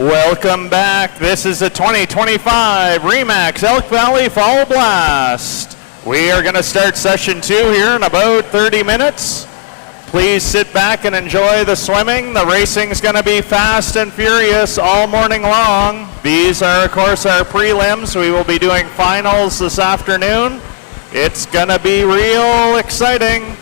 Welcome back. This is the 2025 RE/MAX Elk Valley Fall Blast. We are going to start session 2 here in about 30 minutes. Please sit back and enjoy the swimming. The racing is going to be fast and furious all morning long. These are, of course, our prelims. We will be doing finals this afternoon. It's going to be real exciting.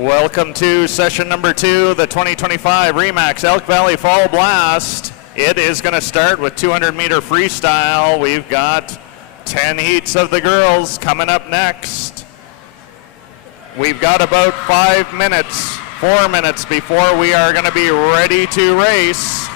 Welcome to session number 2, the 2025 RE/MAX Elk Valley Fall Blast. It is going to start with 200-meter freestyle. We've got 10 heats of the girls coming up next. We've got about 4 minutes before we are going to be ready to race.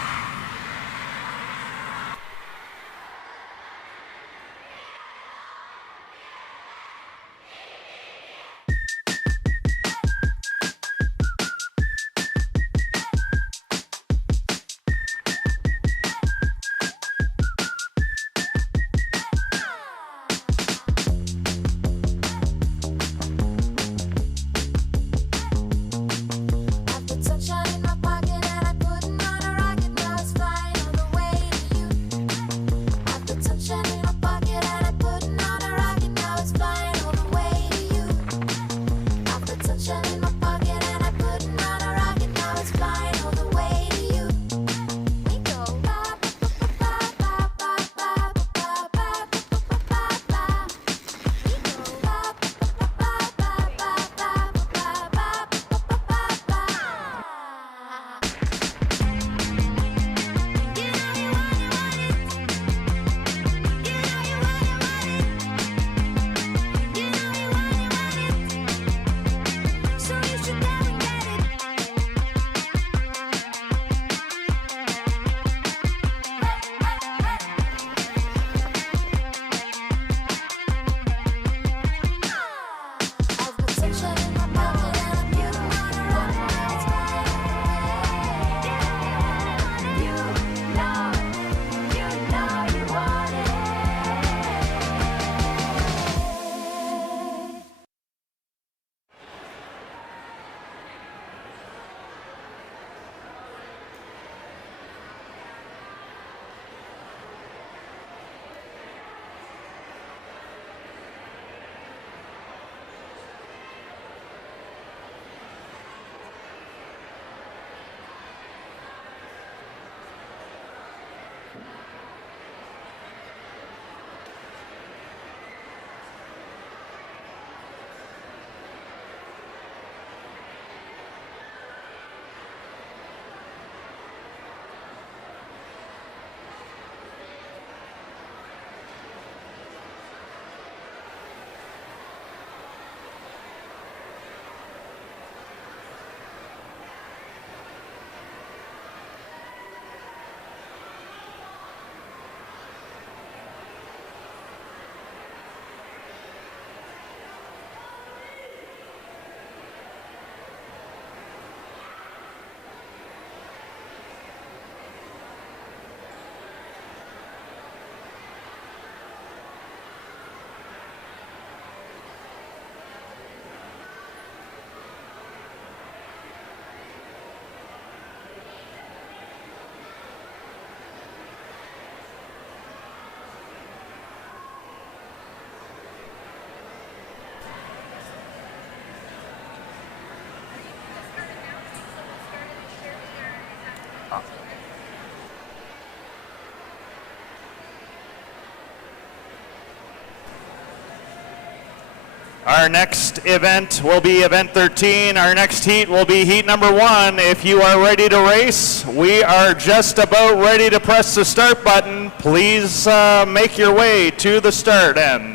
Our next event will be event 13. Our next heat will be heat number 1. If you are ready to race, we are just about ready to press the start button. Please make your way to the start end.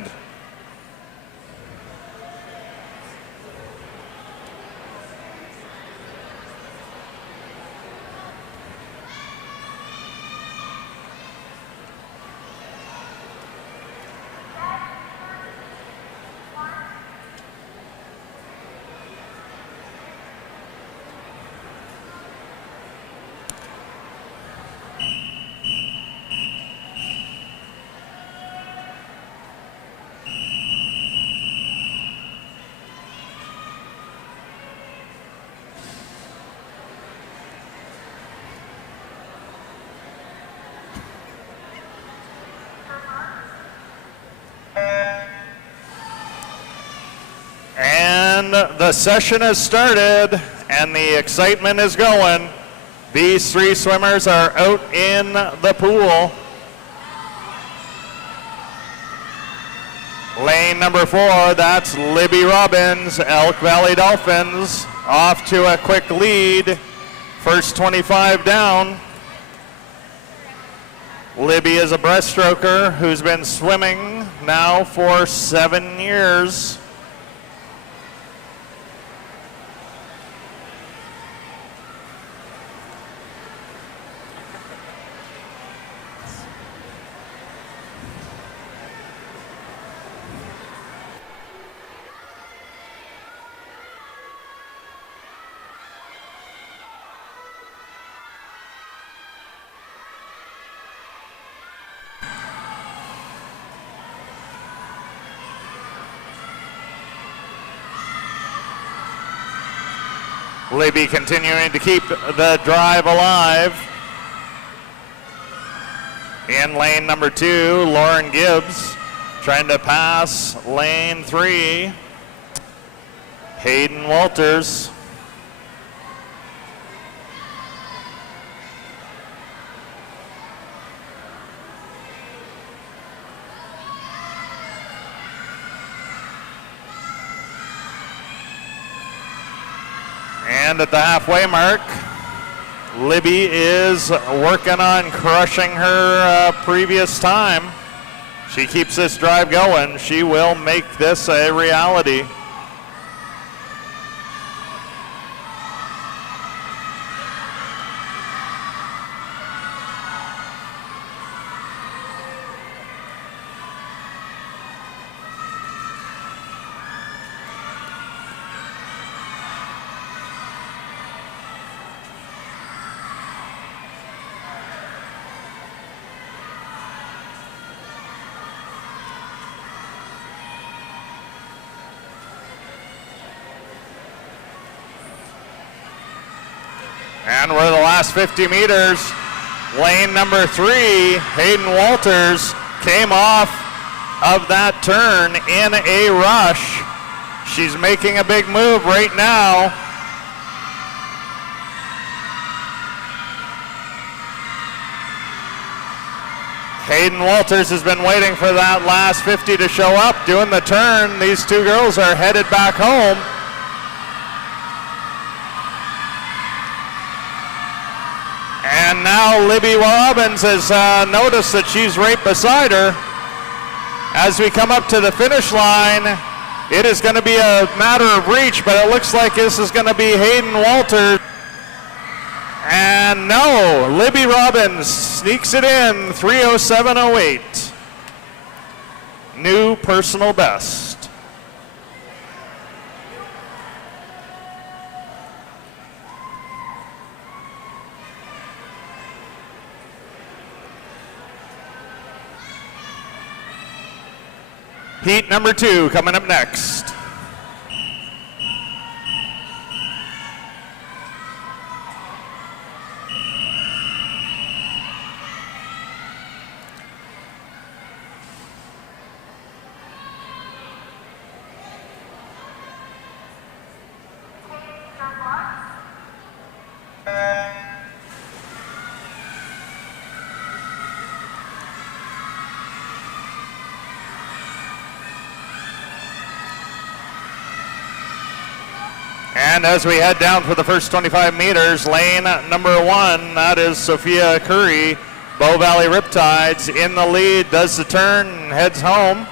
And the session has started and the excitement is going. These 3 swimmers are out in the pool. Lane number 4, that's Libby Robbins, Elk Valley Dolphins. off to a quick lead. First 25 down. Libby is a breaststroker who's been swimming now for 7 years. Libby continuing to keep the drive alive. In lane number 2, Lauren Gibbs trying to pass lane 3, Hayden Walters. And at the halfway mark, Libby is working on crushing her previous time. She keeps this drive going. She will make this a reality. And we're the last 50 meters. Lane number 3, Hayden Walters came off of that turn in a rush. She's making a big move right now. Hayden Walters has been waiting for that last 50 to show up, doing the turn. These two girls are headed back home. And now Libby Robbins has noticed that she's right beside her. As we come up to the finish line, it is going to be a matter of reach, but it looks like this is going to be Hayden Walters. And no, Libby Robbins sneaks it in, 3:07:08. New personal best. Heat number 2 coming up next. And as we head down for the first 25 meters, lane number 1, that is Sophia Curry, Bow Valley Riptides in the lead, does the turn, and heads home.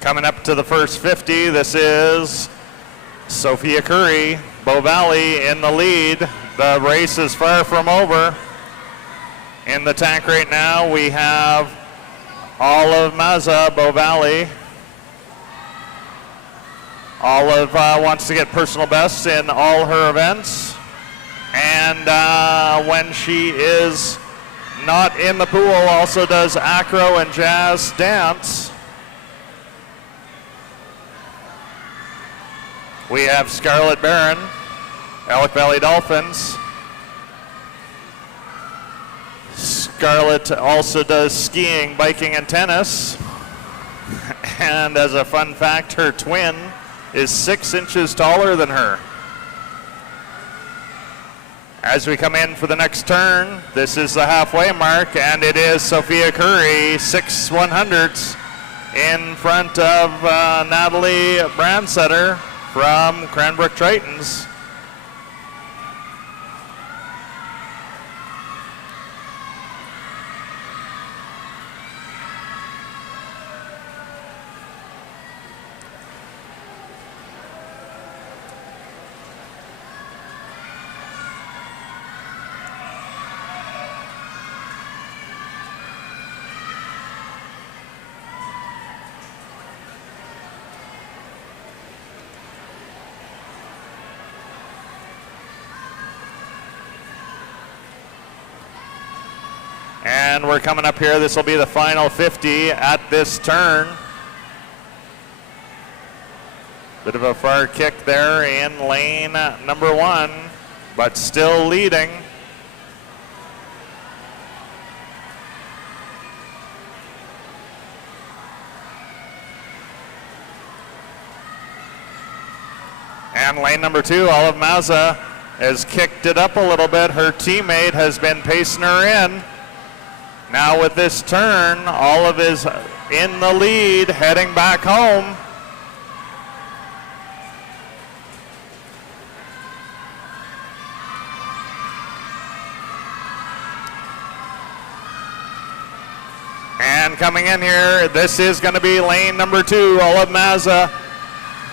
Coming up to the first 50, this is Sophia Curry, Bow Valley in the lead. The race is far from over. In the tank right now, we have Olive Mazza, Bow Valley. Olive wants to get personal best in all her events. And when she is not in the pool, also does acro and jazz dance. We have Scarlett Barron, Elk Valley Dolphins. Scarlett also does skiing, biking, and tennis. And as a fun fact, her twin is 6 inches taller than her. As we come in for the next turn, this is the halfway mark, and it is Sophia Curry, 6/100ths, in front of Natalie Brandsetter from Cranbrook Tritons. And we're coming up here. This will be the final 50 at this turn. Bit of a far kick there in lane number 1, but still leading. And lane number 2, Olive Mazza, has kicked it up a little bit. Her teammate has been pacing her in. Now with this turn, Olive is in the lead, heading back home. And coming in here, this is going to be lane number 2, Olive Mazza.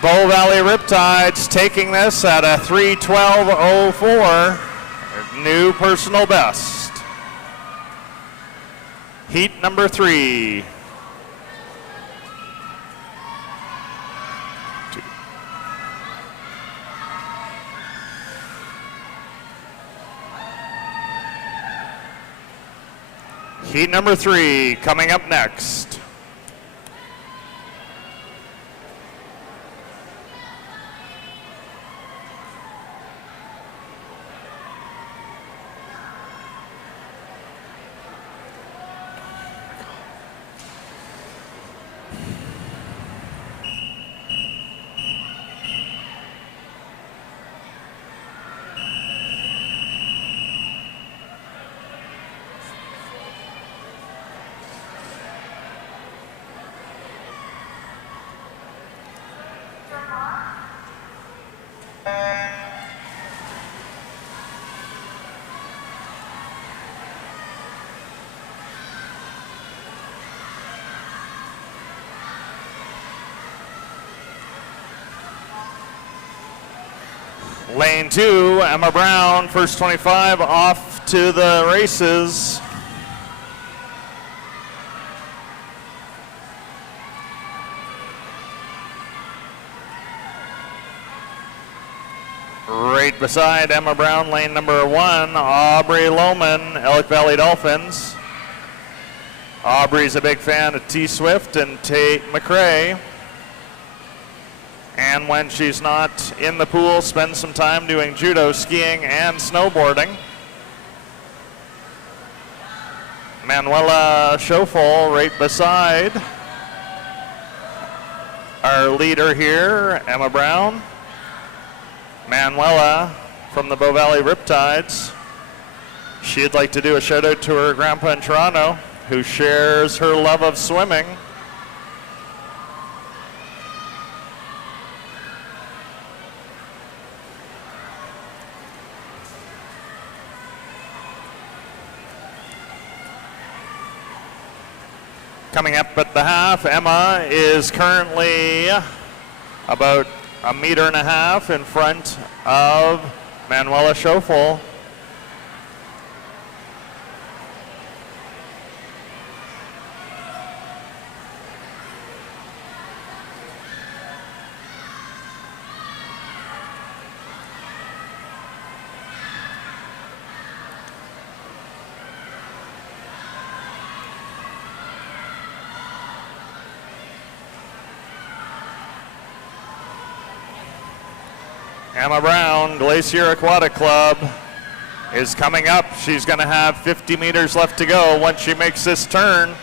Bow Valley Riptides taking this at a 3:12.04, new personal best. Heat number 3. Heat number 3 coming up next. Lane 2, Emma Brown, first 25, off to the races. Right beside Emma Brown, lane number 1, Aubrey Lohman, Elk Valley Dolphins. Aubrey's a big fan of T. Swift and Tate McRae. And when she's not in the pool, spends some time doing judo, skiing, and snowboarding. Manuela Schofel right beside our leader here, Emma Brown. Manuela from the Bow Valley Riptides. She'd like to do a shout out to her grandpa in Toronto, who shares her love of swimming. Coming up at the half, Emma is currently about 1.5 meters in front of Manuela Schofel. Emma Brown, Glacier Aquatic Club, is coming up. She's going to have 50 meters left to go once she makes this turn.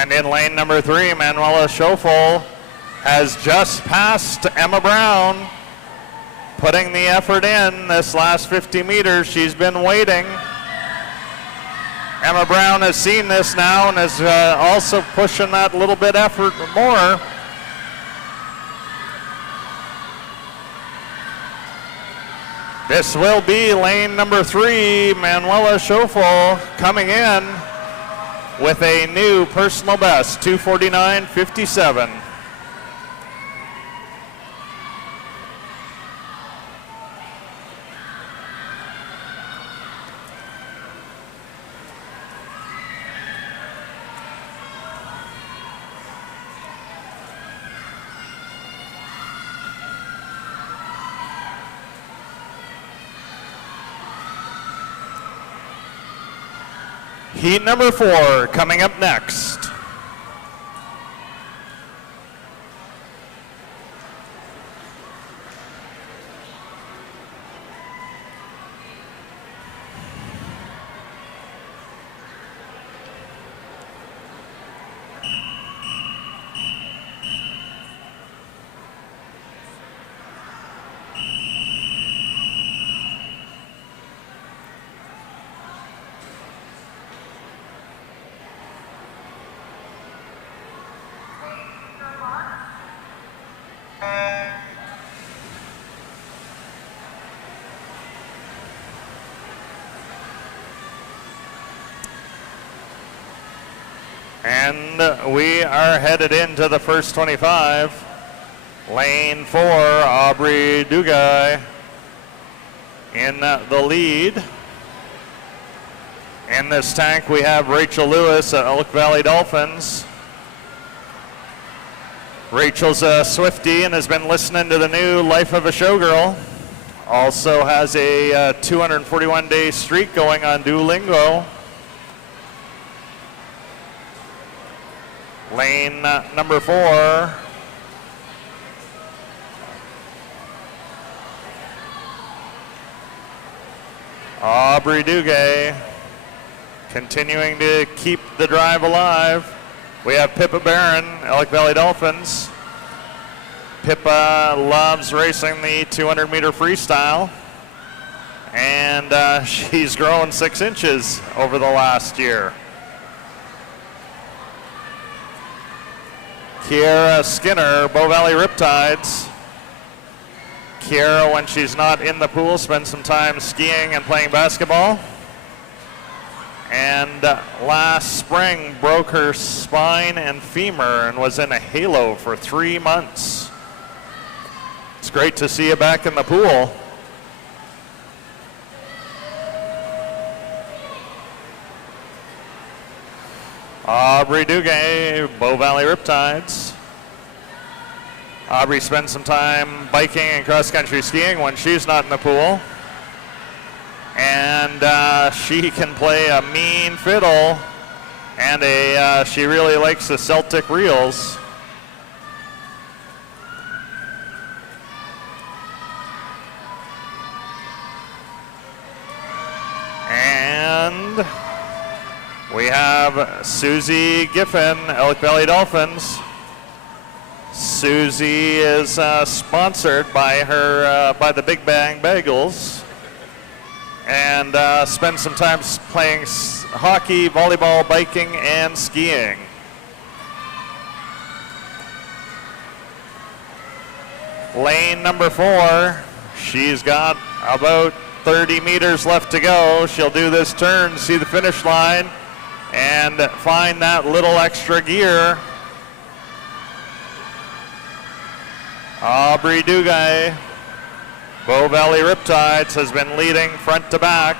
And in lane number 3, Manuela Schofel has just passed Emma Brown, putting the effort in this last 50 meters. She's been waiting. Emma Brown has seen this now and is also pushing that little bit effort more. This will be lane number 3, Manuela Schofel coming in with a new personal best, 2:49.57. Heat number 4 coming up next. And we are headed into the first 25. Lane 4, Aubrey Dugay in the lead. In this tank we have Rachel Lewis at Elk Valley Dolphins. Rachel's a Swiftie and has been listening to the new Life of a Showgirl. Also has a 241-day streak going on Duolingo. Lane number 4. Aubrey Dugay continuing to keep the drive alive. We have Pippa Barron, Elk Valley Dolphins. Pippa loves racing the 200-meter freestyle, and she's grown 6 inches over the last year. Kiara Skinner, Bow Valley Riptides. Kiara, when she's not in the pool, spends some time skiing and playing basketball. And last spring broke her spine and femur and was in a halo for 3 months. It's great to see you back in the pool. Aubrey Dugay, Bow Valley Riptides. Aubrey spends some time biking and cross-country skiing when she's not in the pool. And she can play a mean fiddle, and she really likes the Celtic reels. And we have Susie Giffen, Elk Valley Dolphins. Susie is sponsored by by the Big Bang Bagels, and spends some time playing hockey, volleyball, biking, and skiing. Lane number 4, she's got about 30 meters left to go. She'll do this turn, see the finish line, and find that little extra gear. Aubrey Dugay, Bow Valley Riptides, has been leading front to back.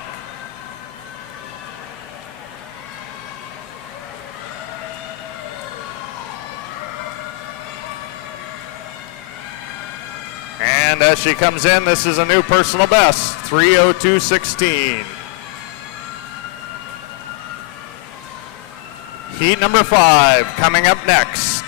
And as she comes in, this is a new personal best, 3:02.16. Heat number 5 coming up next.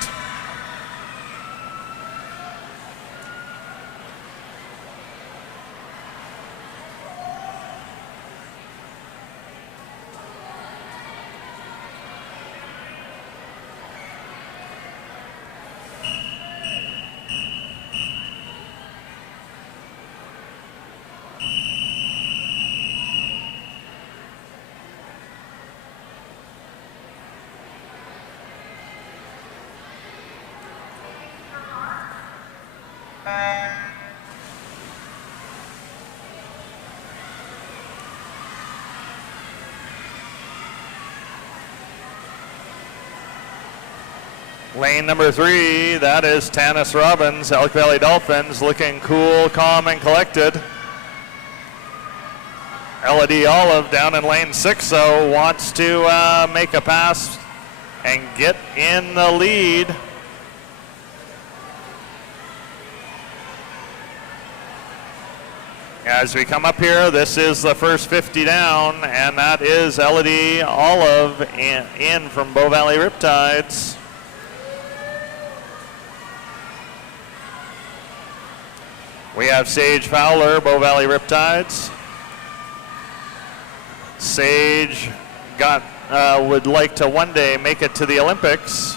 Lane number 3, that is Tanis Robbins, Elk Valley Dolphins, looking cool, calm, and collected. Elodie Olive down in lane 6, though, wants to make a pass and get in the lead. As we come up here, this is the first 50 down, and that is Elodie Olive in from Bow Valley Riptides. We have Sage Fowler, Bow Valley Riptides. Sage would like to one day make it to the Olympics,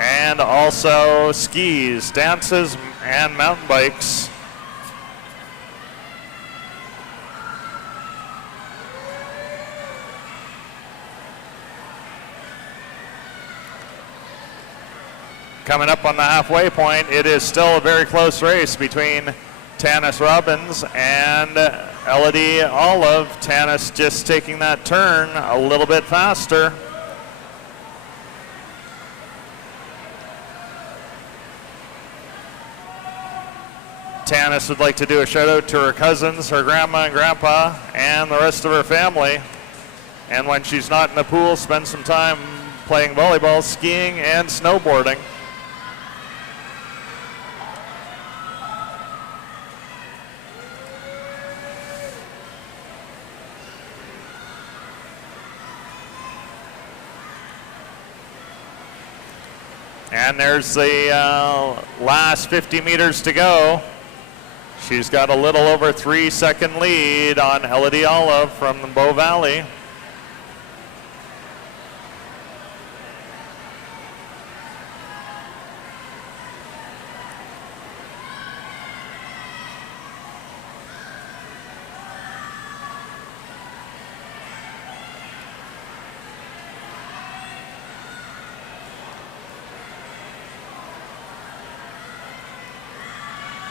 and also skis, dances, and mountain bikes. Coming up on the halfway point, it is still a very close race between Tanis Robbins and Elodie Olive. Tanis just taking that turn a little bit faster. Tanis would like to do a shout out to her cousins, her grandma and grandpa, and the rest of her family. And when she's not in the pool, spend some time playing volleyball, skiing, and snowboarding. And there's the last 50 meters to go. She's got a little over 3-second lead on Elodie Olive from the Bow Valley.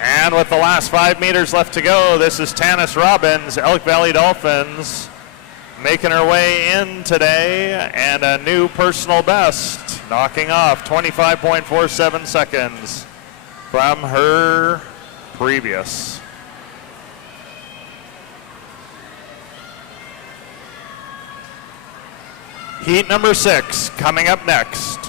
And with the last 5 meters left to go, this is Tanis Robbins, Elk Valley Dolphins, making her way in today, and a new personal best, knocking off 25.47 seconds from her previous. Heat number 6 coming up next.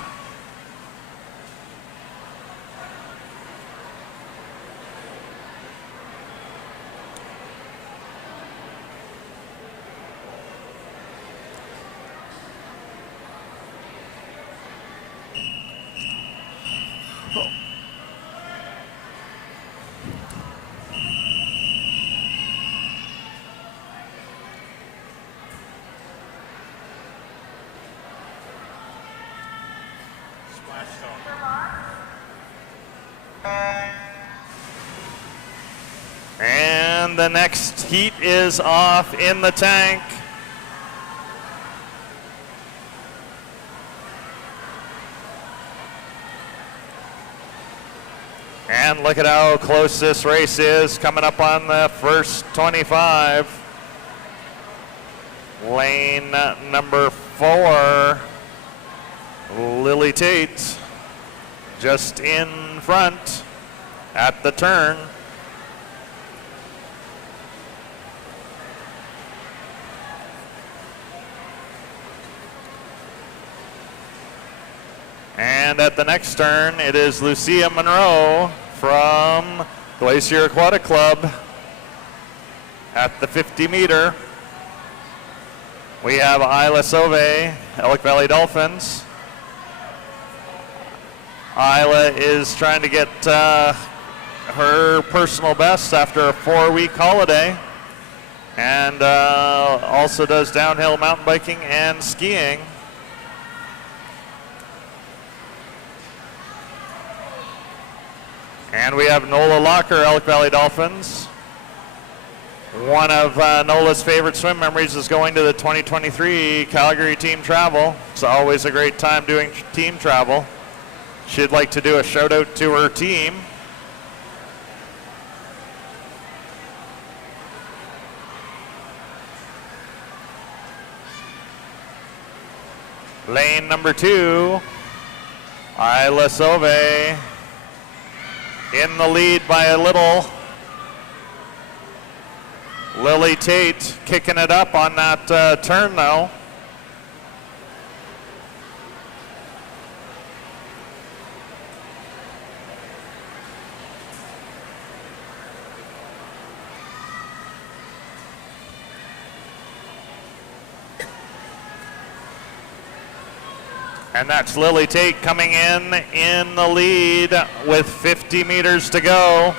And the next heat is off in the tank. And look at how close this race is, coming up on the first 25. Lane number 4, Lily Tate, just in front at the turn. And at the next turn, it is Lucia Monroe from Glacier Aquatic Club at the 50 meter. We have Isla Sauve, Elk Valley Dolphins. Isla is trying to get her personal best after a 4-week holiday, and also does downhill mountain biking and skiing. And we have Nola Locker, Elk Valley Dolphins. One of Nola's favorite swim memories is going to the 2023 Calgary team travel. It's always a great time doing team travel. She'd like to do a shout out to her team. Lane number 2, Isla Sauve in the lead by a little. Lily Tate kicking it up on that turn though. And that's Lily Tate coming in the lead with 50 meters to go.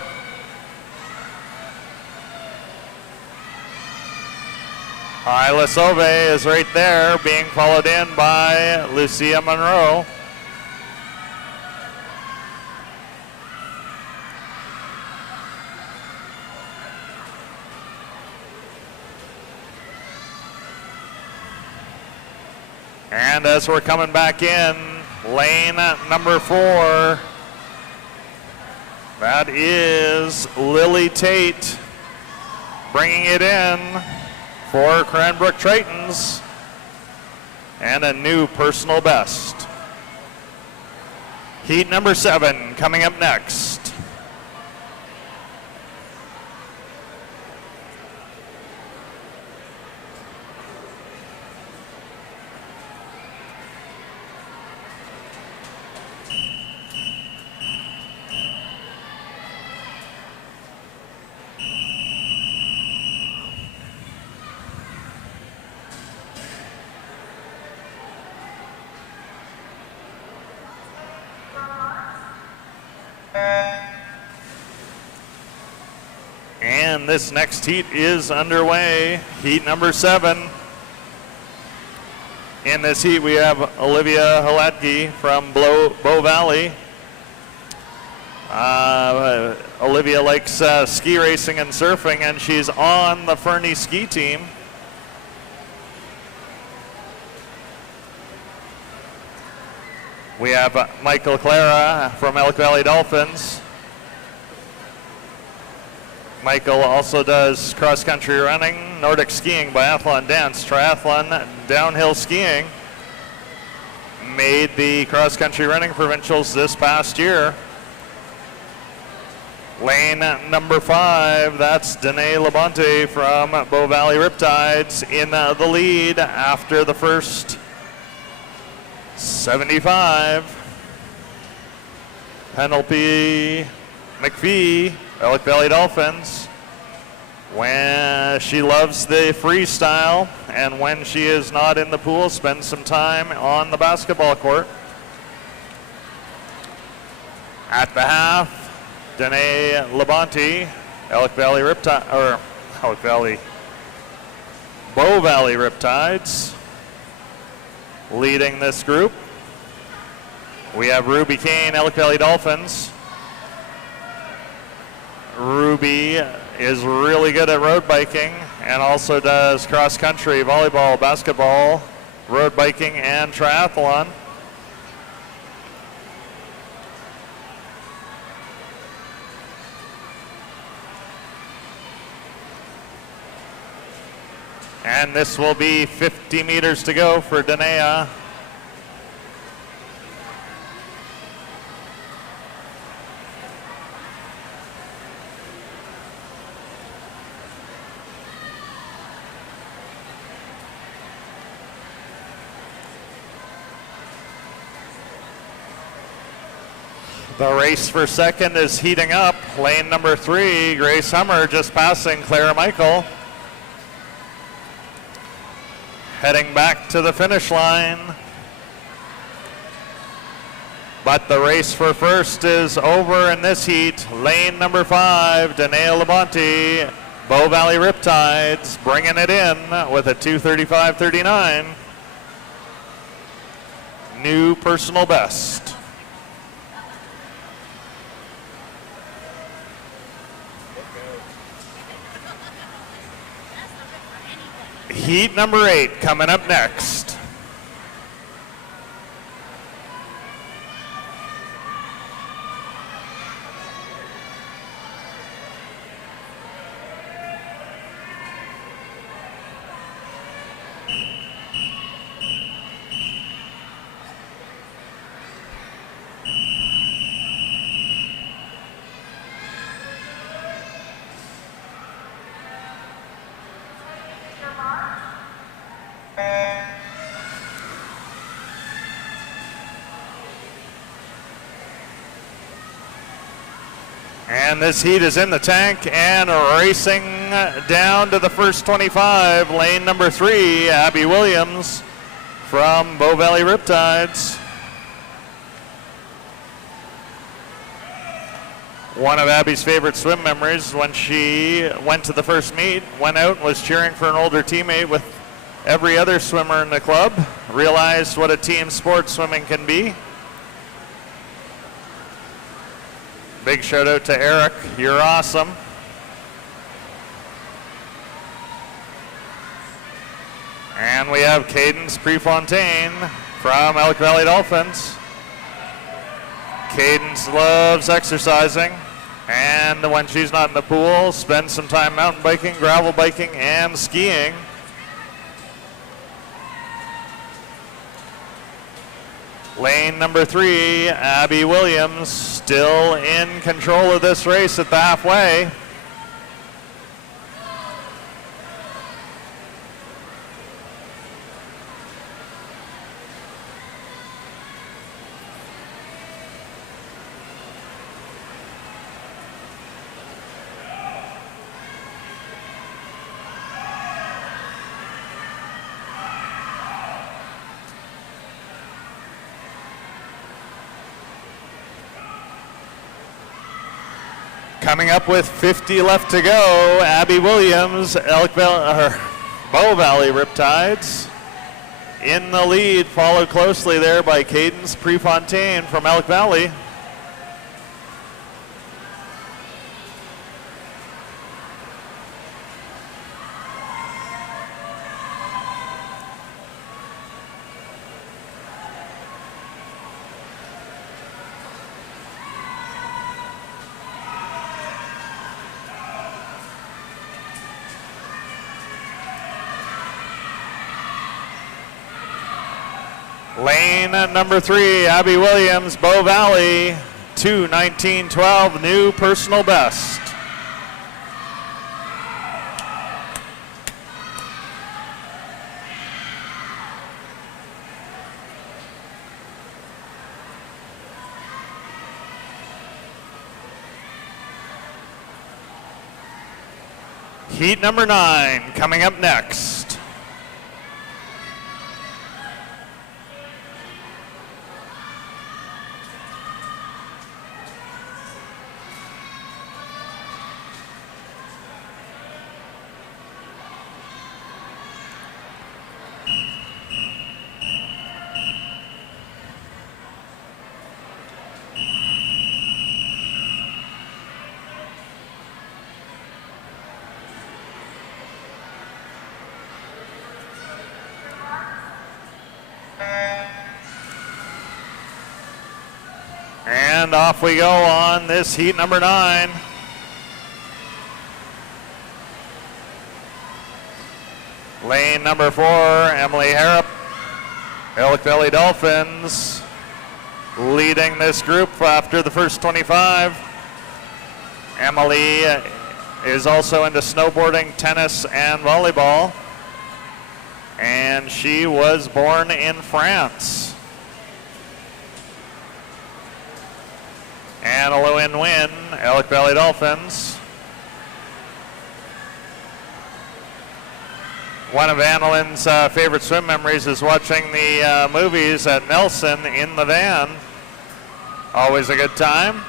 Isla Sauve is right there, being followed in by Lucia Monroe. And as we're coming back in, lane number 4, that is Lily Tate bringing it in for Cranbrook Tritons and a new personal best. Heat number 7 coming up next. And this next heat is underway, heat number 7. In this heat we have Olivia Haladke from Bow Valley. Olivia likes ski racing and surfing, and she's on the Fernie ski team. We have Michael Clara from Elk Valley Dolphins. Michael also does cross-country running, Nordic skiing, biathlon, dance, triathlon, downhill skiing. Made the cross-country running provincials this past year. Lane number 5, that's Danae Labonte from Bow Valley Riptides in the lead after the first 75. Penelope McPhee, Elk Valley Dolphins. When she loves the freestyle, and when she is not in the pool, spends some time on the basketball court. At the half, Danae Labonte, Bow Valley Riptides, leading this group. We have Ruby Kane, Elk Valley Dolphins. Ruby is really good at road biking and also does cross country, volleyball, basketball, road biking, and triathlon. And this will be 50 meters to go for Danae. The race for second is heating up. Lane number 3, Grace Hummer just passing Clara Michael. Heading back to the finish line. But the race for first is over in this heat. Lane number 5, Danae Labonte, Bow Valley Riptides, bringing it in with a 2:35.39. New personal best. Heat number 8 coming up next. And this heat is in the tank and racing down to the first 25, lane number 3, Abby Williams from Bow Valley Riptides. One of Abby's favorite swim memories when she went to the first meet, went out and was cheering for an older teammate with every other swimmer in the club, realized what a team sport swimming can be. Big shout out to Eric, you're awesome. And we have Cadence Prefontaine from Elk Valley Dolphins. Cadence loves exercising, and when she's not in the pool, spends some time mountain biking, gravel biking, and skiing. Lane number 3, Abby Williams, still in control of this race at the halfway. Coming up with 50 left to go, Abby Williams, Bow Valley Riptides in the lead, followed closely there by Cadence Prefontaine from Elk Valley. Lane number 3, Abby Williams, Bow Valley, 2:19.12, new personal best. Heat number 9 coming up next. And off we go on this heat number 9. Lane number 4, Emily Harrop, Elk Valley Dolphins, leading this group after the first 25. Emily is also into snowboarding, tennis, and volleyball. And she was born in France. Anna Lewin, Elk Valley Dolphins. One of Annalyn's favorite swim memories is watching the movies at Nelson in the van. Always a good time.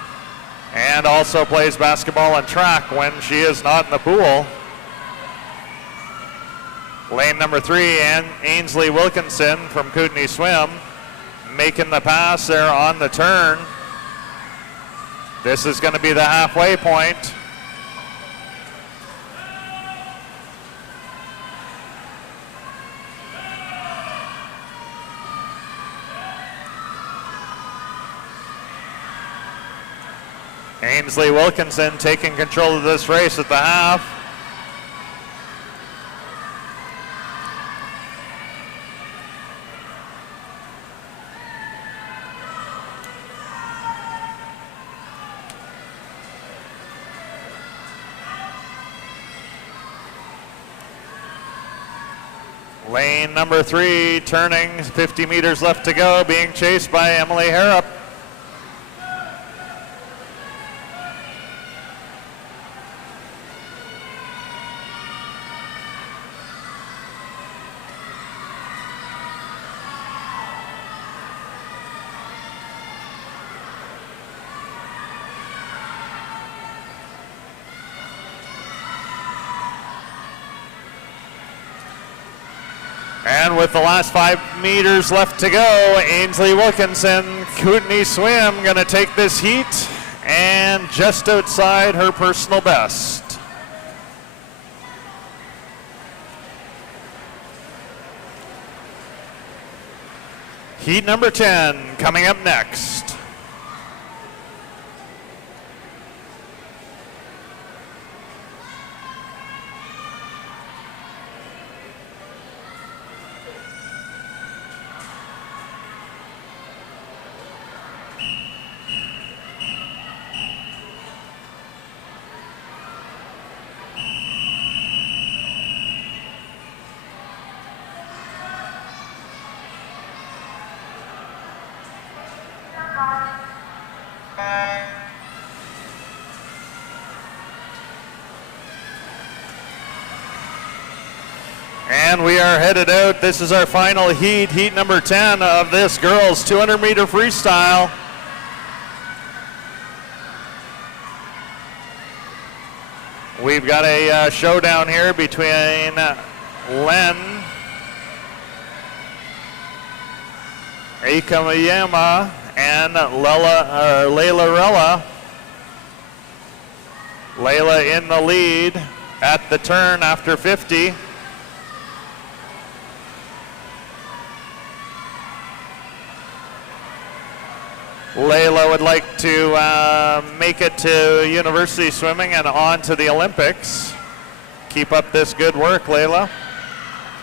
And also plays basketball and track when she is not in the pool. Lane number 3, Ainsley Wilkinson from Kootenai Swim, making the pass there on the turn. This is going to be the halfway point. Ainsley Wilkinson taking control of this race at the half. Lane number 3, turning, 50 meters left to go, being chased by Emily Harrop. And with the last 5 meters left to go, Ainsley Wilkinson, Kootenai Swim, gonna take this heat and just outside her personal best. Heat number 10 coming up next. And we are headed out. This is our final heat, heat number 10 of this girls 200 meter freestyle. We've got a showdown here between Len Akamayama and Layla Rella. Layla in the lead at the turn after 50. Layla would like to make it to university swimming and on to the Olympics. Keep up this good work, Layla.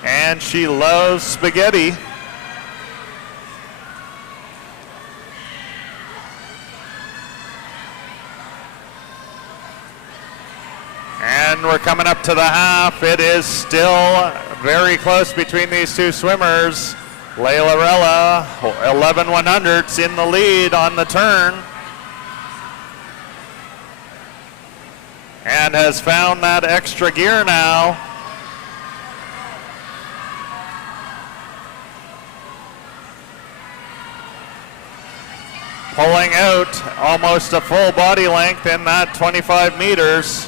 And she loves spaghetti. And we're coming up to the half. It is still very close between these two swimmers. Layla Rella, 11 100ths in the lead on the turn. And has found that extra gear now. Pulling out almost a full body length in that 25 meters.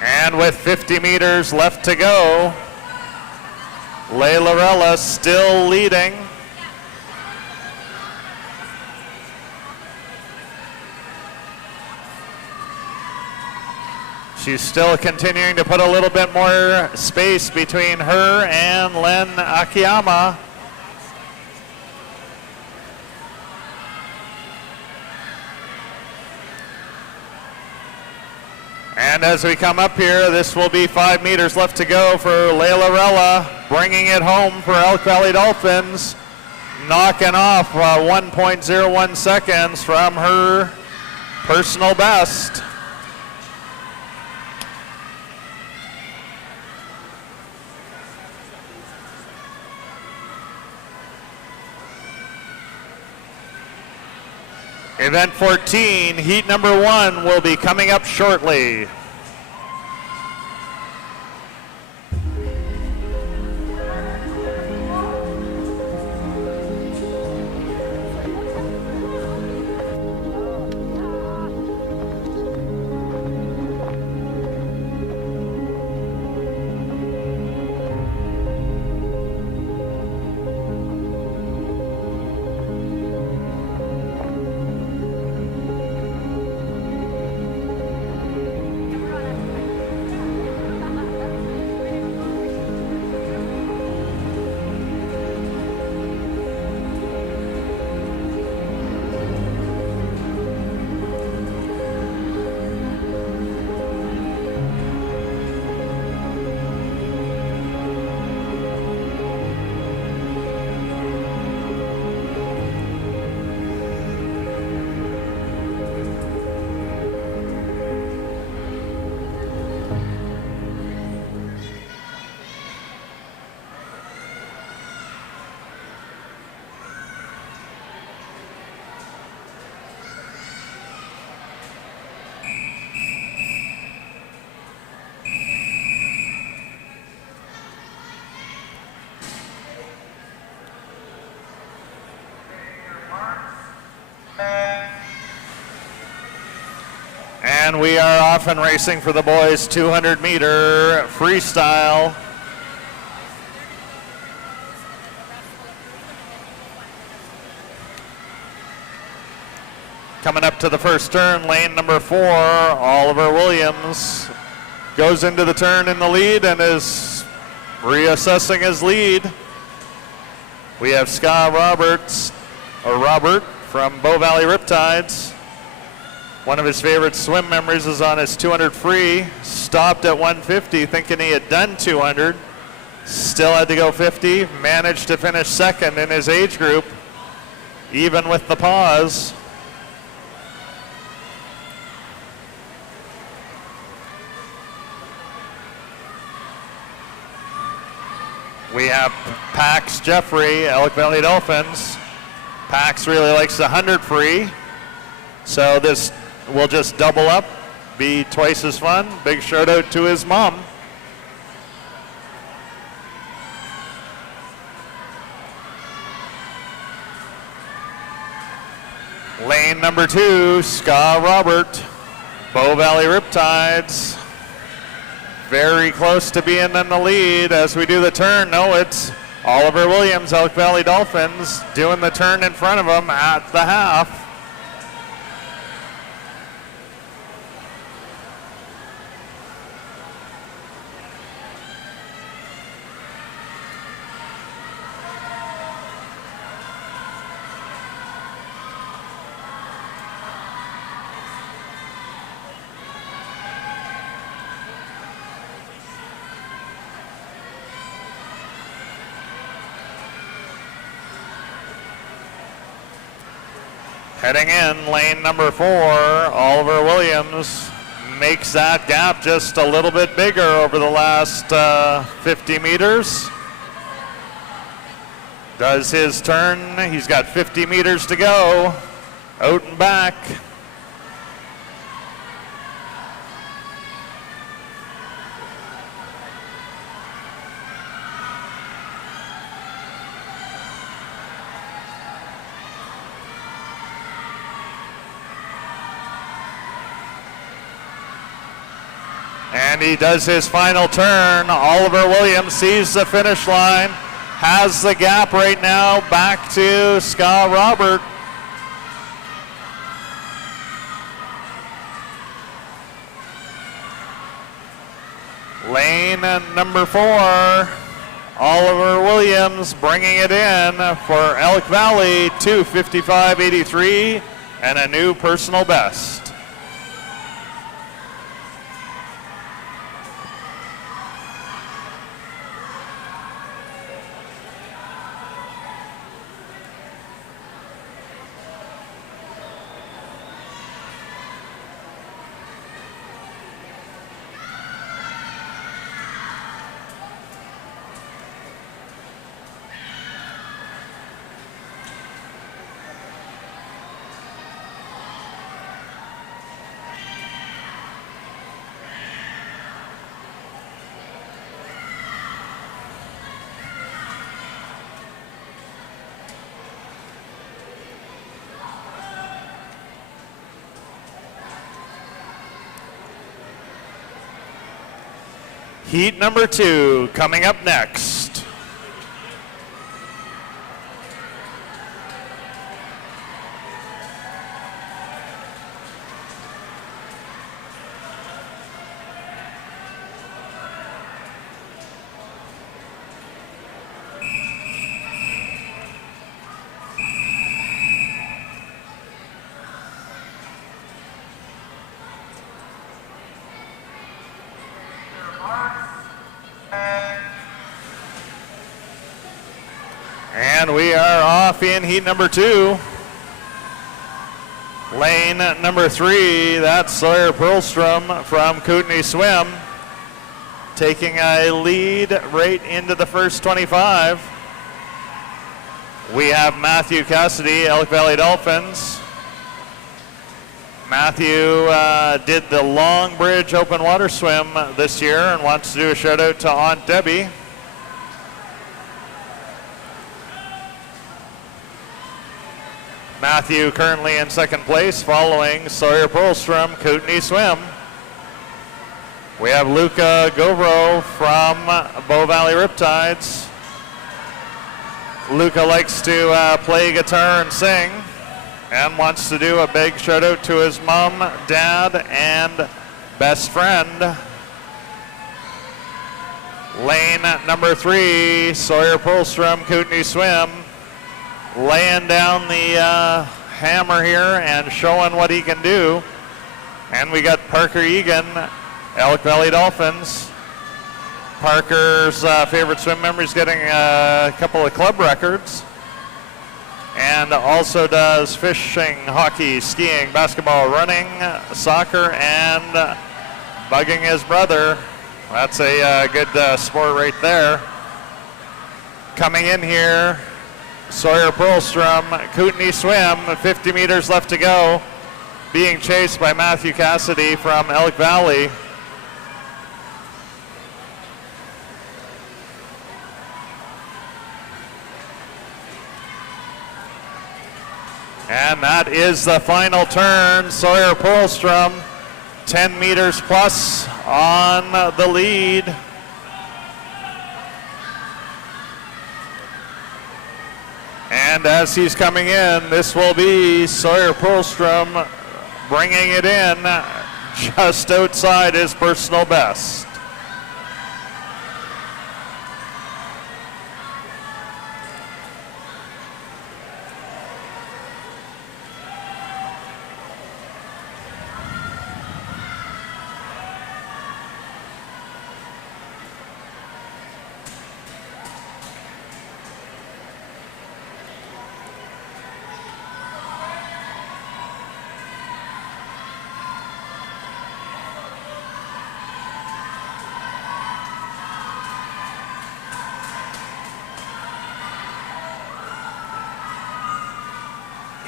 And with 50 meters left to go, Layla Rella still leading. She's still continuing to put a little bit more space between her and Len Akiyama. And as we come up here, this will be 5 meters left to go for Layla Rella, bringing it home for Elk Valley Dolphins, knocking off 1.01 seconds from her personal best. Event 14, heat number 1 will be coming up shortly. And we are off and racing for the boys 200 meter freestyle. Coming up to the first turn, lane number 4, Oliver Williams goes into the turn in the lead and is reassessing his lead. We have Robert from Bow Valley Riptides. One of his favorite swim memories is on his 200 free. Stopped at 150 thinking he had done 200. Still had to go 50. Managed to finish second in his age group, even with the pause. We have Pax Jeffrey, Elk Valley Dolphins. Pax really likes the 100 free, so this will just double up, be twice as fun. Big shout out to his mom. Lane number 2, Robert, Bow Valley Riptides. Very close to being in the lead as we do the turn. No, it's Oliver Williams, Elk Valley Dolphins, doing the turn in front of him at the half. Heading in, lane number 4, Oliver Williams makes that gap just a little bit bigger over the last 50 meters. Does his turn, he's got 50 meters to go, out and back. And he does his final turn. Oliver Williams sees the finish line, has the gap right now back to Robert. Lane number 4, Oliver Williams bringing it in for Elk Valley, 2:55.83 and a new personal best. Heat number 2 coming up next. And we are off in heat number 2. Lane number 3, that's Sawyer Perlstrom from Kootenai Swim, taking a lead right into the first 25. We have Matthew Cassidy, Elk Valley Dolphins. Matthew did the Long Bridge Open Water Swim this year and wants to do a shout out to Aunt Debbie. Matthew currently in second place, following Sawyer Perlstrom, Kootenai Swim. We have Luca Govro from Bow Valley Riptides. Luca likes to play guitar and sing and wants to do a big shout out to his mom, dad, and best friend. Lane number 3, Sawyer Perlstrom, Kootenai Swim, laying down the hammer here and showing what he can do. And we got Parker Egan, Elk Valley Dolphins. Parker's favorite swim member is getting a couple of club records, and also does fishing, hockey, skiing, basketball, running, soccer, and bugging his brother. That's a good sport right there. Coming in here, Sawyer Perlstrom, Kootenai Swim, 50 meters left to go, being chased by Matthew Cassidy from Elk Valley. And that is the final turn. Sawyer Perlstrom, 10 meters plus on the lead. And as he's coming in, this will be Sawyer Perlstrom bringing it in just outside his personal best.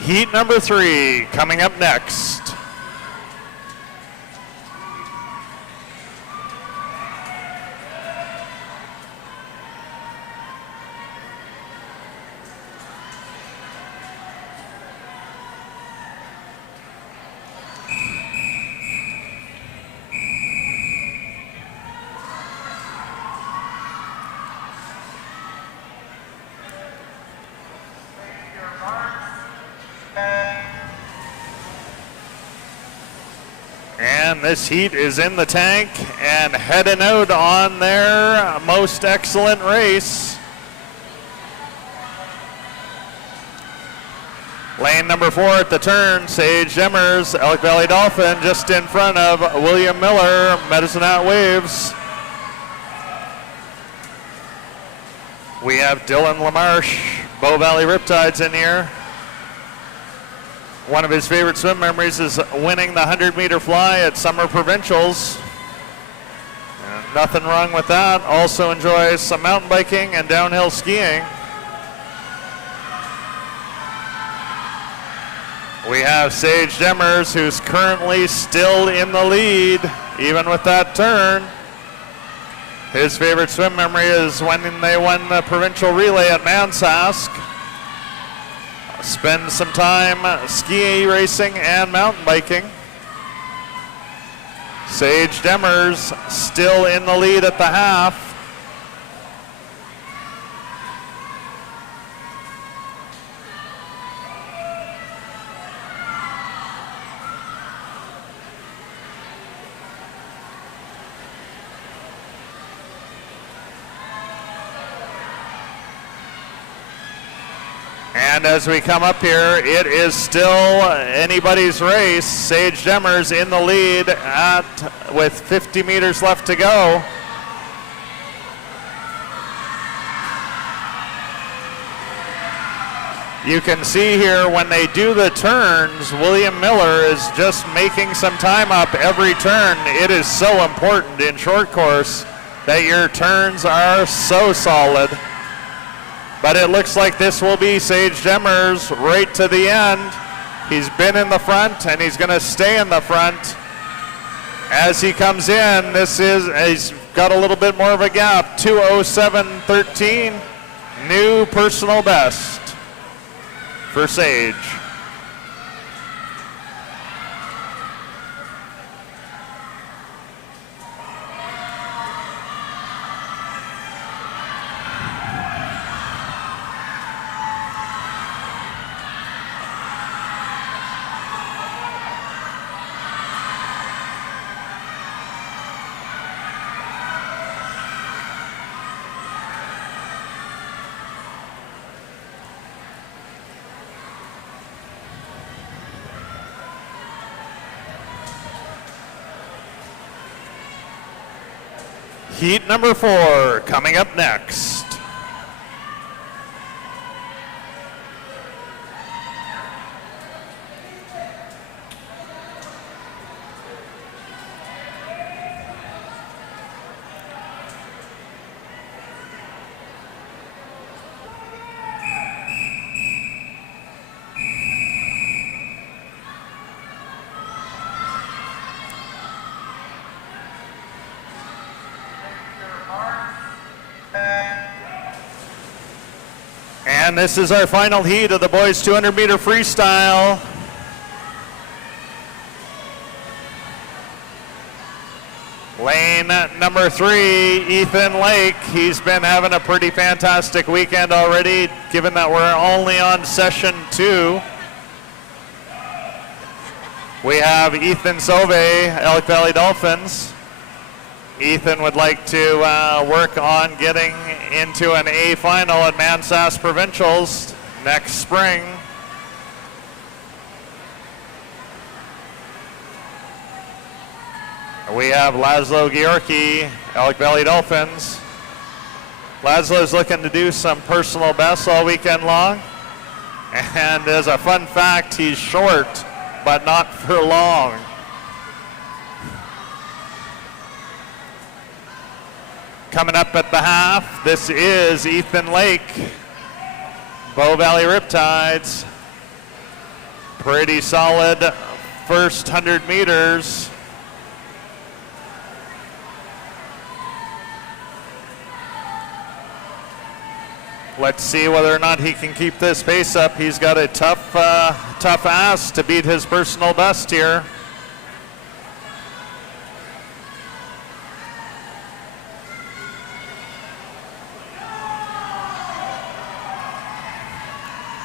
Heat number 3 coming up next. And this heat is in the tank and heading out on their most excellent race. Lane number 4 at the turn, Sage Demers, Elk Valley Dolphin, just in front of William Miller, Medicine Hat Waves. We have Dylan LaMarche, Bow Valley Riptides in here. One of his favorite swim memories is winning the 100-meter fly at Summer Provincials. And nothing wrong with that. Also enjoys some mountain biking and downhill skiing. We have Sage Demers, who's currently still in the lead, even with that turn. His favorite swim memory is when they won the provincial relay at Mansask. Spend some time ski racing and mountain biking. Sage Demers still in the lead at the half. And as we come up here, it is still anybody's race. Sage Demers in the lead with 50 meters left to go. You can see here when they do the turns, William Miller is just making some time up every turn. It is so important in short course that your turns are so solid. But it looks like this will be Sage Demers right to the end. He's been in the front and he's going to stay in the front. As he comes in, he's got a little bit more of a gap, 2:07.13, new personal best for Sage. Heat number 4 coming up next. And this is our final heat of the boys 200 meter freestyle. Lane number 3, Ethan Lake. He's been having a pretty fantastic weekend already, given that we're only on session 2. We have Ethan Sauvé, Elk Valley Dolphins. Ethan would like to work on getting into an A final at Mansas Provincials next spring. We have Laszlo Georgi, Elk Valley Dolphins. Laszlo's looking to do some personal bests all weekend long. And as a fun fact, he's short, but not for long. Coming up at the half, this is Ethan Lake, Bow Valley Riptides. Pretty solid first 100 meters. Let's see whether or not he can keep this pace up. He's got a tough ask to beat his personal best here.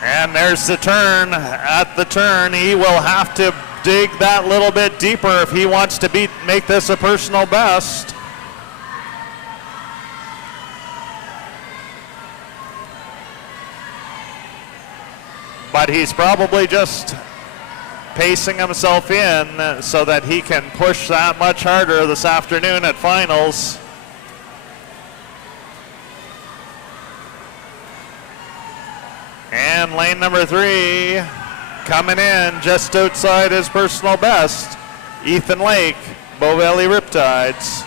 And there's the turn. At the turn, he will have to dig that little bit deeper if he wants to make this a personal best. But he's probably just pacing himself in so that he can push that much harder this afternoon at finals. And lane number 3 coming in just outside his personal best, Ethan Lake, Bow Valley Riptides.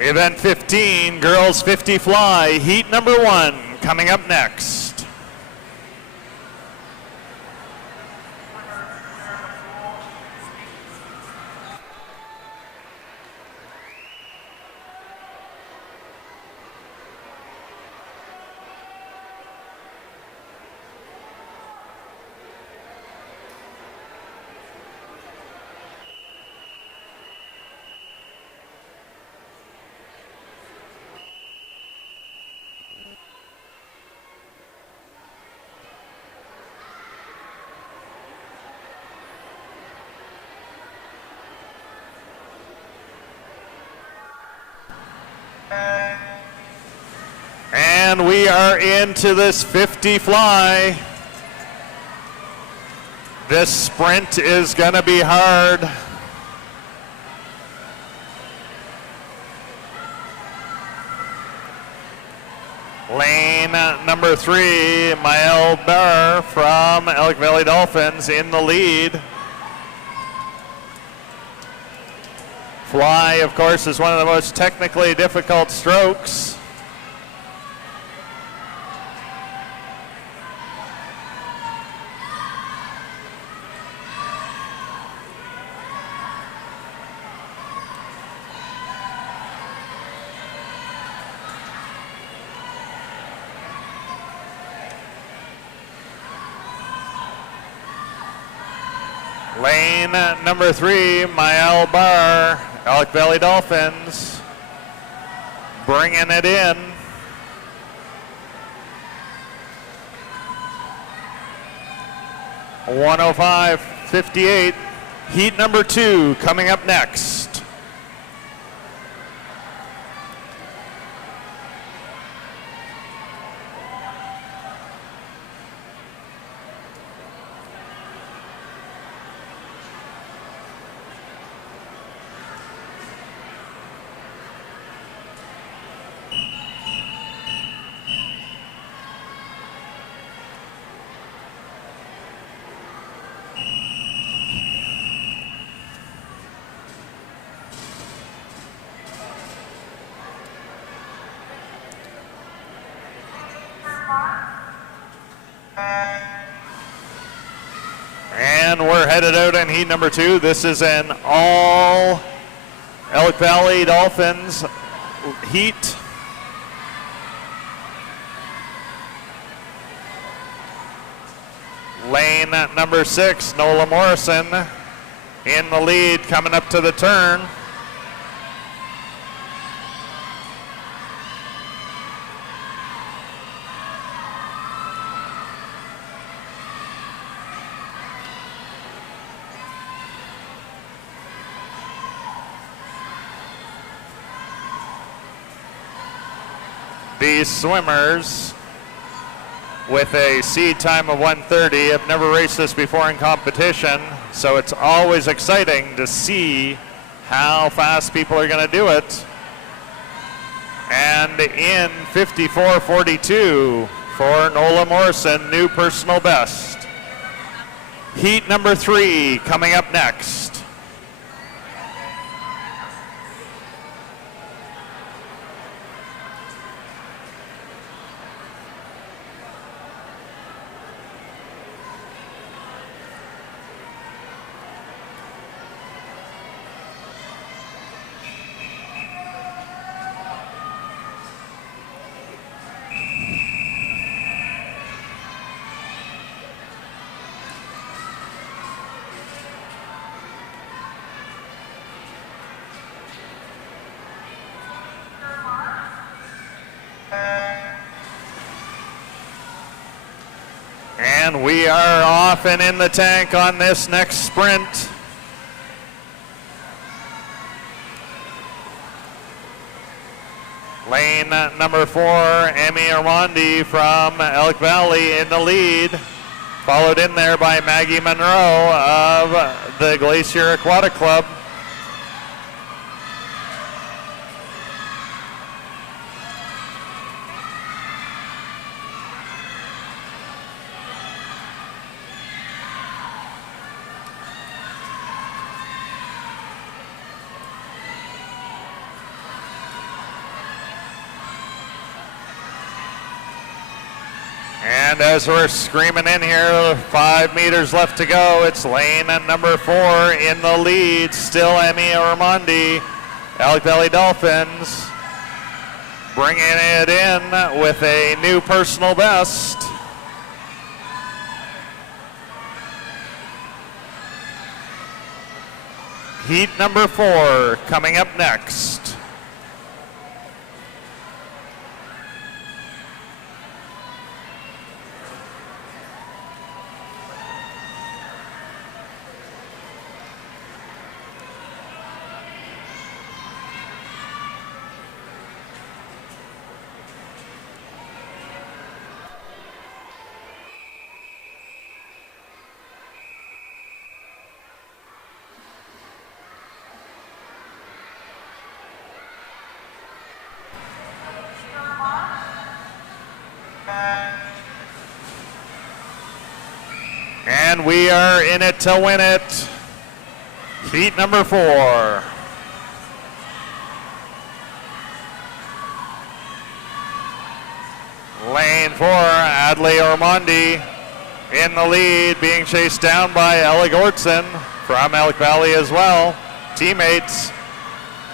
Event 15, girls 50 fly, heat number 1, coming up next. And we are into this 50 fly. This sprint is going to be hard. Lane number 3, Mael Barr from Elk Valley Dolphins in the lead. Fly, of course, is one of the most technically difficult strokes. Lane number 3, Mael Bar, Elk Valley Dolphins, bringing it in. (105.58). Heat number 2 coming up next. And we're headed out in heat number 2. This is an all Elk Valley Dolphins heat. Lane number 6, Nola Morrison in the lead coming up to the turn. These swimmers with a seed time of 1:30 have never raced this before in competition, so it's always exciting to see how fast people are going to do it. And in 54.42 for Nola Morrison, new personal best. Heat number 3 coming up next. And we are off and in the tank on this next sprint. Lane number 4, Emmy Armandi from Elk Valley in the lead, followed in there by Maggie Monroe of the Glacier Aquatic Club. And as we're screaming in here, 5 meters left to go. It's lane number 4 in the lead. Still Emmy Armandi, Elk Valley Dolphins, bringing it in with a new personal best. Heat number 4 coming up next. And we are in it to win it. Heat number 4. Lane 4, Adley Ormondi in the lead, being chased down by Ellie Gortson from Elk Valley as well. Teammates,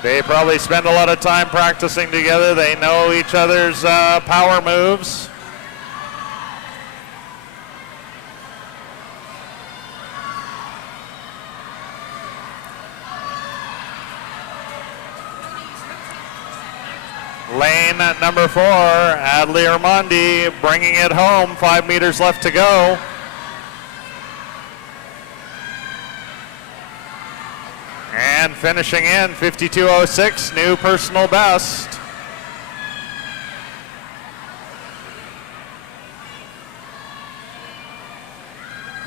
they probably spend a lot of time practicing together. They know each other's power moves. Lane number 4, Adley Armandi bringing it home, 5 meters left to go. And finishing in 52.06, new personal best.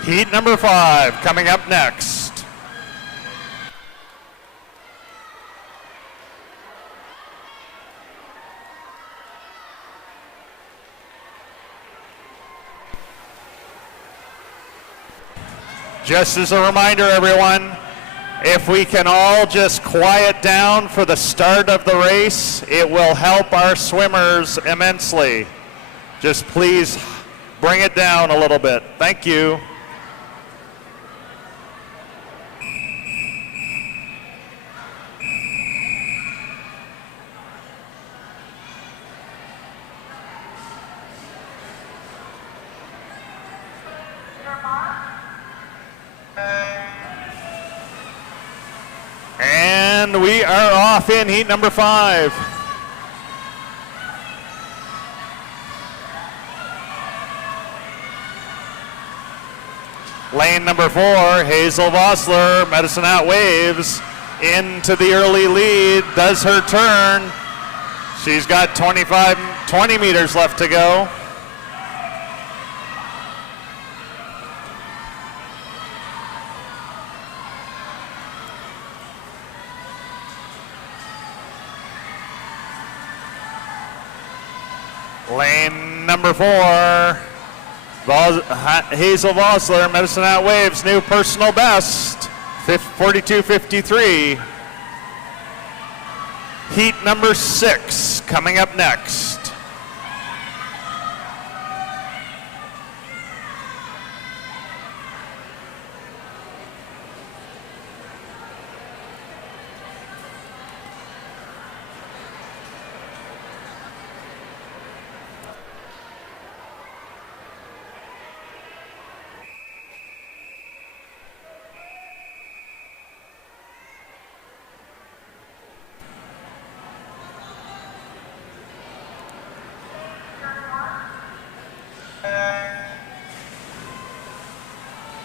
Heat number 5 coming up next. Just as a reminder, everyone, if we can all just quiet down for the start of the race, it will help our swimmers immensely. Just please bring it down a little bit. Thank you. And we are off in heat number 5. Lane number 4, Hazel Vossler, Medicine Hat Waves, into the early lead, does her turn. She's got 20 meters left to go. Lane number 4, Hazel Vossler, Medicine Hat Waves, new personal best, 42.53. Heat number 6 coming up next.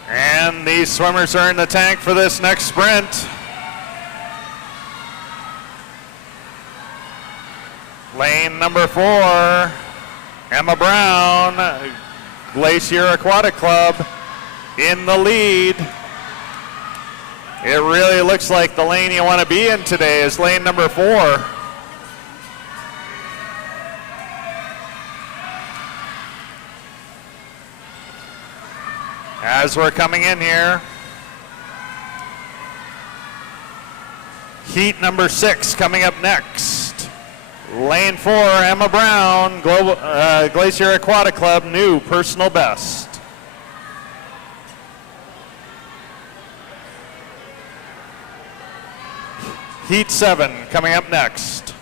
And these swimmers are in the tank for this next sprint. Lane number 4, Emma Brown, Glacier Aquatic Club in the lead. It really looks like the lane you want to be in today is lane number 4. As we're coming in here, heat number 6 coming up next. Lane 4, Emma Brown, Glacier Aquatic Club, new personal best. Heat 7 coming up next.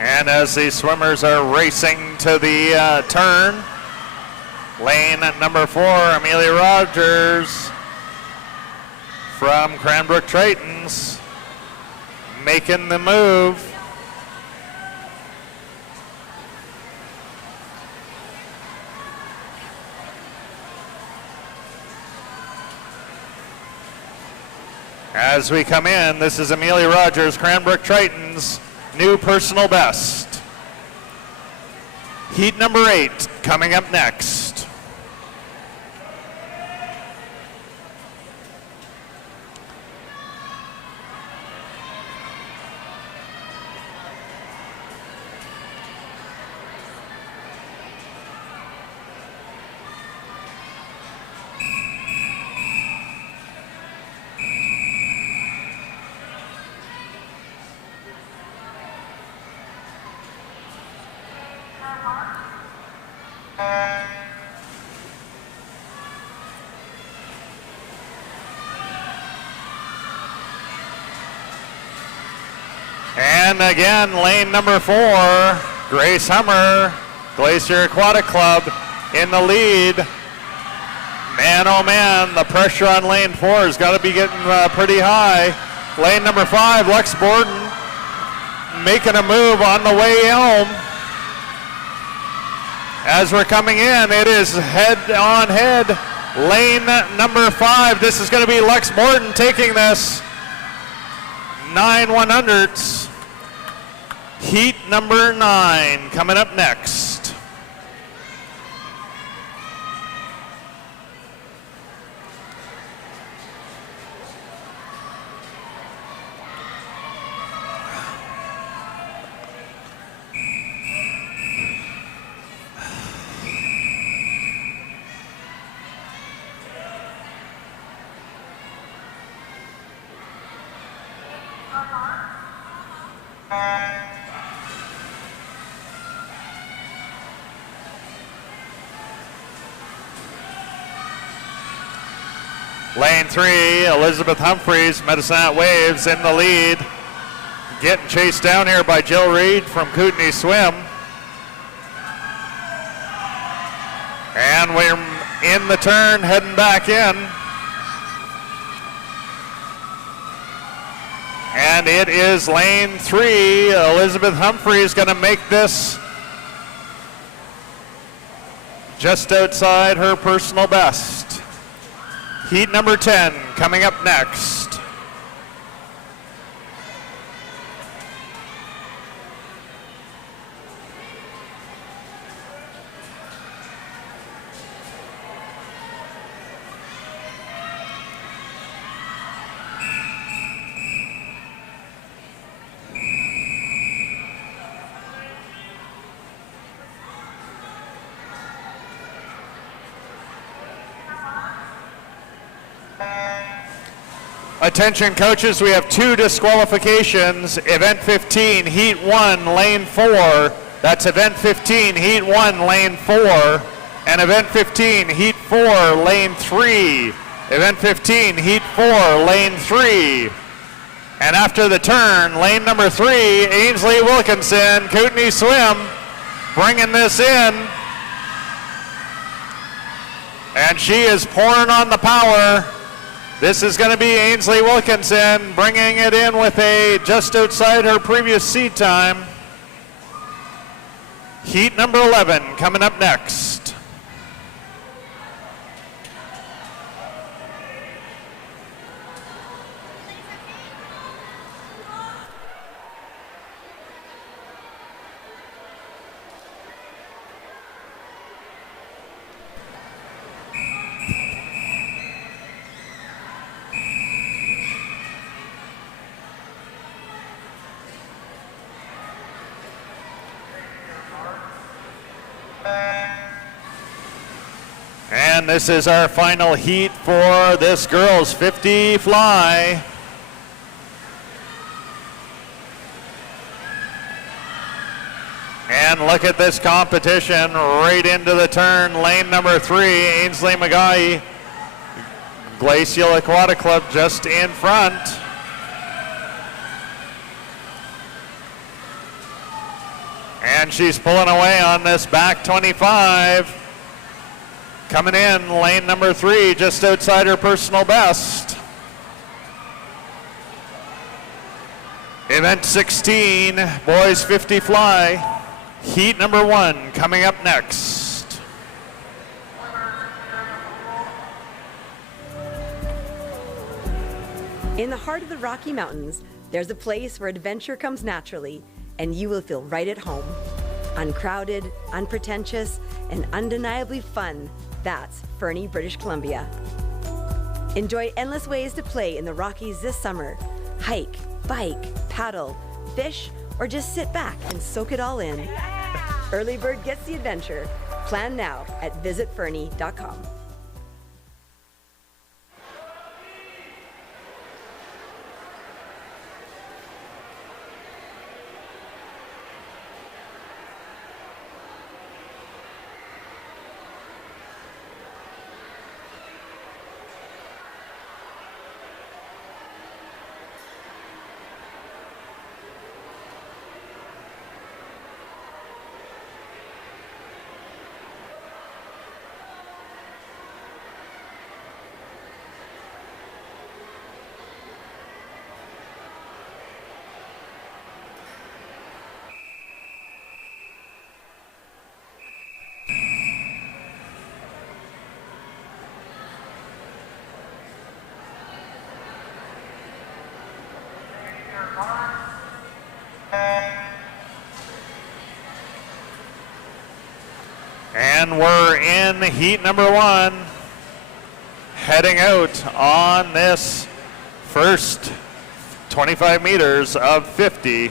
And as these swimmers are racing to the turn, lane number 4, Amelia Rogers from Cranbrook Tritons, making the move. As we come in, this is Amelia Rogers, Cranbrook Tritons, new personal best. Heat number 8 coming up next. And again, lane number 4, Grace Hummer, Glacier Aquatic Club in the lead. Man, oh man, the pressure on lane 4 has got to be getting pretty high. Lane number 5, Lex Borden, making a move on the way home. As we're coming in, it is head on head. Lane number 5, this is going to be Lex Borden taking this. 9 100s. Heat number 9 coming up next. Lane 3, Elizabeth Humphreys, Medicine Hat Waves in the lead. Getting chased down here by Jill Reed from Kootenai Swim. And we're in the turn, heading back in. And it is lane 3. Elizabeth Humphreys going to make this just outside her personal best. Heat number 10 coming up next. Attention coaches, we have 2 disqualifications. Event 15, Heat 1, Lane 4. That's Event 15, Heat 1, Lane 4. And Event 15, Heat 4, Lane 3. Event 15, Heat 4, Lane 3. And after the turn, lane number 3, Ainsley Wilkinson, Kootenai Swim, bringing this in. And she is pouring on the power. This is going to be Ainsley Wilkinson bringing it in with a just outside her previous seed time. Heat number 11 coming up next. And this is our final heat for this girls 50 fly. And look at this competition right into the turn. Lane number 3, Ainsley McGuy, Glacial Aquatic Club just in front. And she's pulling away on this back 25. Coming in, lane number 3, just outside her personal best. Event 16, boys 50 fly. Heat number 1 coming up next. In the heart of the Rocky Mountains, there's a place where adventure comes naturally, and you will feel right at home. Uncrowded, unpretentious, and undeniably fun. That's Fernie, British Columbia. Enjoy endless ways to play in the Rockies this summer. Hike, bike, paddle, fish, or just sit back and soak it all in. Early bird gets the adventure. Plan now at visitfernie.com. And we're in heat number 1, heading out on this first 25 meters of 50.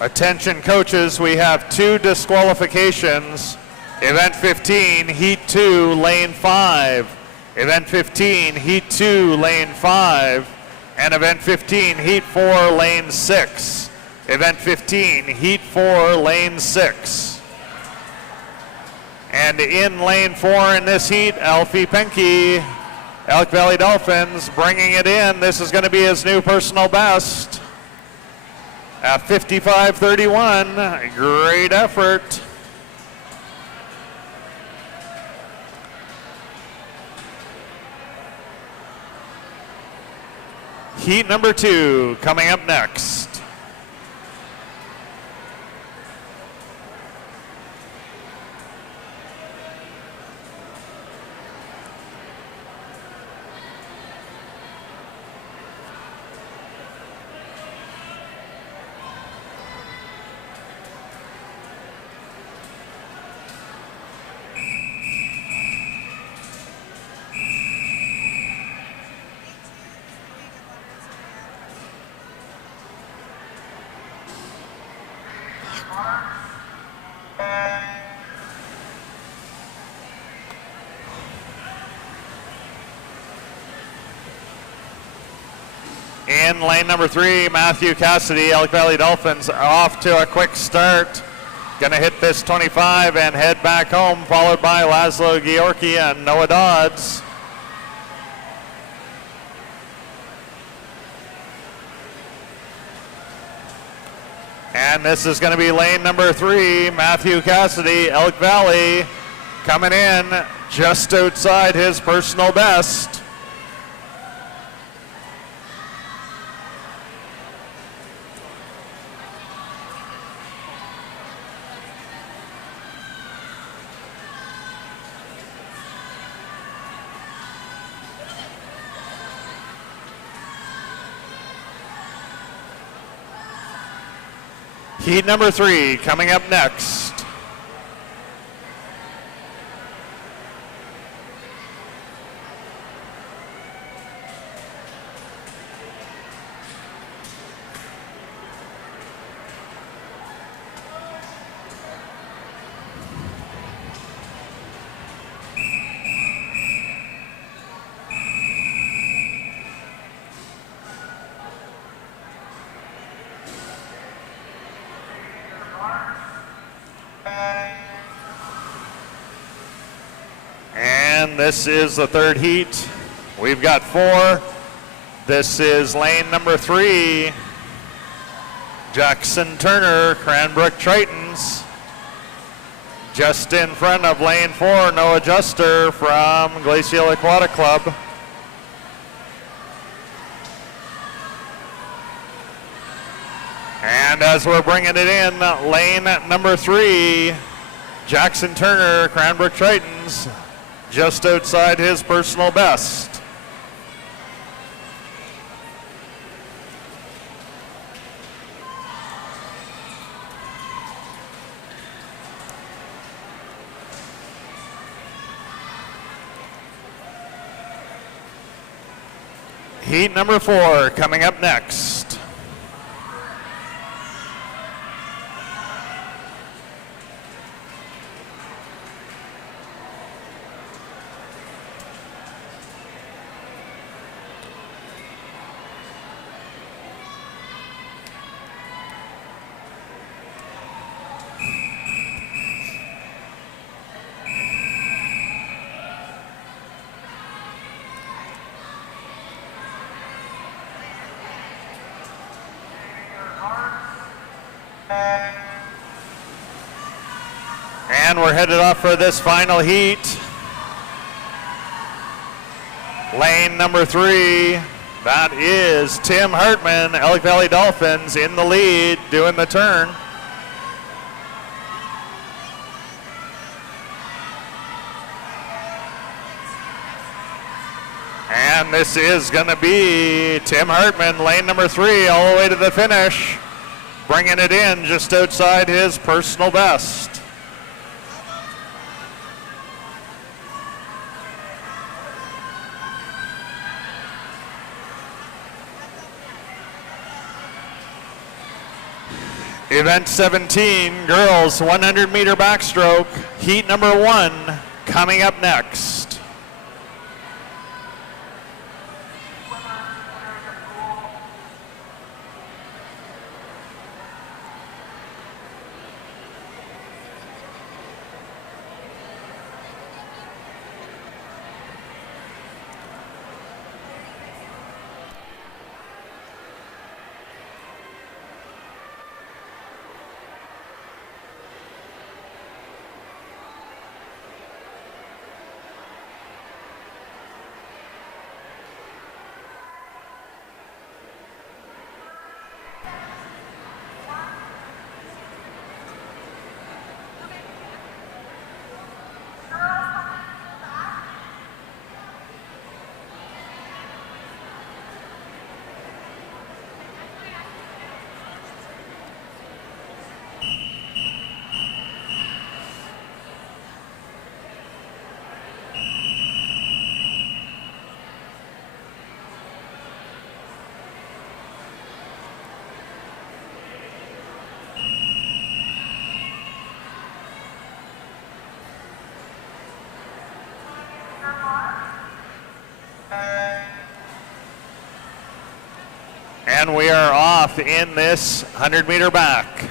Attention coaches, we have 2 disqualifications. Event 15, heat 2, lane 5. Event 15, heat 2, lane 5. And event 15, heat 4, lane 6. Event 15, heat 4, lane 6. And in lane 4 in this heat, Alfie Penke, Elk Valley Dolphins, bringing it in. This is going to be his new personal best at 55:31. Great effort. Heat number 2 coming up next. In lane number 3, Matthew Cassidy, Elk Valley Dolphins, off to a quick start. Gonna hit this 25 and head back home, followed by Laszlo Georgi and Noah Dodds. And this is gonna be lane number 3, Matthew Cassidy, Elk Valley, coming in just outside his personal best. Heat number 3 coming up next. And this is the third heat. We've got 4. This is lane number 3. Jackson Turner, Cranbrook Tritons. Just in front of lane 4, Noah Juster from Glacial Aquatic Club. And as we're bringing it in, lane number 3, Jackson Turner, Cranbrook Tritons, just outside his personal best. Heat number 4 coming up next. And we're headed off for this final heat. Lane number 3, that is Tim Hartman, Elk Valley Dolphins, in the lead, doing the turn. And this is going to be Tim Hartman, lane number 3, all the way to the finish, bringing it in just outside his personal best. Event 17, girls 100-meter backstroke, heat number 1, coming up next. And we are off in this 100-meter back.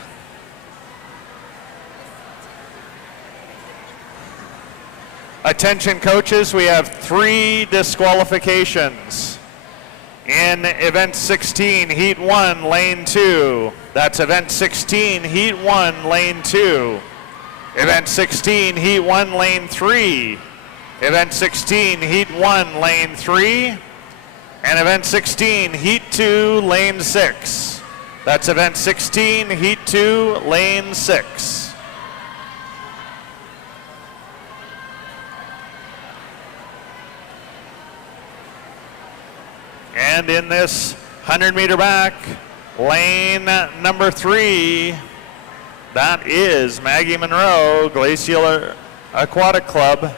Attention coaches, we have 3 disqualifications. In event 16, heat 1, lane 2. That's event 16, heat 1, lane 2. Event 16, heat 1, lane 3. Event 16, heat 1, lane 3. And event 16, heat 2, lane 6. That's event 16, heat 2, lane 6. And in this 100-meter back, lane number 3, that is Maggie Monroe, Glacial Aquatic Club,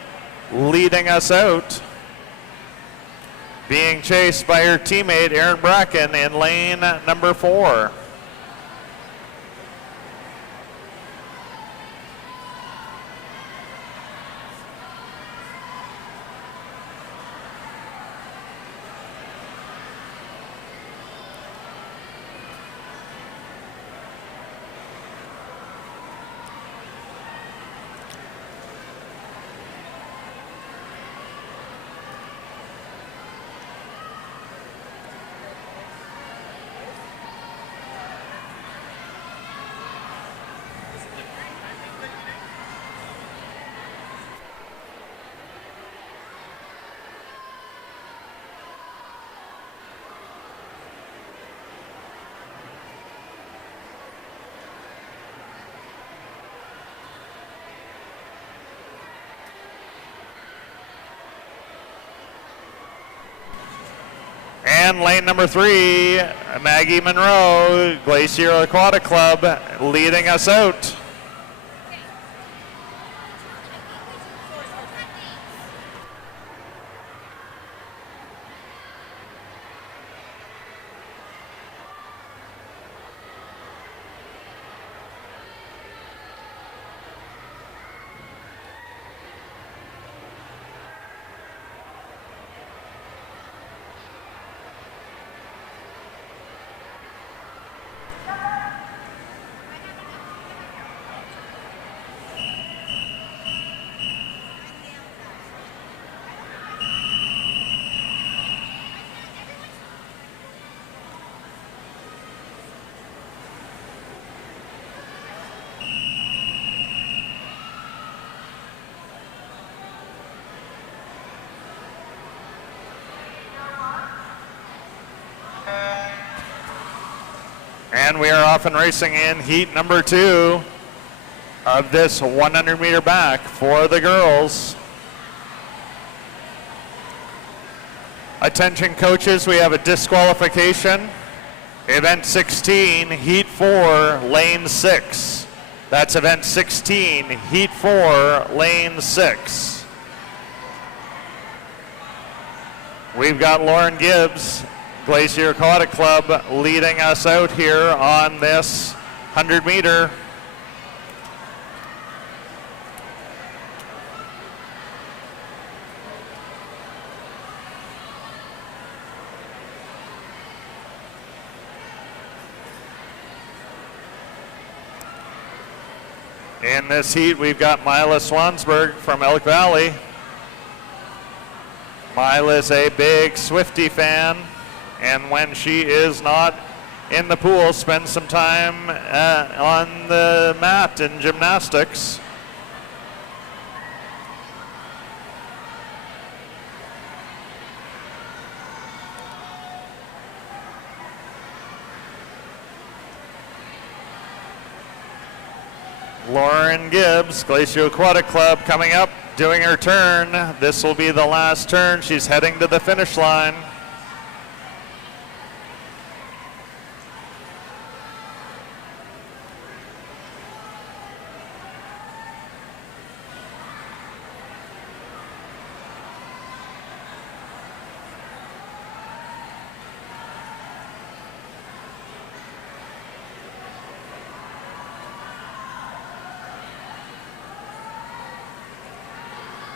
leading us out, being chased by her teammate Erin Bracken in lane number 4. And lane number 3, Maggie Monroe, Glacier Aquatic Club, leading us out. And we are off and racing in heat number 2 of this 100-meter back for the girls. Attention coaches, we have a disqualification. Event 16, Heat 4, Lane 6. That's Event 16, Heat 4, Lane 6. We've got Lauren Gibbs, Glacier Aquatic Club, leading us out here on this 100-meter. In this heat, we've got Mila Swansberg from Elk Valley. Mila's a big Swiftie fan, and when she is not in the pool, spends some time on the mat in gymnastics. Lauren Gibbs, Glacier Aquatic Club, coming up, doing her turn. This will be the last turn. She's heading to the finish line.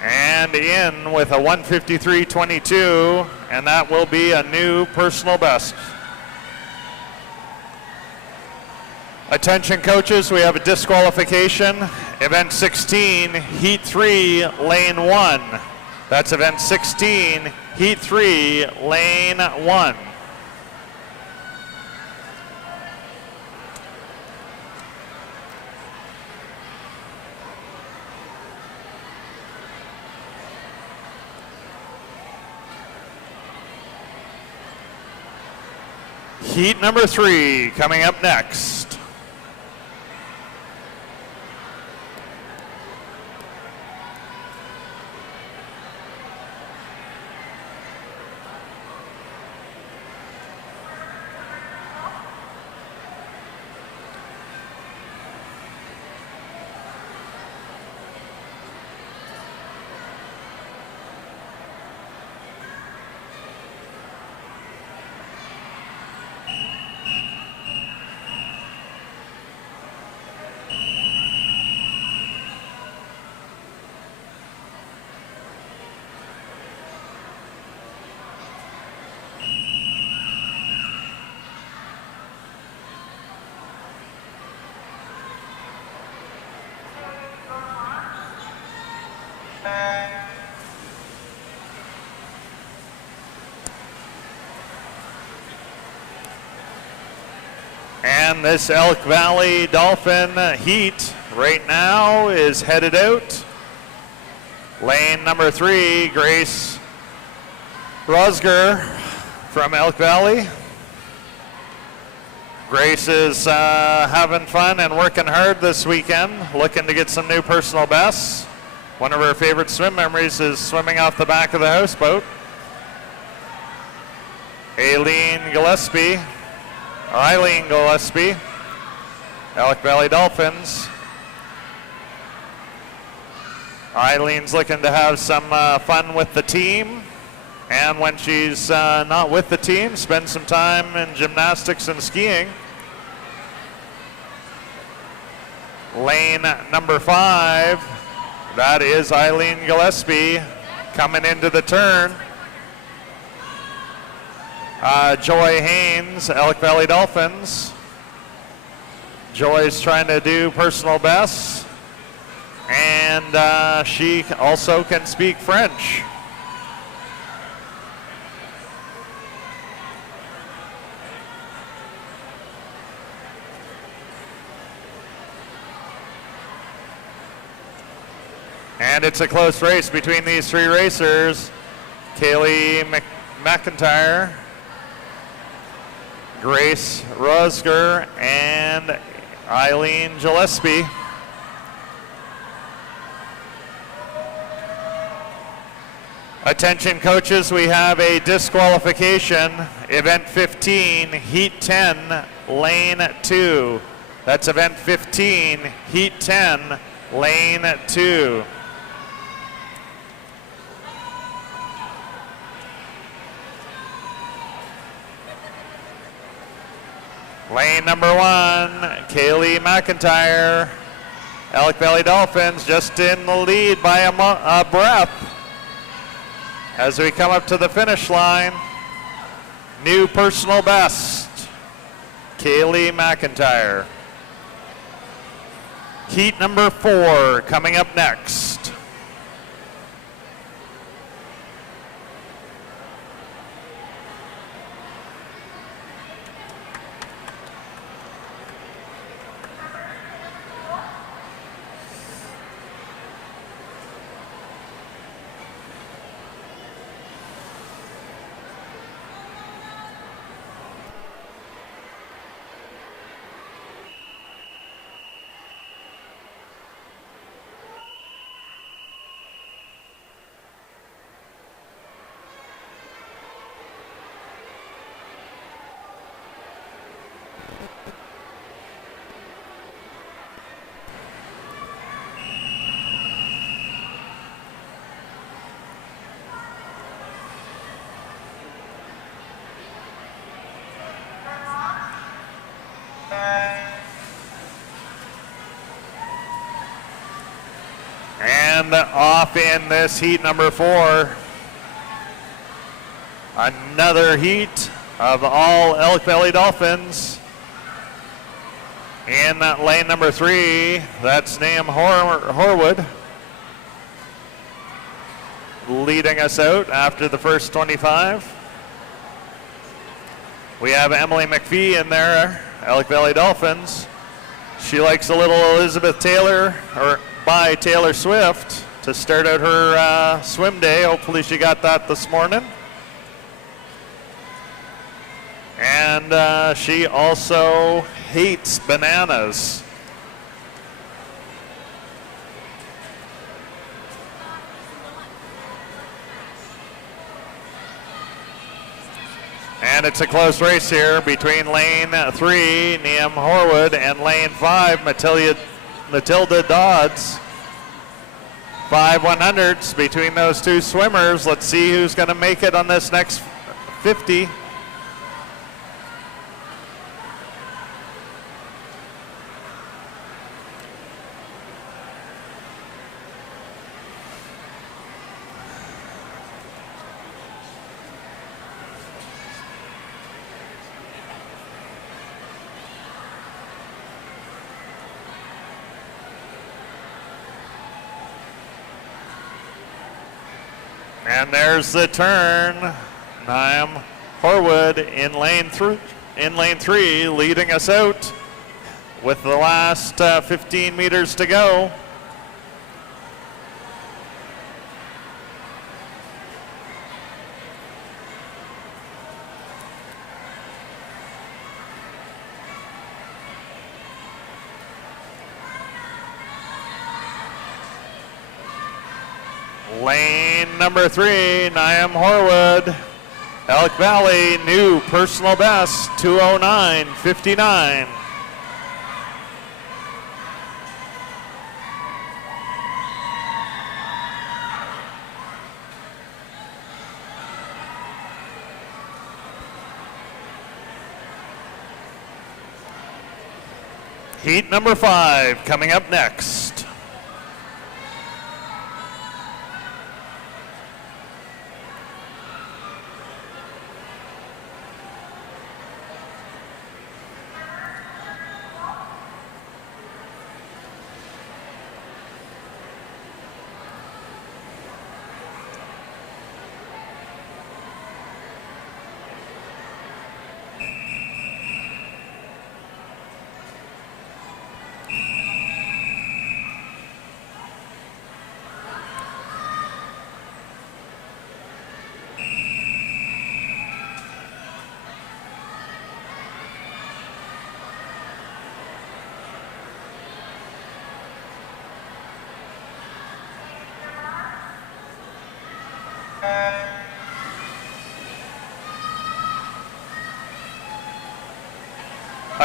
And in with a 1:53.22, and that will be a new personal best. Attention coaches, we have a disqualification. Event 16, Heat 3, Lane 1. That's Event 16, Heat 3, Lane 1. Heat number 3 coming up next. And this Elk Valley Dolphin heat right now is headed out. Lane number 3, Grace Rosger from Elk Valley. Grace is having fun and working hard this weekend, looking to get some new personal bests. One of her favorite swim memories is swimming off the back of the houseboat. Eileen Gillespie, Elk Valley Dolphins. Eileen's looking to have some fun with the team, and when she's not with the team, spend some time in gymnastics and skiing. Lane number 5, that is Eileen Gillespie coming into the turn. Joy Haynes, Elk Valley Dolphins. Joy's trying to do personal bests, and she also can speak French. And it's a close race between these 3 racers. Kaylee McIntyre, Grace Rosger, and Eileen Gillespie. Attention coaches, we have a disqualification. Event 15, Heat 10, Lane 2. That's Event 15, Heat 10, Lane 2. Lane number 1, Kaylee McIntyre. Elk Valley Dolphins just in the lead by a breath. As we come up to the finish line, new personal best, Kaylee McIntyre. Heat number 4 coming up next. And off in this heat number 4. Another heat of all Elk Valley Dolphins. In lane number 3, that's Naam Horwood leading us out after the first 25. We have Emily McPhee in there, Elk Valley Dolphins. She likes a little Elizabeth Taylor, or by Taylor Swift, to start out her swim day. Hopefully she got that this morning. And she also hates bananas. And it's a close race here between lane 3, Naam Horwood, and lane 5, Matilda Dodds. 5 100s between those two swimmers. Let's see who's going to make it on this next 50. And there's the turn. Naam Horwood in lane 3, leading us out with the last 15 meters to go. Lane number 3, Naam Horwood, Elk Valley, new personal best, 2:09.59. Heat number 5 coming up next.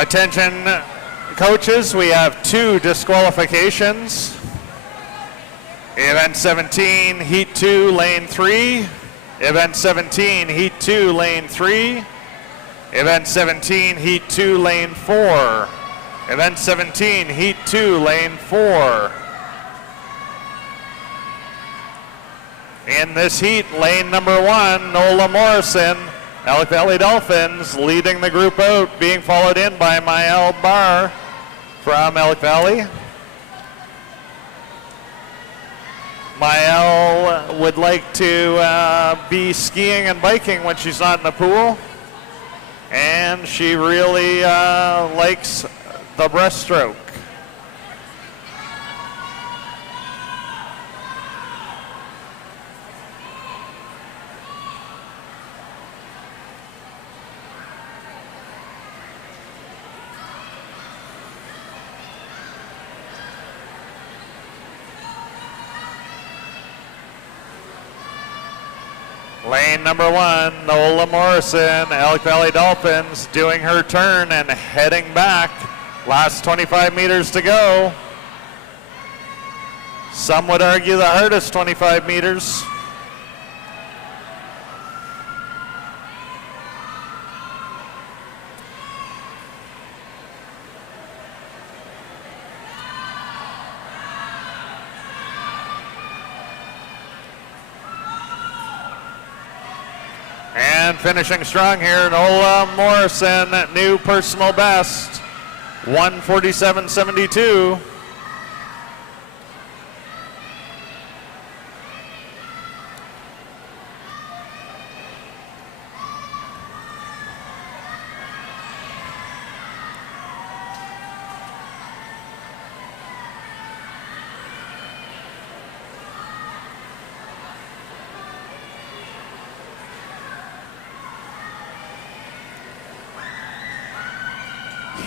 Attention coaches, we have 2 disqualifications. Event 17, Heat 2, Lane 3. Event 17, Heat 2, Lane 3. Event 17, Heat 2, Lane 4. Event 17, Heat 2, Lane 4. In this heat, lane number 1, Nola Morrison, Elk Valley Dolphins, leading the group out, being followed in by Mael Barr from Elk Valley. Mael would like to be skiing and biking when she's not in the pool, and she really likes the breaststroke. Lane number 1, Nola Morrison, Elk Valley Dolphins, doing her turn and heading back. Last 25 meters to go. Some would argue the hardest 25 meters. And finishing strong here, Nola Morrison, new personal best, 1:47.72.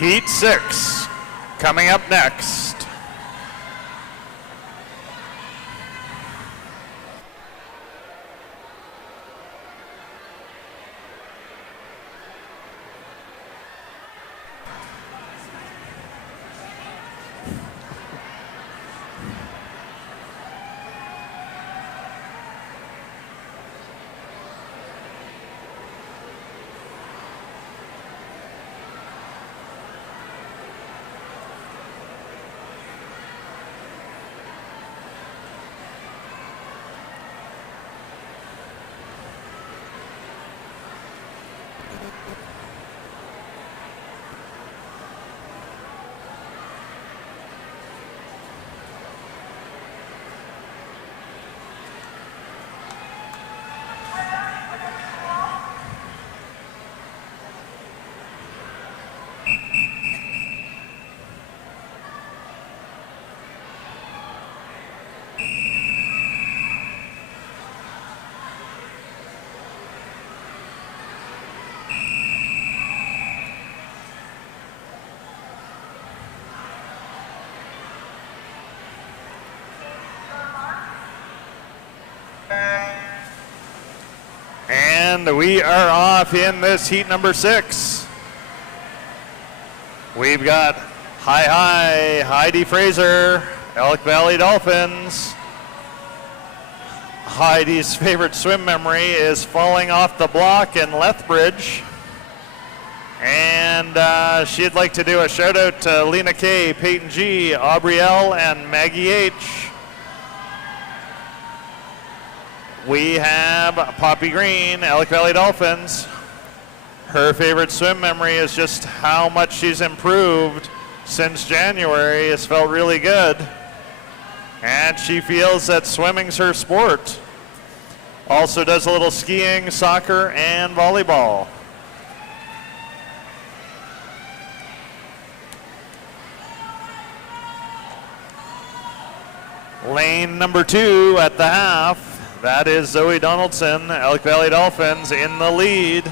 Heat 6 coming up next. And we are off in this heat number 6. We've got Heidi Fraser, Elk Valley Dolphins. Heidi's favorite swim memory is falling off the block in Lethbridge. And she'd like to do a shout out to Lena K, Peyton G, Aubrey L, and Maggie H. We have Poppy Green, Elk Valley Dolphins. Her favorite swim memory is just how much she's improved since January. It's felt really good. And she feels that swimming's her sport. Also does a little skiing, soccer, and volleyball. Lane number 2 at the half. That is Zoe Donaldson, Elk Valley Dolphins, in the lead.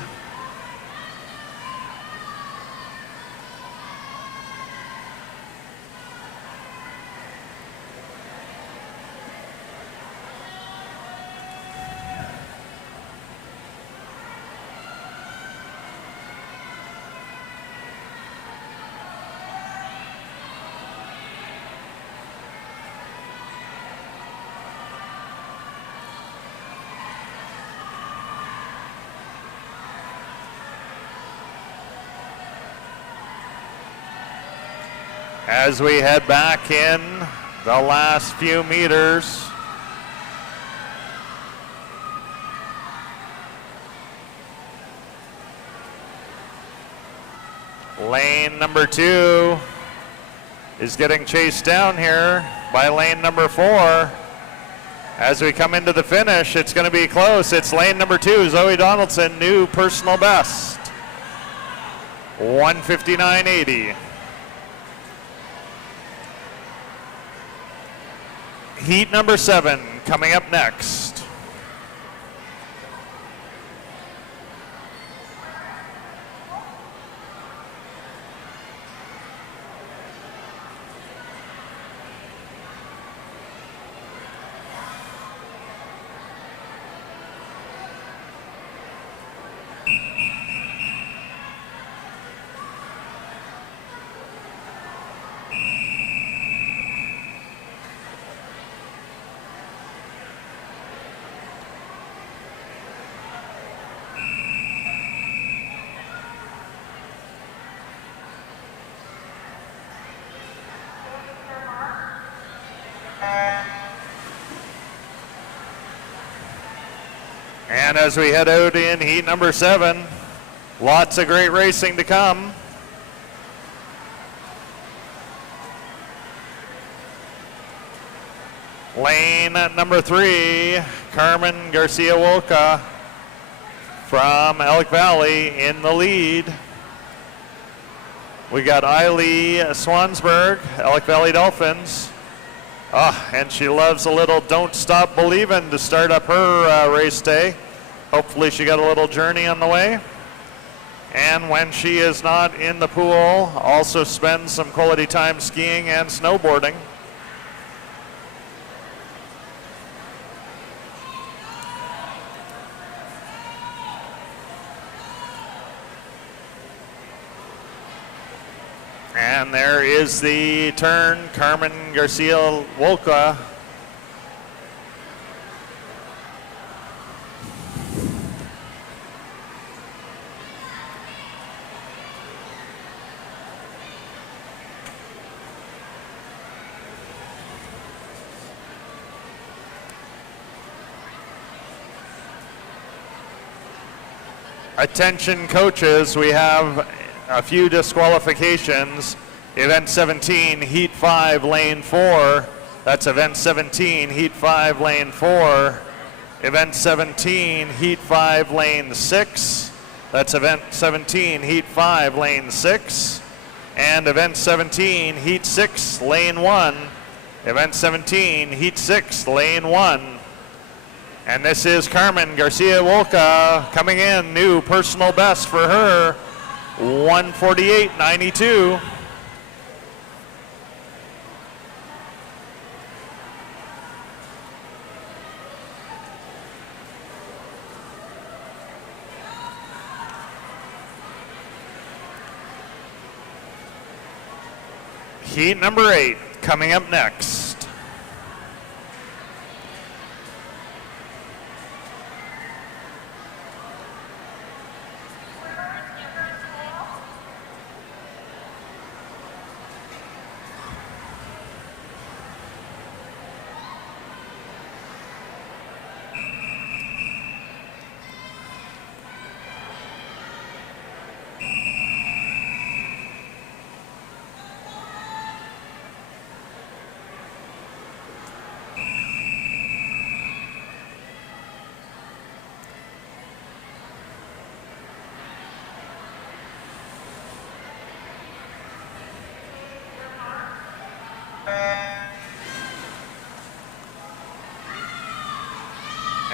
as we head back in the last few meters. Lane number 2 is getting chased down here by lane number 4. As we come into the finish, it's going to be close. It's lane number 2, Zoe Donaldson, new personal best, 1:59.80. Heat number 7 coming up next. And as we head out in heat number 7, lots of great racing to come. Lane number 3, Carmen Garcia-Wolka from Elk Valley in the lead. We got Eiley Swansburg, Elk Valley Dolphins. And she loves a little Don't Stop Believin' to start up her race day. Hopefully she got a little journey on the way. And when she is not in the pool, also spends some quality time skiing and snowboarding. And there is the turn, Carmen Garcia-Wolka. Attention coaches, we have a few disqualifications. Event 17, Heat 5, Lane 4. That's Event 17, Heat 5, Lane 4. Event 17, Heat 5, Lane 6. That's Event 17, Heat 5, Lane 6. And Event 17, Heat 6, Lane 1. Event 17, Heat 6, Lane 1. And this is Carmen Garcia-Wolka coming in, new personal best for her, 1:48.92. Heat number 8 coming up next.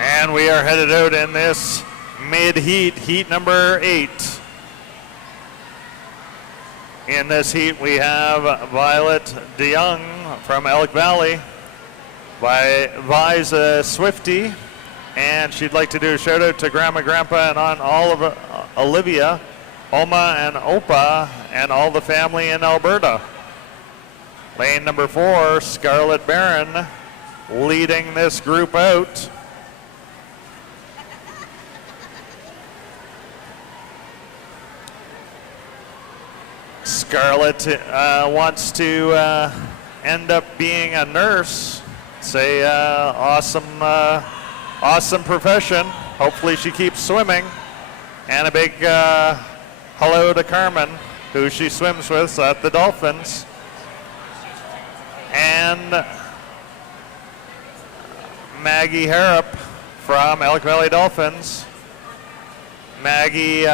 And we are headed out in this mid-heat, heat number 8. In this heat, we have Violet DeYoung from Elk Valley, by Viza Swifty, and she'd like to do a shout out to Grandma, Grandpa, and on all of Olivia, Oma, and Opa, and all the family in Alberta. Lane number 4, Scarlett Barron, leading this group out. Scarlett wants to end up being a nurse. It's a awesome profession. Hopefully she keeps swimming. And a big hello to Carmen, who she swims with at the Dolphins. And Maggie Harrop from Elk Valley Dolphins. Maggie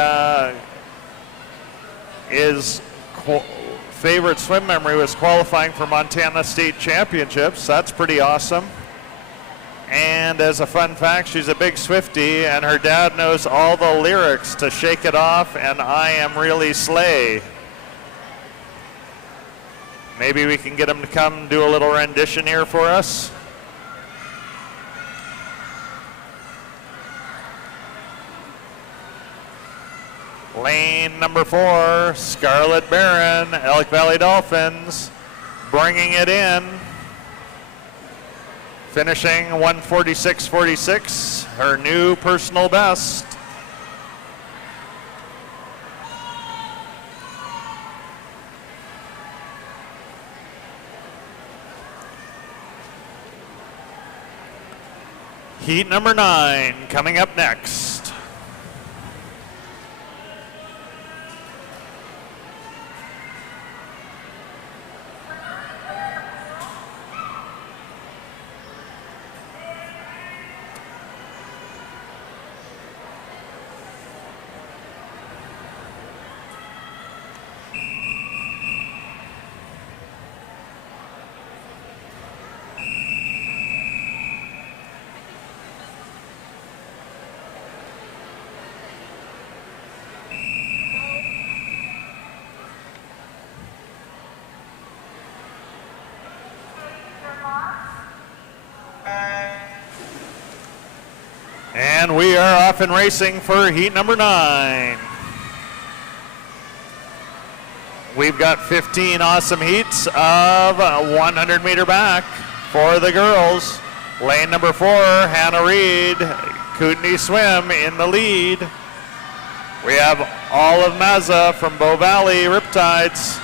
is favorite swim memory was qualifying for Montana State Championships. That's pretty awesome. And as a fun fact, she's a big Swiftie, and her dad knows all the lyrics to Shake It Off and I Am Really Slay. Maybe we can get him to come do a little rendition here for us. Lane number 4, Scarlett Barron, Elk Valley Dolphins, bringing it in. Finishing 146.46, her new personal best. Heat number 9 coming up next. And we are off and racing for heat number 9. We've got 15 awesome heats of 100 meter back for the girls. Lane number 4, Hannah Reed, Kootenai Swim in the lead. We have Olive Mazza from Bow Valley Riptides.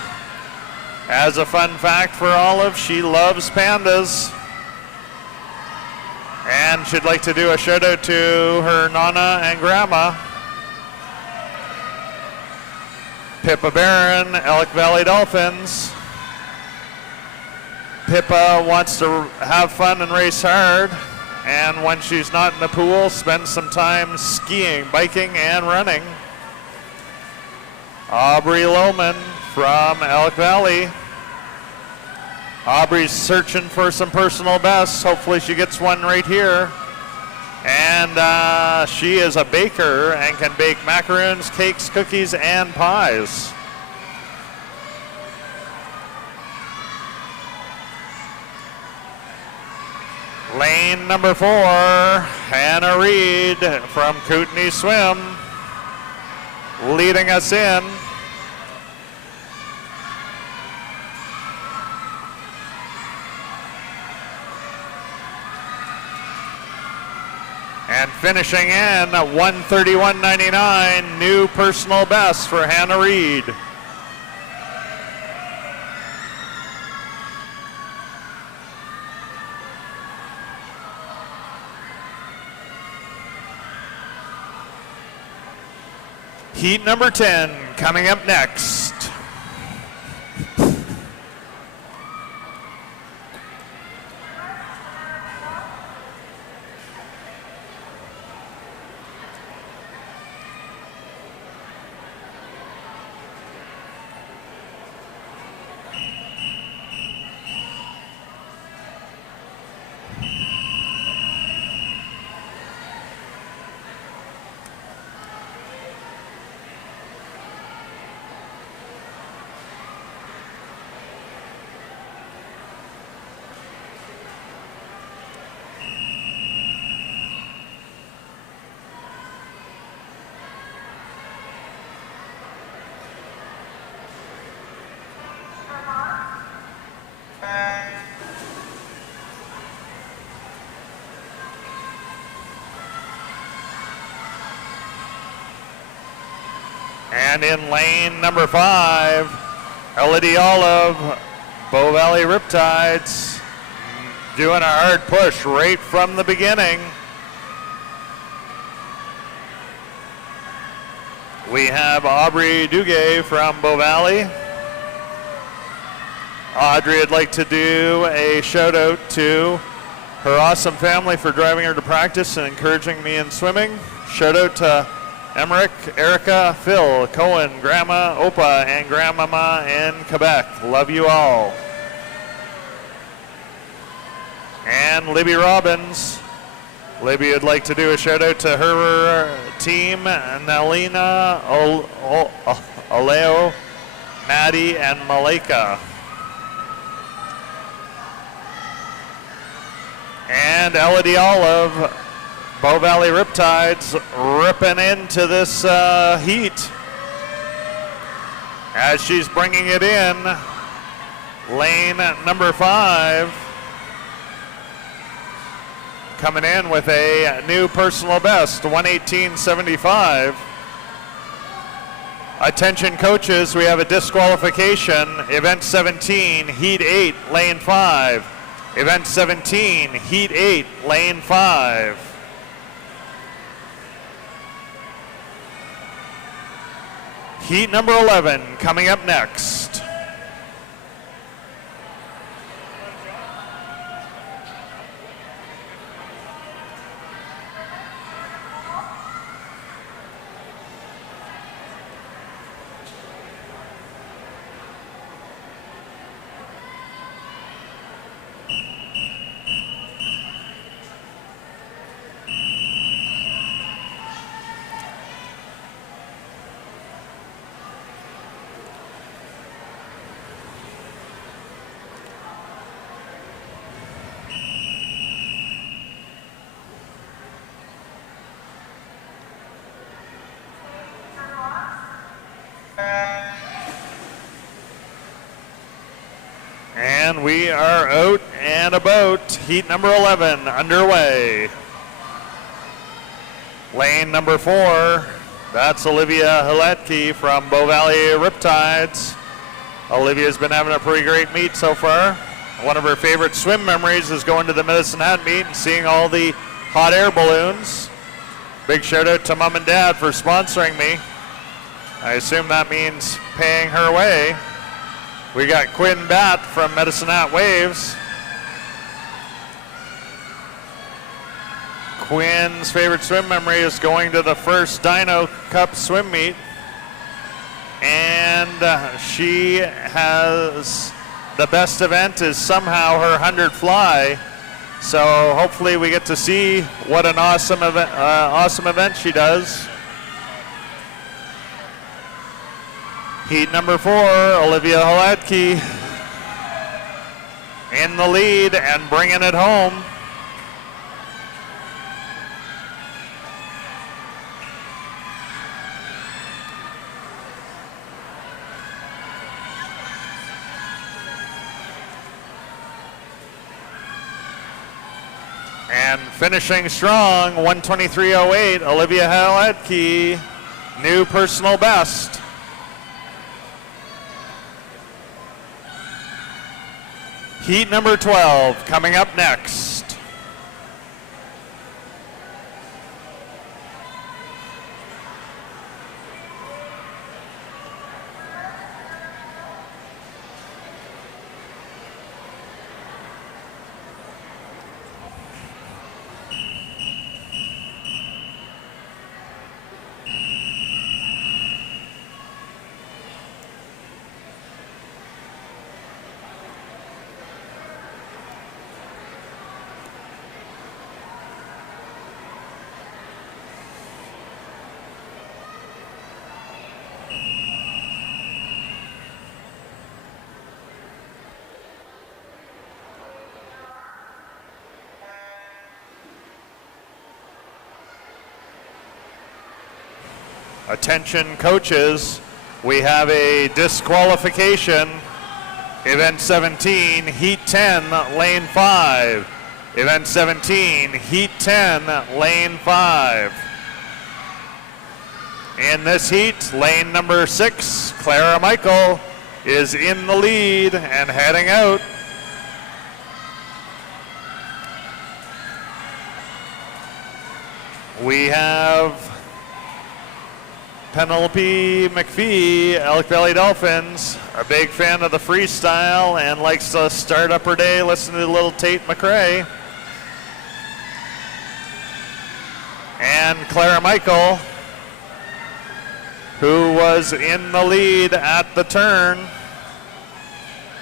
As a fun fact for Olive, she loves pandas. And she'd like to do a shout out to her Nana and Grandma. Pippa Barron, Elk Valley Dolphins. Pippa wants to have fun and race hard. And when she's not in the pool, spend some time skiing, biking, and running. Aubrey Lohman from Elk Valley. Aubrey's searching for some personal bests. Hopefully she gets one right here. And she is a baker and can bake macaroons, cakes, cookies, and pies. Lane number 4, Hannah Reed from Kootenai Swim, leading us in. And finishing in at 131.99, new personal best for Hannah Reed. Heat number 10 coming up next. And in lane number 5, Elodie Olive, Bow Valley Riptides, doing a hard push right from the beginning. We have Aubrey Duguay from Bow Valley. Audrey would like to do a shout out to her awesome family for driving her to practice and encouraging me in swimming. Shout out to Emmerich, Erica, Phil, Cohen, Grandma, Opa, and Grandmama in Quebec. Love you all. And Libby Robbins. Libby would like to do a shout out to her team, Nalina, Aleo, Maddie, and Malika. And Elodie Olive, Bow Valley Riptides, ripping into this heat as she's bringing it in. Lane number 5 coming in with a new personal best, 118.75. Attention coaches, we have a disqualification. Event 17, Heat 8, Lane 5. Event 17, Heat 8, Lane 5. Heat number 11 coming up next. And we are out and about. Heat number 11 underway. Lane number 4, that's Olivia Hiletke from Bow Valley Riptides. Olivia's been having a pretty great meet so far. One of her favorite swim memories is going to the Medicine Hat meet and seeing all the hot air balloons. Big shout out to Mom and Dad for sponsoring me. I assume that means paying her way. We got Quinn Batt from Medicine Hat Waves. Quinn's favorite swim memory is going to the first Dino Cup swim meet. And she has the best event is somehow her 100 fly. So hopefully we get to see what an awesome event she does. Heat number 4, Olivia Hiletke in the lead and bringing it home. And finishing strong, 123.08, Olivia Hiletke, new personal best. Heat number 12 coming up next. Attention coaches, we have a disqualification. Event 17, Heat 10, Lane 5. Event 17, Heat 10, Lane 5. In this heat, lane number 6, Clara Michael, is in the lead and heading out. We have Penelope McPhee, Elk Valley Dolphins, a big fan of the freestyle and likes to start up her day listening to little Tate McRae. And Clara Michael, who was in the lead at the turn.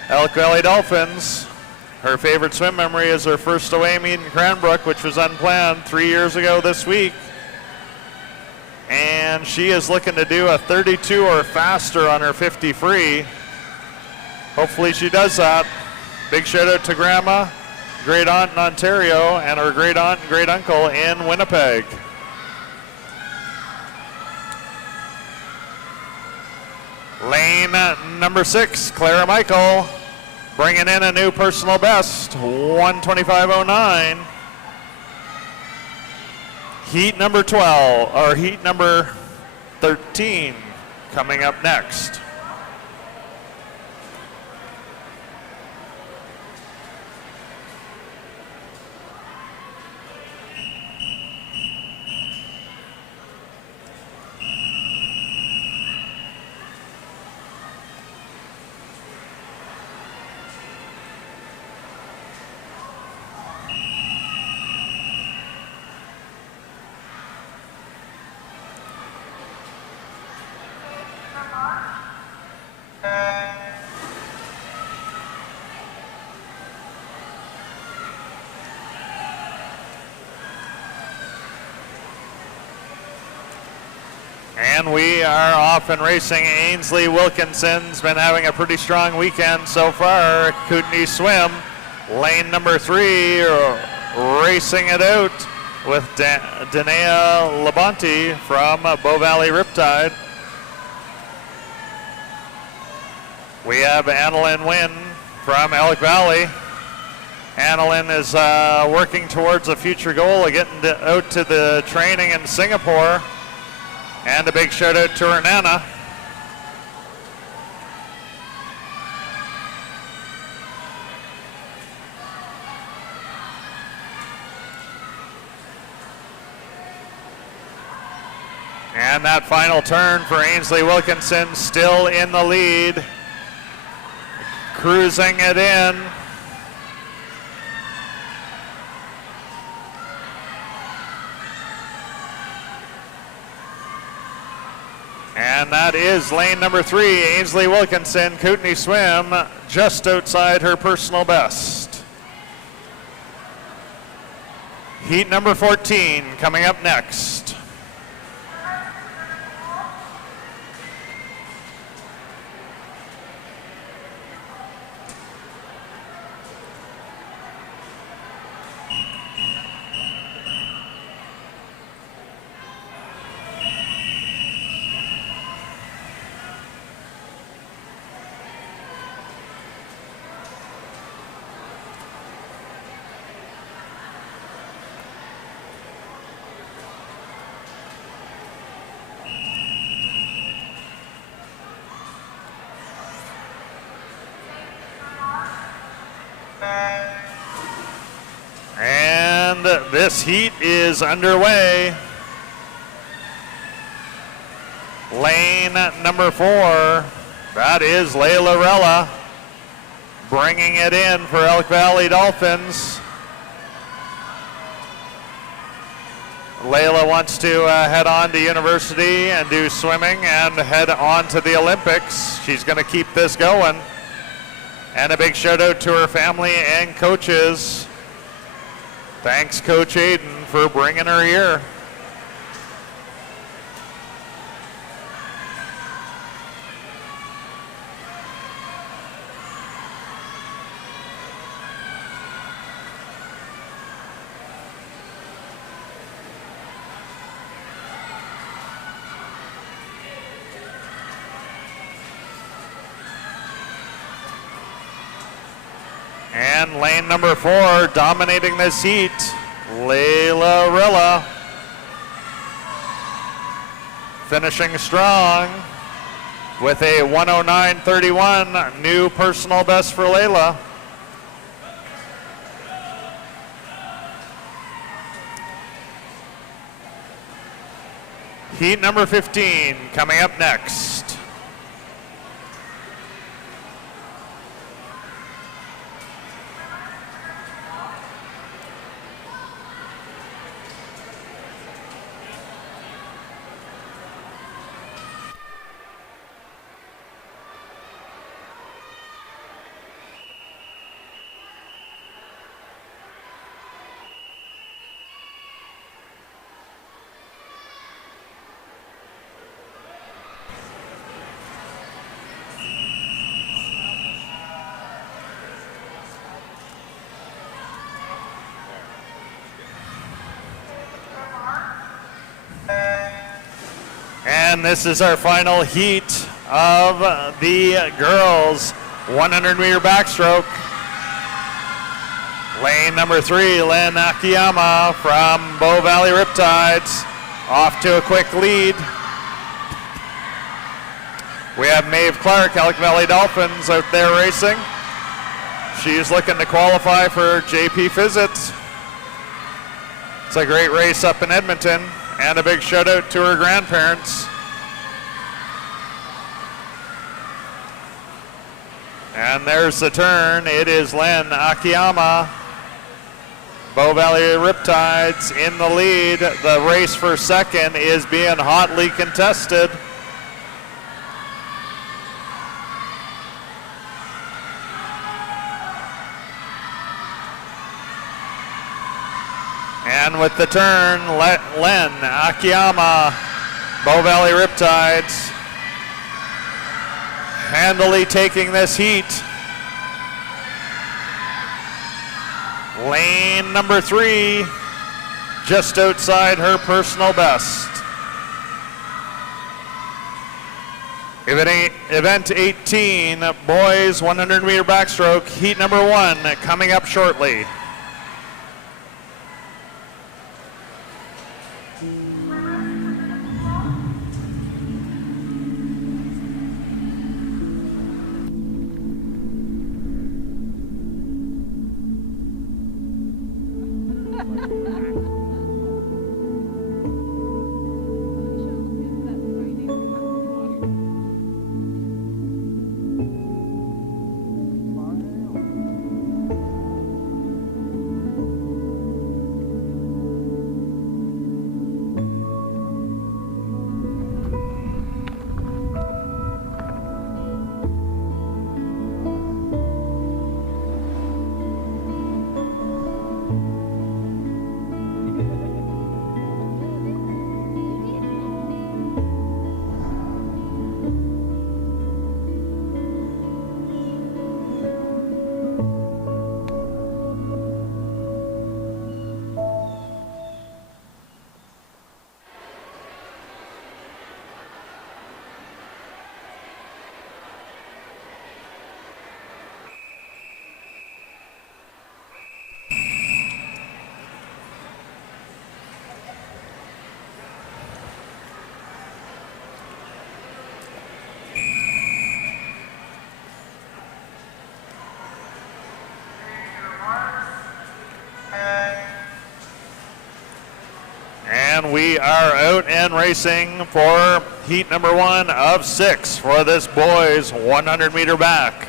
Elk Valley Dolphins, her favorite swim memory is her first away meet in Cranbrook, which was unplanned 3 years ago this week. And she is looking to do a 32 or faster on her 50 free. Hopefully she does that. Big shout out to Grandma, great aunt in Ontario, and her great aunt and great uncle in Winnipeg. Lane number 6, Clara Michael, bringing in a new personal best, 125.09. Heat number 12, or heat number 13, coming up next. And we are off and racing. Ainsley Wilkinson's been having a pretty strong weekend so far. Kootenai Swim, lane number 3, racing it out with Danae Labonte from Bow Valley Riptide. We have Annalyn Wynn from Elk Valley. Annalyn is working towards a future goal of getting out to the training in Singapore. And a big shout out to her Nana. And that final turn for Ainsley Wilkinson, still in the lead. Cruising it in. And that is lane number 3, Ainsley Wilkinson, Kootenai Swim, just outside her personal best. Heat number 14 coming up next. And this heat is underway. Lane number 4, that is Layla Rella, bringing it in for Elk Valley Dolphins. Layla wants to head on to university and do swimming and head on to the Olympics. She's going to keep this going. And a big shout out to her family and coaches. Thanks, Coach Aiden, for bringing her here. And lane number 4, dominating this heat, Layla Rilla. Finishing strong. with a 109.31, new personal best for Layla. Heat number 15 coming up next. And this is our final heat of the girls 100-meter backstroke. Lane number 3, Lynn Akiyama from Bow Valley Riptides, off to a quick lead. We have Maeve Clark, Elk Valley Dolphins, out there racing. She's looking to qualify for JP Fizits. It's a great race up in Edmonton, and a big shout out to her grandparents. And there's the turn. It is Len Akiyama. Bow Valley Riptides in the lead. The race for second is being hotly contested. And with the turn, Len Akiyama, Bow Valley Riptides, handily taking this heat. Lane number 3, just outside her personal best. Event 18, boys 100-meter backstroke, heat number 1 coming up shortly. And we are out and racing for heat number 1 of 6 for this boys 100-meter back.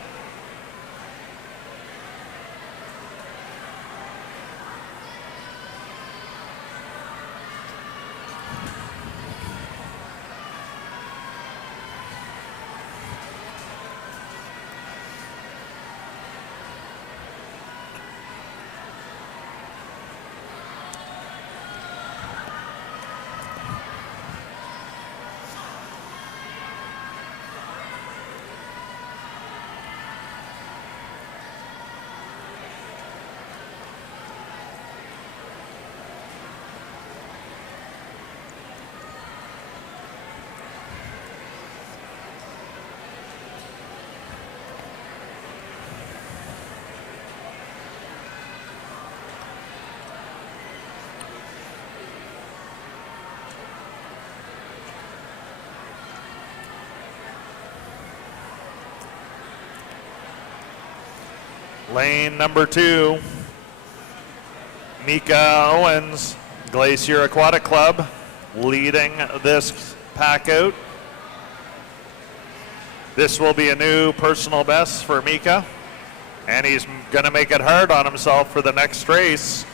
Lane number 2, Mika Owens, Glacier Aquatic Club, leading this pack out. This will be a new personal best for Mika, and he's going to make it hard on himself for the next race.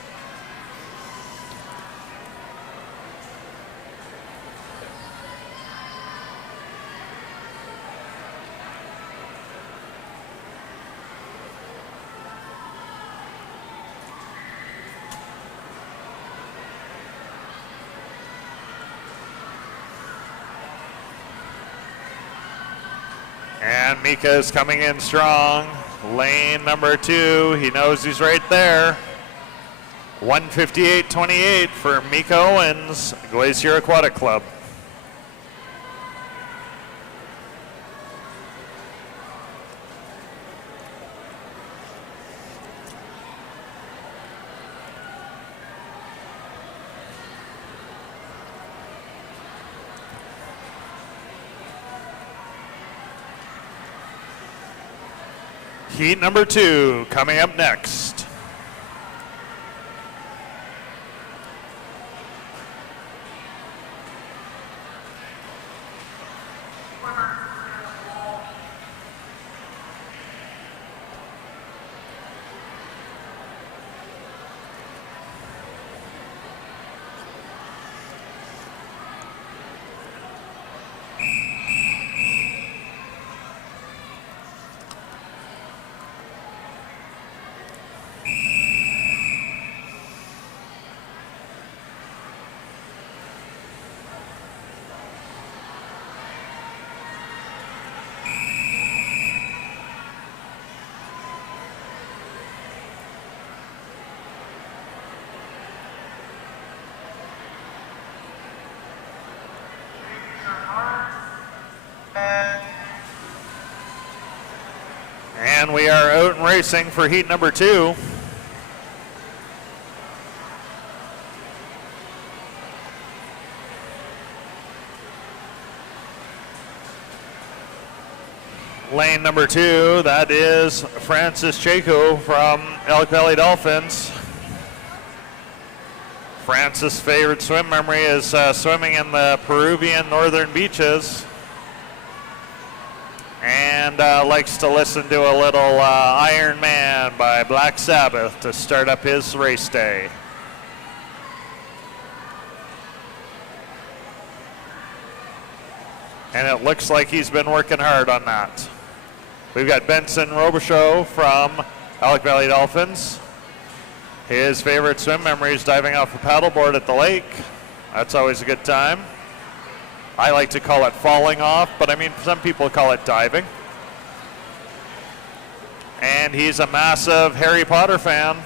And Mika is coming in strong. Lane number 2, he knows he's right there. 1:58.28 for Mika Owens, Glacier Aquatic Club. Heat number 2 coming up next. And we are out and racing for heat number 2. Lane number 2, that is Francis Chaco from Elk Valley Dolphins. Francis' favorite swim memory is swimming in the Peruvian northern beaches, and likes to listen to a little Iron Man by Black Sabbath to start up his race day. And it looks like he's been working hard on that. We've got Benson Robichaud from Elk Valley Dolphins. His favorite swim memory is diving off a paddleboard at the lake. That's always a good time. I like to call it falling off, but I mean, some people call it diving. And he's a massive Harry Potter fan.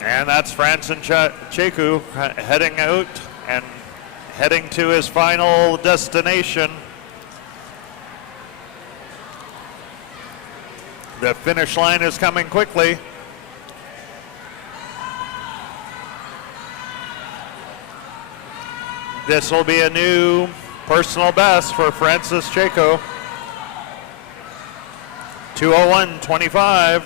And that's Francis Chaku heading out and heading to his final destination. The finish line is coming quickly. This will be a new personal best for Francis Chaco. 2:01.25.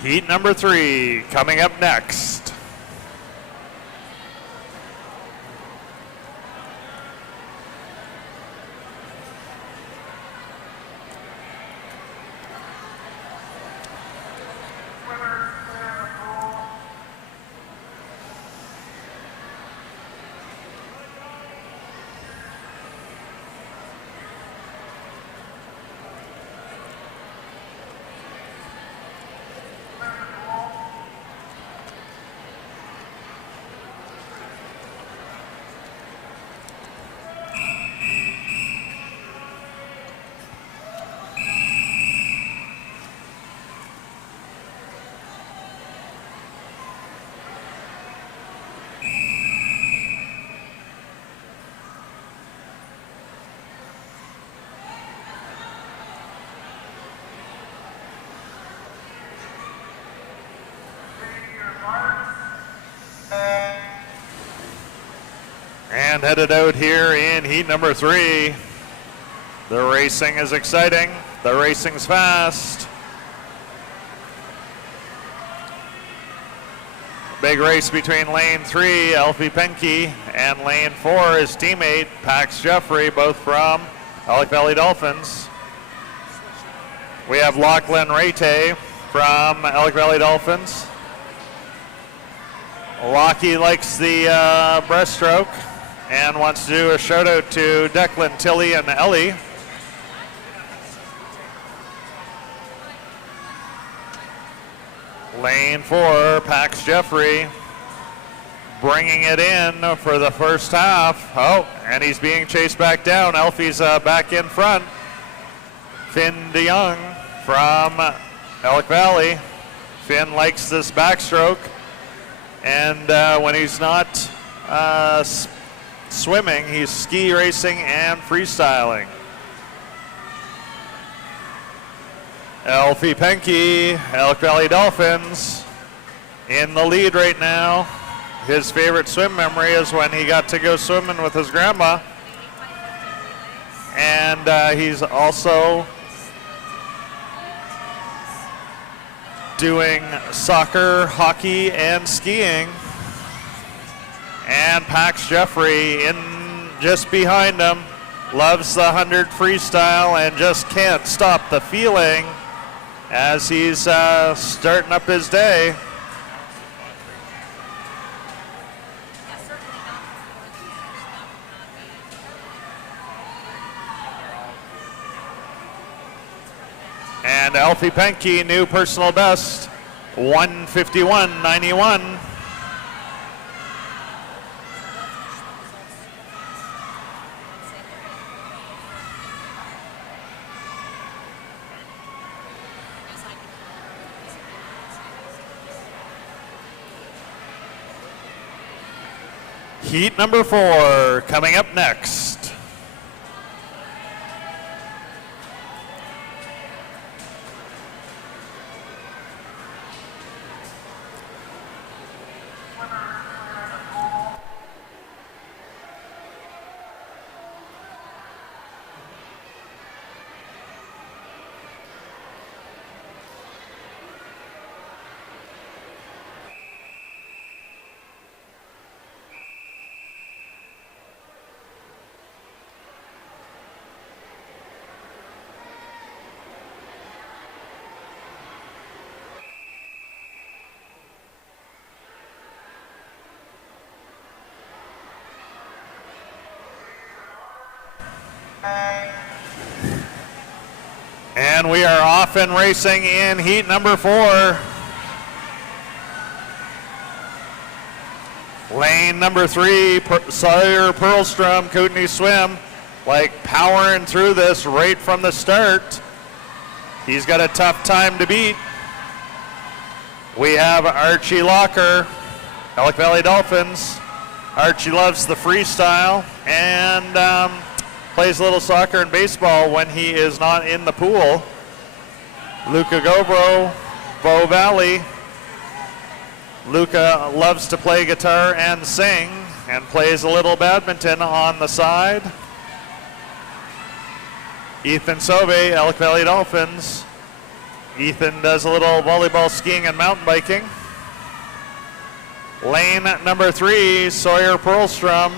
Heat number 3 coming up next. And headed out here in heat number 3. The racing is exciting. The racing's fast. Big race between lane 3, Elfie Penke, and lane 4, his teammate, Pax Jeffrey, both from Elk Valley Dolphins. We have Lachlan Rate from Elk Valley Dolphins. Lockie likes the breaststroke and wants to do a shout out to Declan, Tilly, and Ellie. Lane 4, Pax Jeffrey, bringing it in for the first half. Oh, and he's being chased back down. Elfie's back in front. Finn DeYoung from Elk Valley. Finn likes this backstroke. And when he's not swimming, he's ski racing and freestyling. Elfie Penke, Elk Valley Dolphins, in the lead right now. His favorite swim memory is when he got to go swimming with his grandma. And he's also doing soccer, hockey, and skiing. And Pax Jeffrey in just behind him, loves the 100 freestyle and just can't stop the feeling as he's starting up his day. And Elfie Penke, new personal best, 151.91. Heat number 4 coming up next. And we are off and racing in heat number 4. Lane number 3, Sawyer Pearlstrom, Kootenai Swim, like powering through this right from the start. He's got a tough time to beat. We have Archie Locker, Elk Valley Dolphins. Archie loves the freestyle and plays a little soccer and baseball when he is not in the pool. Luca Gobro, Bow Valley. Luca loves to play guitar and sing and plays a little badminton on the side. Ethan Sove, Elk Valley Dolphins. Ethan does a little volleyball, skiing, and mountain biking. Lane number 3, Sawyer Pearlstrom,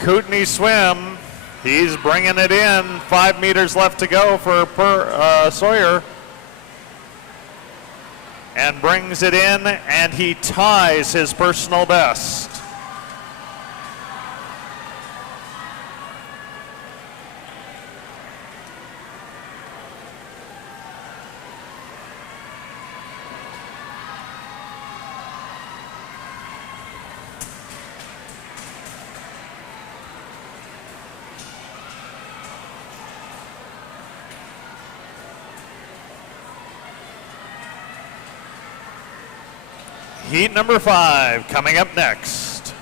Kootenai Swim. He's bringing it in. 5 meters left to go for Sawyer. And brings it in, and he ties his personal best. Heat number 5 coming up next.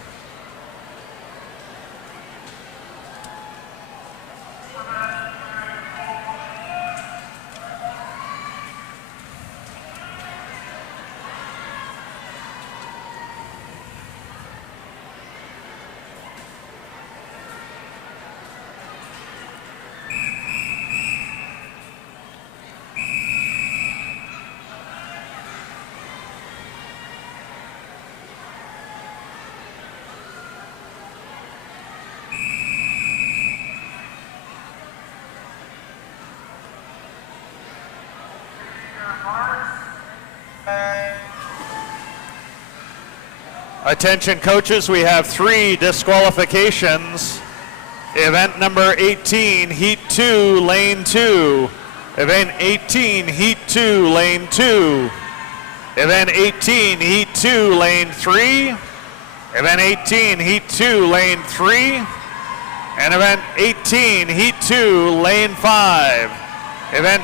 Attention coaches, we have 3 disqualifications. Event number 18, Heat 2, Lane 2. Event 18, Heat 2, Lane 2. Event 18, Heat 2, Lane 3. Event 18, Heat 2, Lane 3. And Event 18, Heat 2, Lane 5. Event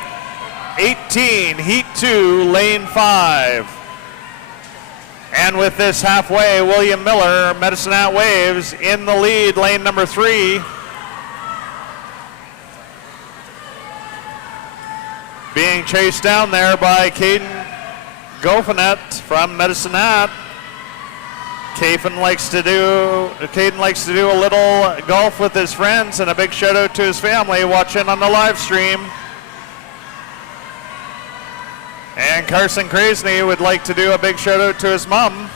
18, Heat 2, Lane 5. And with this halfway, William Miller, Medicine Hat Waves, in the lead, lane number 3. Being chased down there by Caden Gofanet from Medicine Hat. Caden likes to do a little golf with his friends, and a big shout out to his family watching on the live stream. And Carson Krasny would like to do a big shout out to his mom.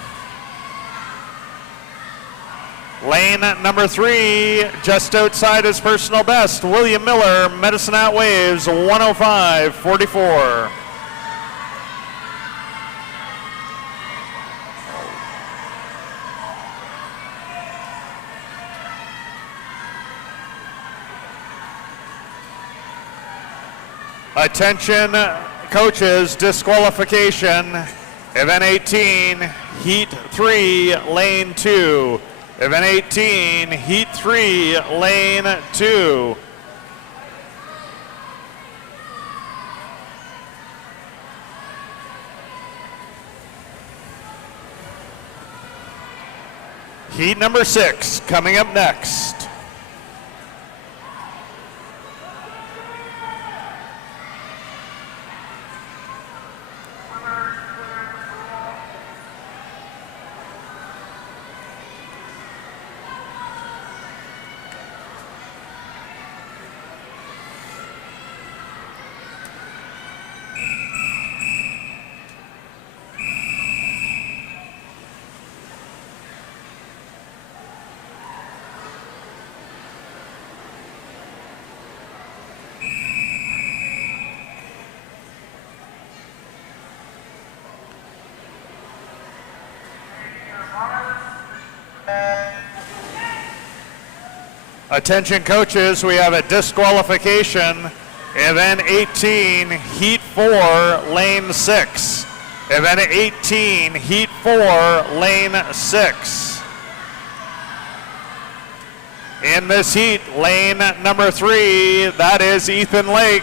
Lane number 3, just outside his personal best, William Miller, Medicine Hat Waves, 105.44. Attention coaches, disqualification. Event 18, Heat 3, Lane 2. Event 18, Heat 3, Lane 2. Heat number 6 coming up next. Attention coaches, we have a disqualification. Event 18, Heat 4, Lane 6. Event 18, Heat 4, Lane 6. In this heat, lane number 3, that is Ethan Lake.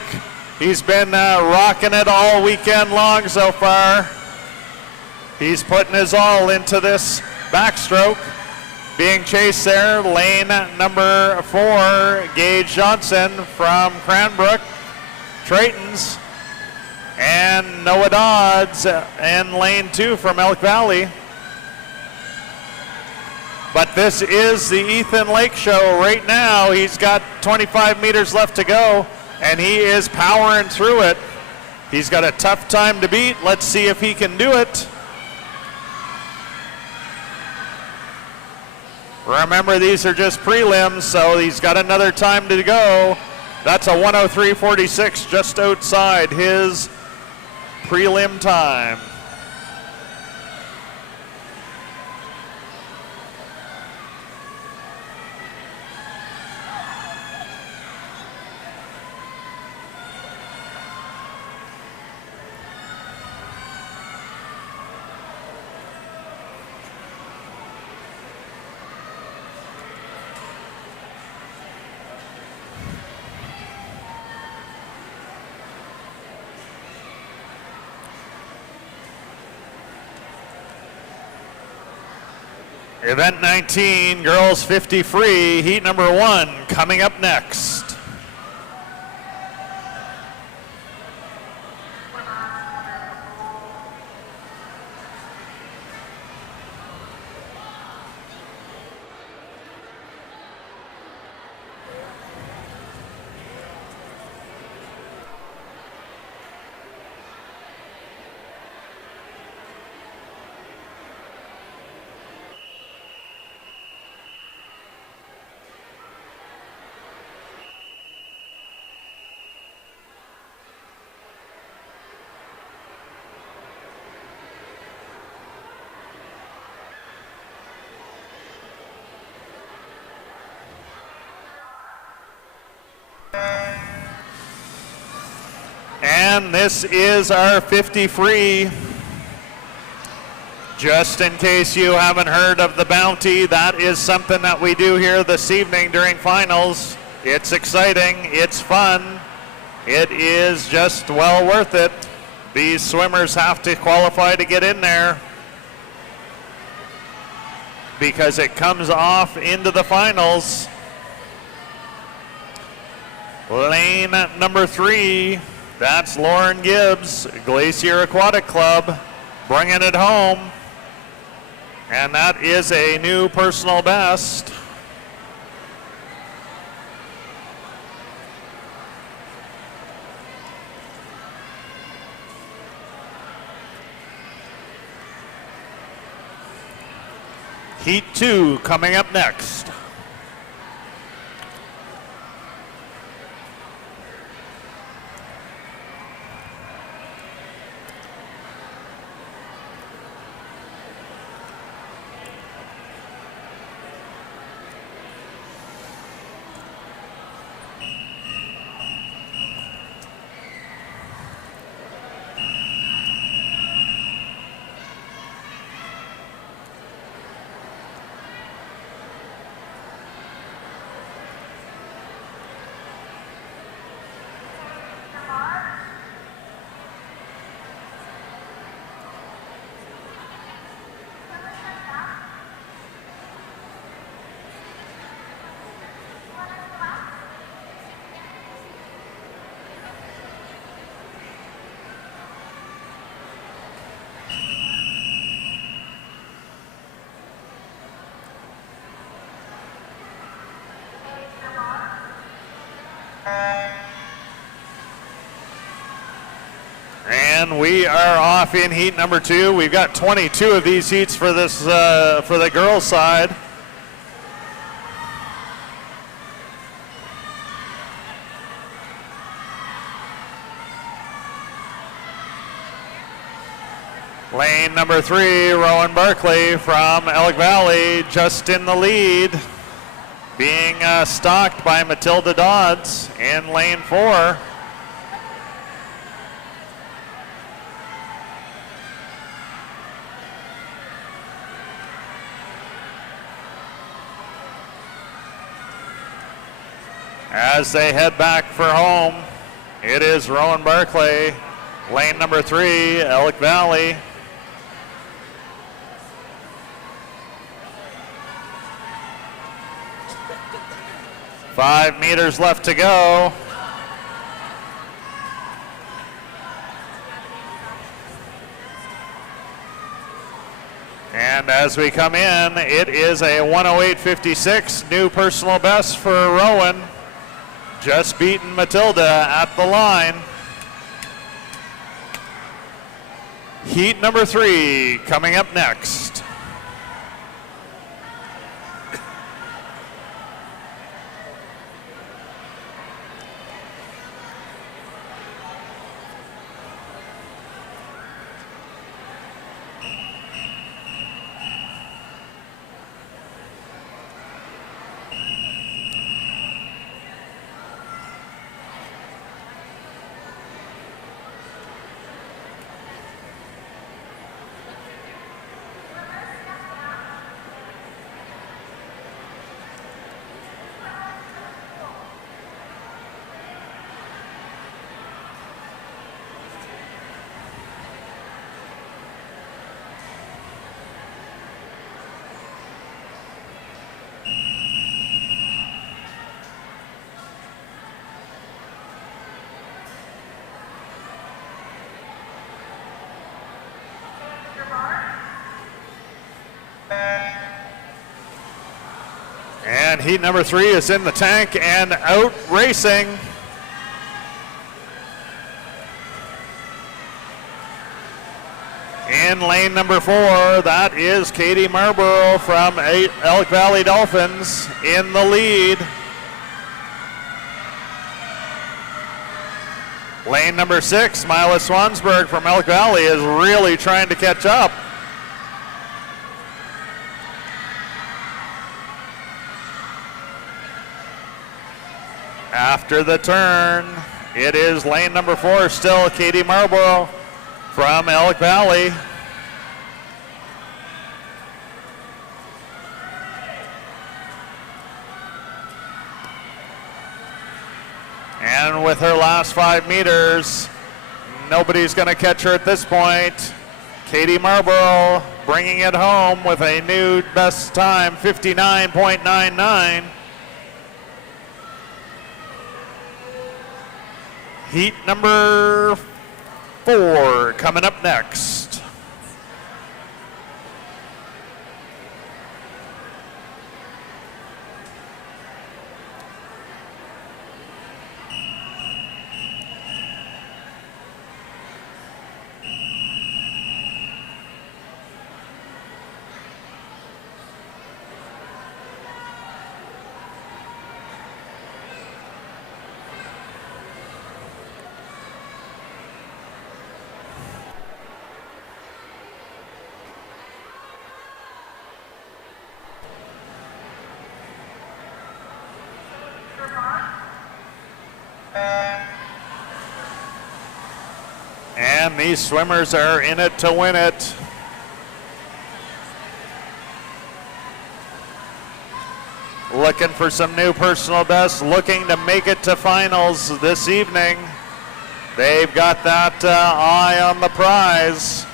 He's been rocking it all weekend long so far. He's putting his all into this backstroke. Being chased there, lane number 4, Gage Johnson from Cranbrook, Traytons, and Noah Dodds in lane 2 from Elk Valley. But this is the Ethan Lake show right now. He's got 25 meters left to go, and he is powering through it. He's got a tough time to beat. Let's see if he can do it. Remember, these are just prelims, so he's got another time to go. That's a 103.46, just outside his prelim time. Event 19, girls 50 free, heat number 1, coming up next. And this is our 50 free. Just in case you haven't heard of the bounty, that is something that we do here this evening during finals. It's exciting, it's fun, it is just well worth it. These swimmers have to qualify to get in there because it comes off into the finals. Lane number 3, that's Lauren Gibbs, Glacier Aquatic Club, bringing it home. And that is a new personal best. Heat 2 coming up next. And we are off in heat number 2. We've got 22 of these heats for this for the girls' side. Lane number 3, Rowan Barkley from Elk Valley, just in the lead, being stalked by Matilda Dodds in lane 4. As they head back for home, it is Rowan Barkley, lane number 3, Elk Valley. Five meters left to go. And as we come in, it is a 108.56, new personal best for Rowan. Just beaten Matilda at the line. Heat number 3 coming up next. And heat number 3 is in the tank and out racing. In lane number 4, that is Katie Marlborough from Elk Valley Dolphins in the lead. Lane number 6, Mila Swansburg from Elk Valley is really trying to catch up. After the turn, It is lane number 4, still Katie Marlborough from Elk Valley. And with her last 5 meters, nobody's going to catch her at this point. Katie Marlborough bringing it home with a new best time, 59.99. Heat number 4 coming up next. And these swimmers are in it to win it. Looking for some new personal bests, looking to make it to finals this evening. They've got that eye on the prize.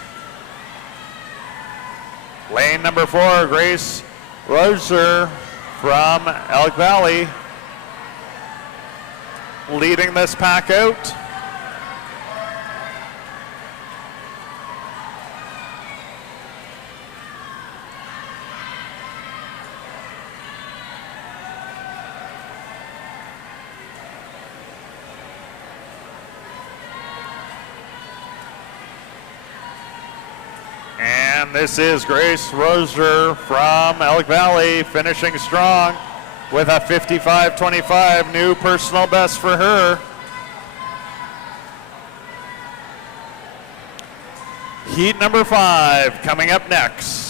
Lane number 4, Grace Roser from Elk Valley, leading this pack out. And this is Grace Roser from Elk Valley finishing strong with a 55.25 new personal best for her. Heat number 5 coming up next.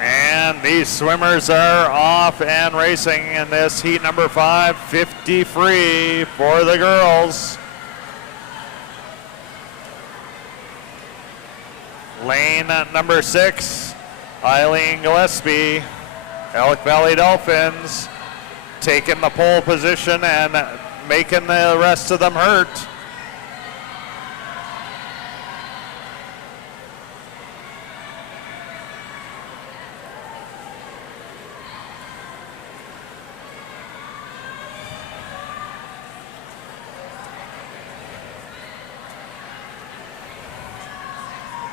And these swimmers are off and racing in this heat number 5, 50 free for the girls. Lane number 6, Eileen Gillespie, Elk Valley Dolphins, taking the pole position and making the rest of them hurt.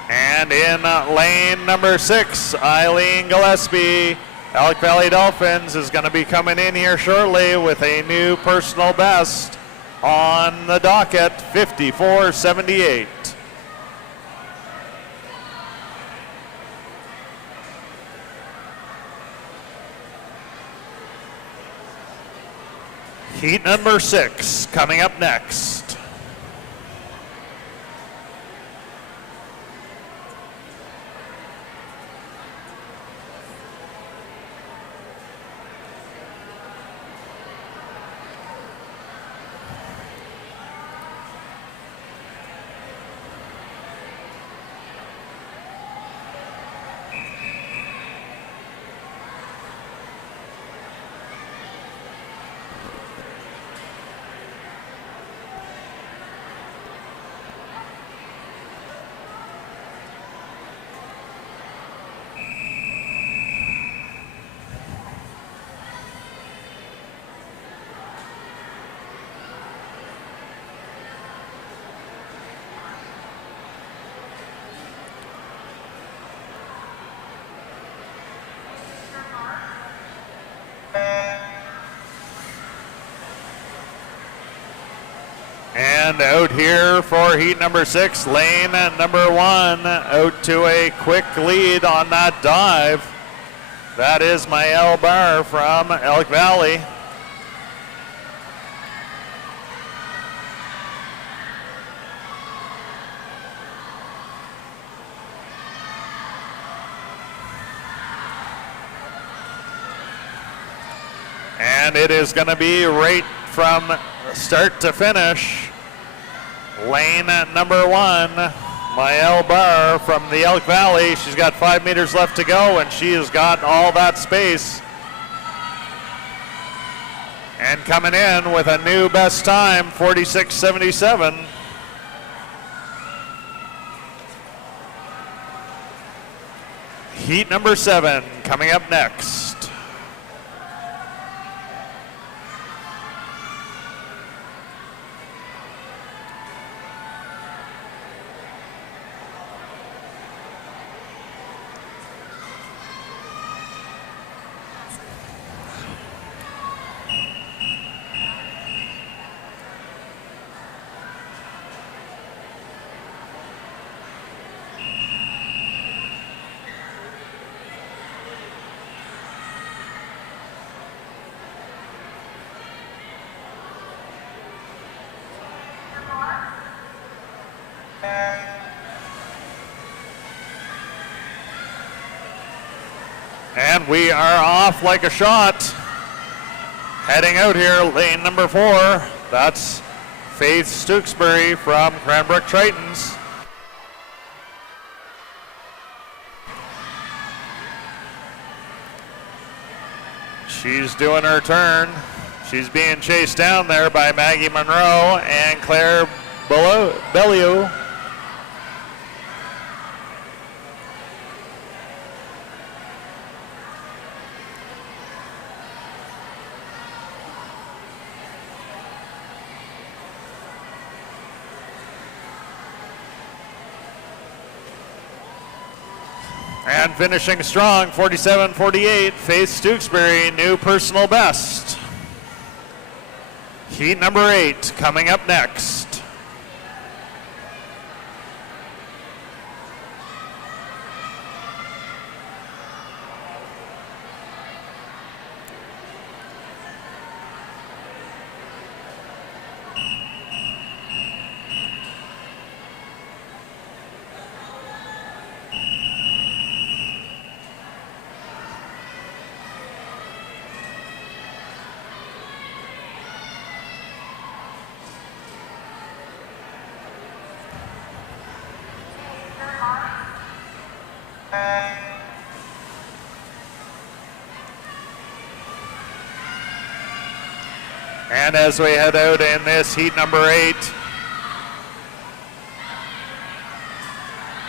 And in lane number 6, Eileen Gillespie, Elk Valley Dolphins, is going to be coming in here shortly with a new personal best on the docket, 54.78. Heat number 6 coming up next. And out here for heat number 6, lane number 1, out to a quick lead on that dive. That is Maëlle Barr from Elk Valley. And it is going to be right from start to finish. Lane number 1, Maëlle Barr from the Elk Valley. She's got 5 meters left to go, and she has got all that space. And coming in with a new best time, 46.77. Heat number 7 coming up next. And we are off like a shot. Heading out here, lane number 4. That's Faith Stooksbury from Cranbrook Tritons. She's doing her turn. She's being chased down there by Maggie Monroe and Claire Bellew. And finishing strong, 47.48, Faith Stooksbury, new personal best. Heat number 8 coming up next. And as we head out in this heat number 8,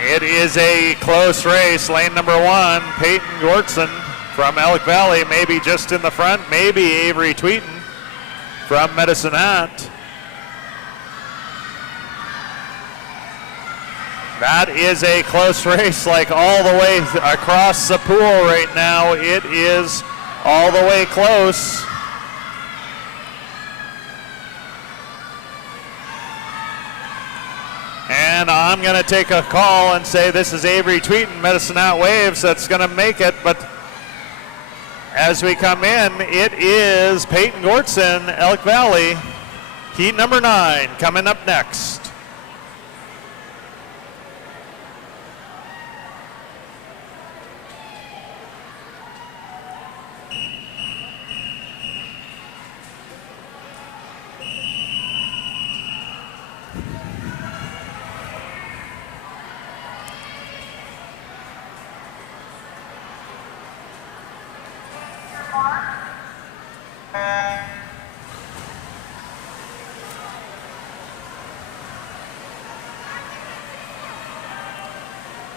it is a close race. Lane number 1, Peyton Gortson from Elk Valley, maybe just in the front, maybe Avery Tweeton from Medicine Hat. That is a close race, like all the way across the pool right now. It is all the way close. And I'm going to take a call and say this is Avery Tweeton, Medicine Hat Waves, that's going to make it. But as we come in, it is Peyton Gortson, Elk Valley. Heat number 9 coming up next.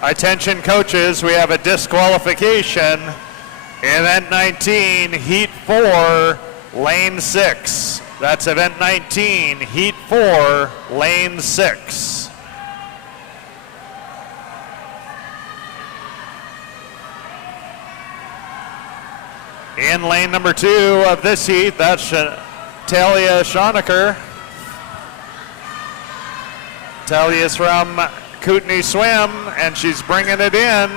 Attention coaches, we have a disqualification. Event 19, Heat 4, Lane 6. That's Event 19, Heat 4, Lane 6. In lane number 2 of this heat, that's Talia Schonecker Talia's from Kootenai Swim, and she's bringing it in.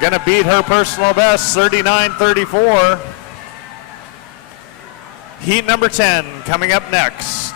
Gonna beat her personal best, 39:34. Heat number 10 coming up next.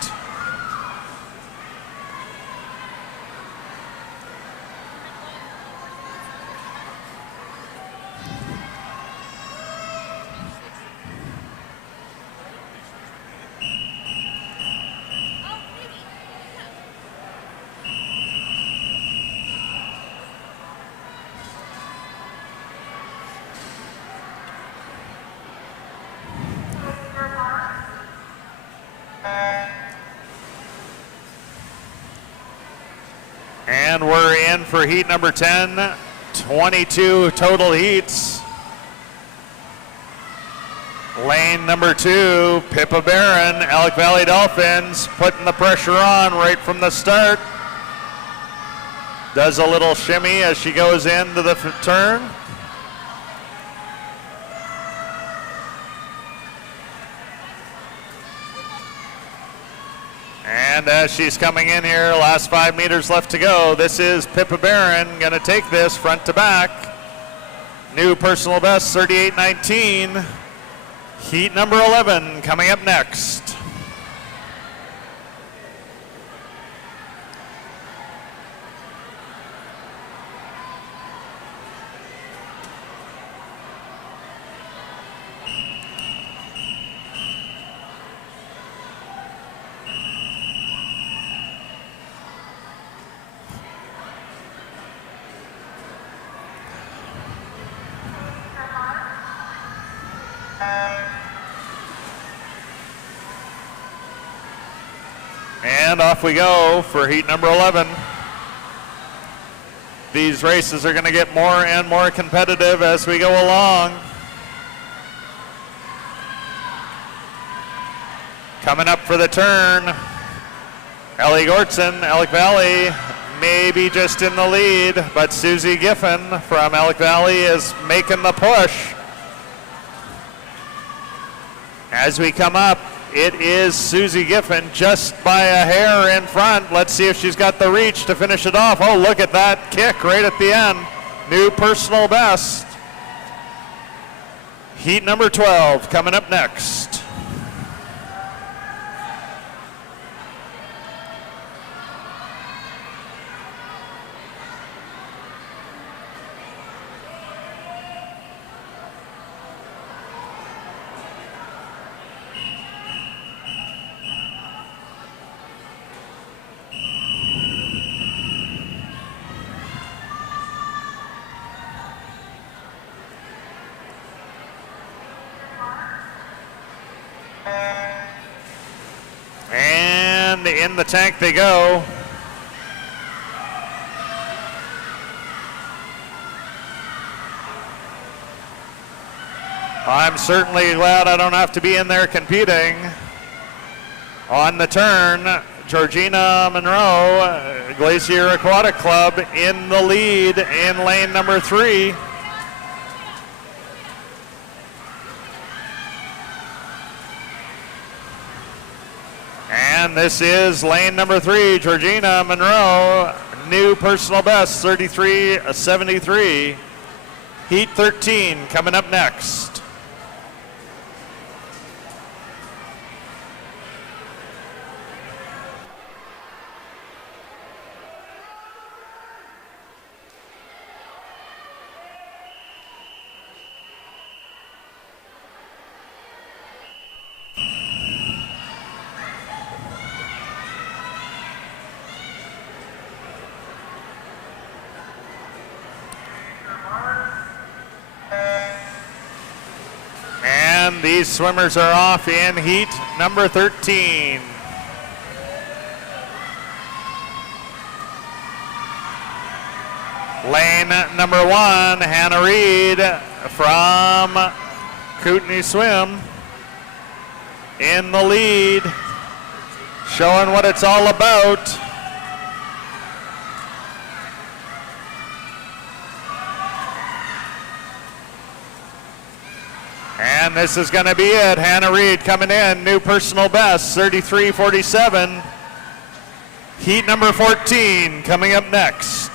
And we're in for heat number 10, 22 total heats. Lane number 2, Pippa Barron, Elk Valley Dolphins, putting the pressure on right from the start. Does a little shimmy as she goes into the turn. And as she's coming in here, last 5 meters left to go. This is Pippa Barron going to take this front to back. New personal best, 38:19. Heat number 11 coming up next. And off we go for heat number 11. These races are going to get more and more competitive as we go along. Coming up for the turn, Ellie Gortson, Elk Valley, maybe just in the lead, but Susie Giffen from Elk Valley is making the push. As we come up, it is Susie Giffen just by a hair in front. Let's see if she's got the reach to finish it off. Oh, look at that kick right at the end. New personal best. Heat number 12 coming up next. And in the tank they go. I'm certainly glad I don't have to be in there competing. On the turn, Georgina Monroe, Glacier Aquatic Club, in the lead in lane number 3. And this is lane number 3, Georgina Monroe, new personal best, 33:73. Heat 13 coming up next. These swimmers are off in heat number 13. Lane number 1, Hannah Reed from Kootenai Swim in the lead, showing what it's all about. And this is going to be it. Hannah Reed coming in, new personal best, 33:47. Heat number 14 coming up next.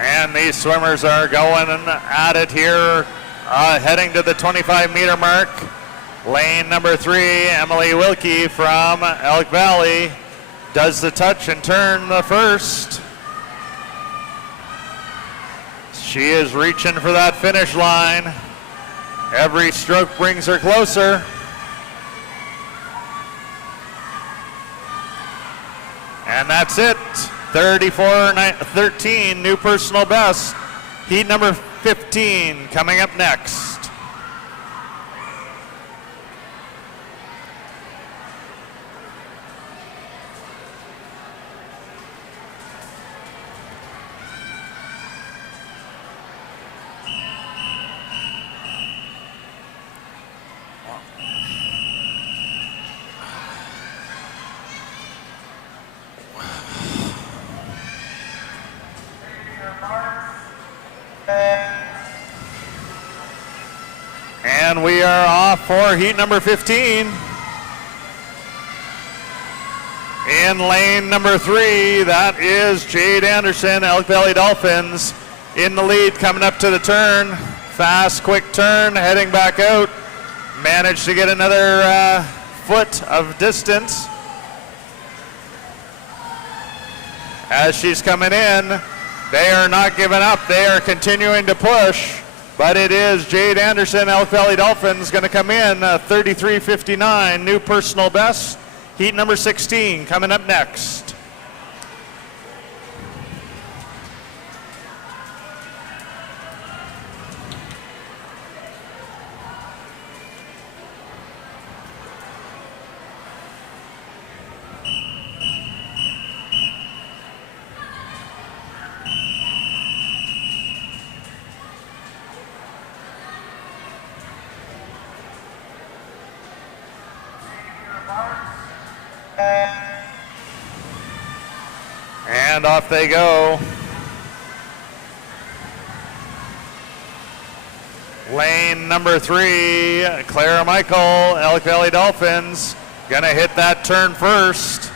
And these swimmers are going at it here, heading to the 25-meter mark. Lane number 3, Emily Wilkie from Elk Valley, does the touch and turn the first. She is reaching for that finish line. Every stroke brings her closer. And that's it. 34-13, new personal best. Heat number 15 coming up next. And we are off for heat number 15. In lane number 3, that is Jade Anderson, Elk Valley Dolphins, in the lead coming up to the turn. Fast, quick turn, heading back out. Managed to get another foot of distance. As she's coming in, they are not giving up. They are continuing to push. But it is Jade Anderson, Elk Valley Dolphins, going to come in 33:59, new personal best. Heat number 16 coming up next. And off they go. Lane number 3, Clara Michael, Elk Valley Dolphins, gonna hit that turn first.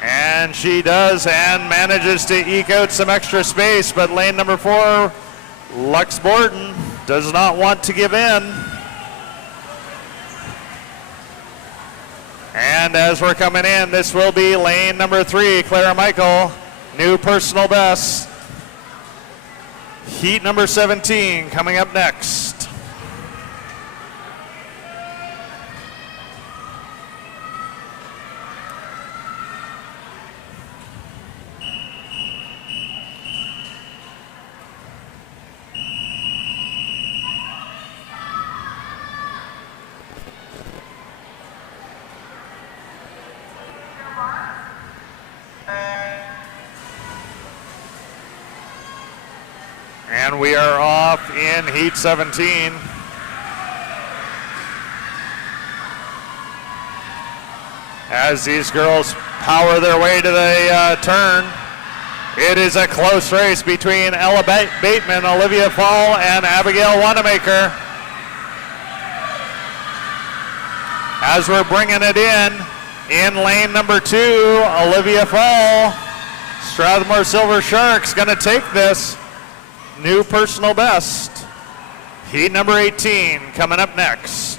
And she does, and manages to eke out some extra space, but lane number 4, Lux Borden, does not want to give in. And as we're coming in, this will be lane number 3, Clara Michael, new personal best. Heat number 17 coming up next. And we are off in heat 17. As these girls power their way to the turn, it is a close race between Ella Bateman, Olivia Fall, and Abigail Wanamaker. As we're bringing it in lane number 2, Olivia Fall, Strathmore Silver Sharks gonna take this. New personal best. Heat number 18 coming up next.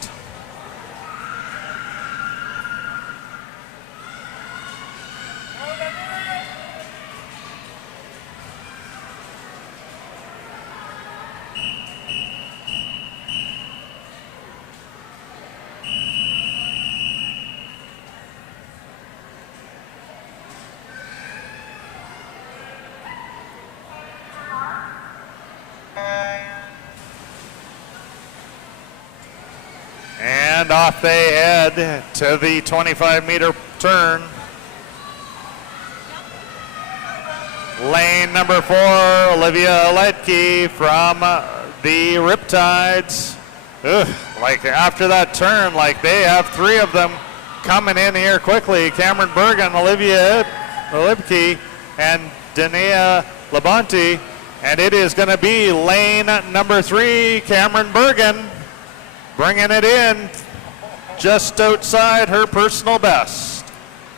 And off they head to the 25-meter turn. Lane number 4, Olivia Letke from the Riptides. Like after that turn, like they have 3 of them coming in here quickly. Cameron Bergen, Olivia Lipke, and Danae Labonte. And it is going to be lane number 3, Cameron Bergen, bringing it in just outside her personal best.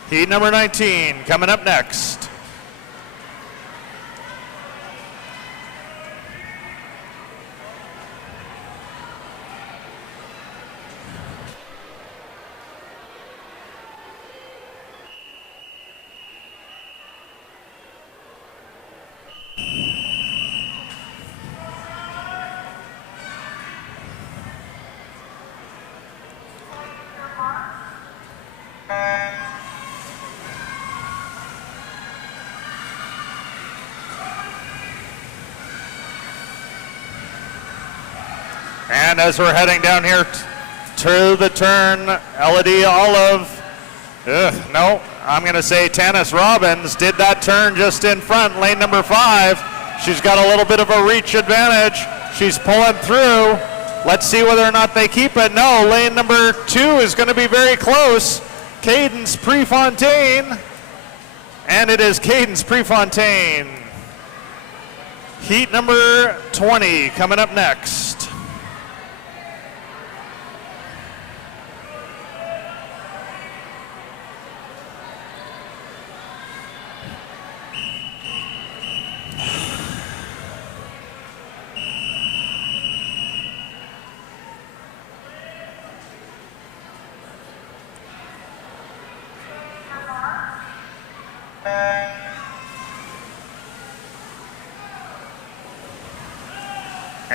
Heat number 19 coming up next. And as we're heading down here to the turn, Elodie Olive, no, I'm going to say Tanis Robbins did that turn just in front, lane number 5. She's got a little bit of a reach advantage. She's pulling through. Let's see whether or not they keep it. No, lane number 2 is going to be very close. Cadence Prefontaine. And it is Cadence Prefontaine. Heat number 20 coming up next.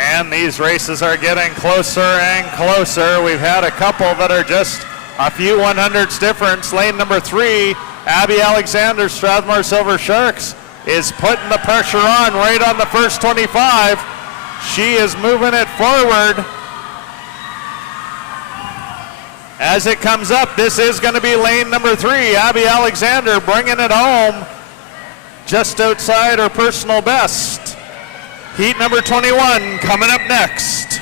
And these races are getting closer and closer. We've had a couple that are just a few 100ths difference. Lane number 3, Abby Alexander, Strathmore Silver Sharks, is putting the pressure on right on the first 25. She is moving it forward. As it comes up, this is going to be lane number 3, Abby Alexander bringing it home just outside her personal best. Heat number 21 coming up next.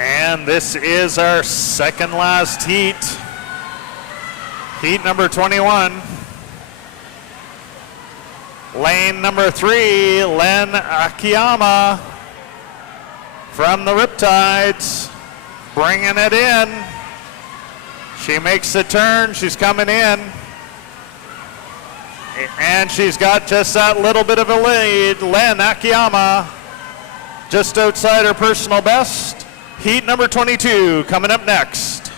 And this is our second last heat. Heat number 21. Lane number 3, Len Akiyama from the Riptides, bringing it in. She makes the turn, she's coming in. And she's got just that little bit of a lead. Len Akiyama just outside her personal best. Heat number 22 coming up next.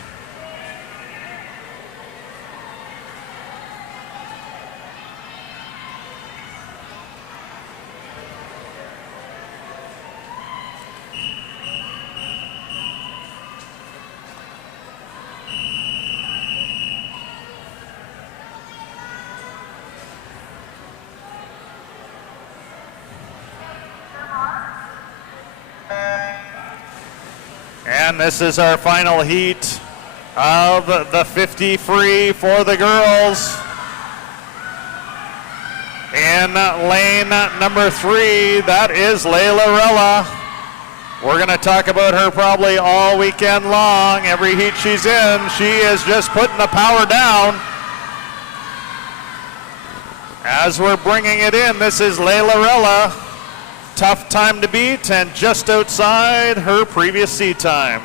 And this is our final heat of the 50 free for the girls. In lane number 3, that is Layla Rella. We're going to talk about her probably all weekend long. Every heat she's in, she is just putting the power down. As we're bringing it in, this is Layla Rella. Tough time to beat and just outside her previous seat time.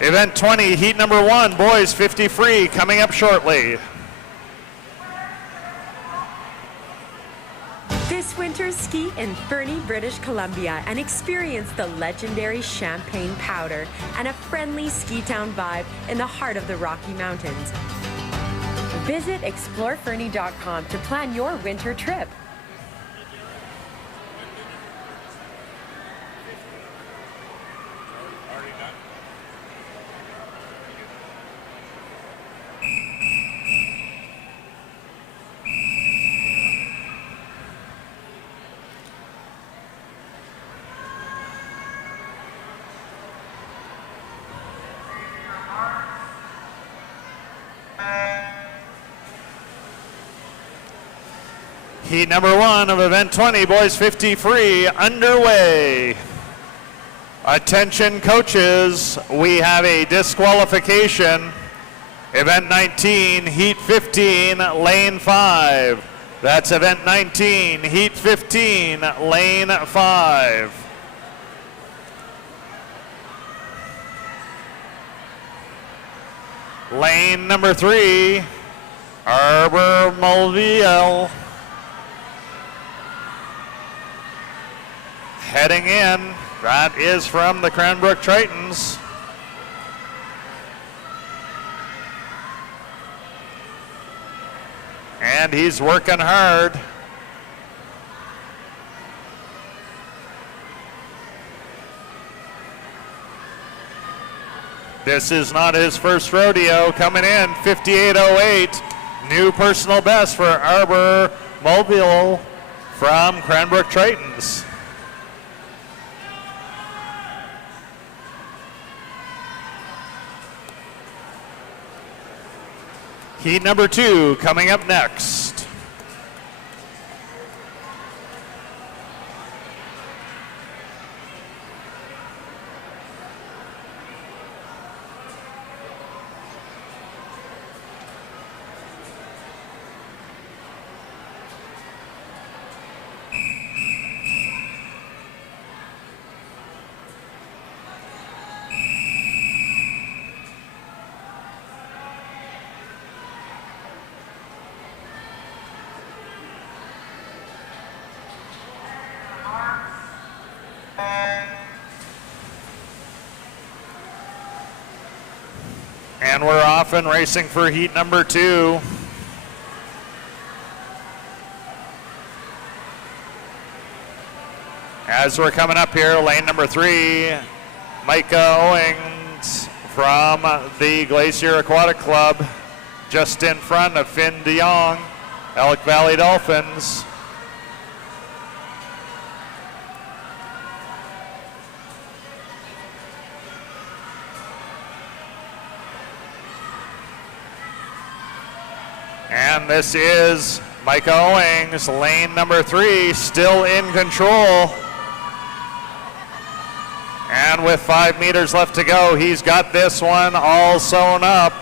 Event 20, heat number 1, boys 50 free, coming up shortly. This winter, ski in Fernie, British Columbia and experience the legendary Champagne Powder and a friendly ski town vibe in the heart of the Rocky Mountains. Visit explorefernie.com to plan your winter trip. Heat number 1 of event 20, boys 50 free, underway. Attention coaches, we have a disqualification. Event 19, heat 15, lane 5. That's event 19, heat 15, lane 5. Lane number 3, Arbor Mulviel. Heading in, that is from the Cranbrook Tritons. And he's working hard. This is not his first rodeo. Coming in, 58.08. New personal best for Arbor Mulviel from Cranbrook Tritons. Heat number 2 coming up next. And we're off and racing for heat number 2. As we're coming up here, lane number 3, Micah Owings from the Glacier Aquatic Club, just in front of Finn DeYoung, Elk Valley Dolphins. And this is Micah Owings, lane number 3, still in control. And with 5 meters left to go, he's got this one all sewn up.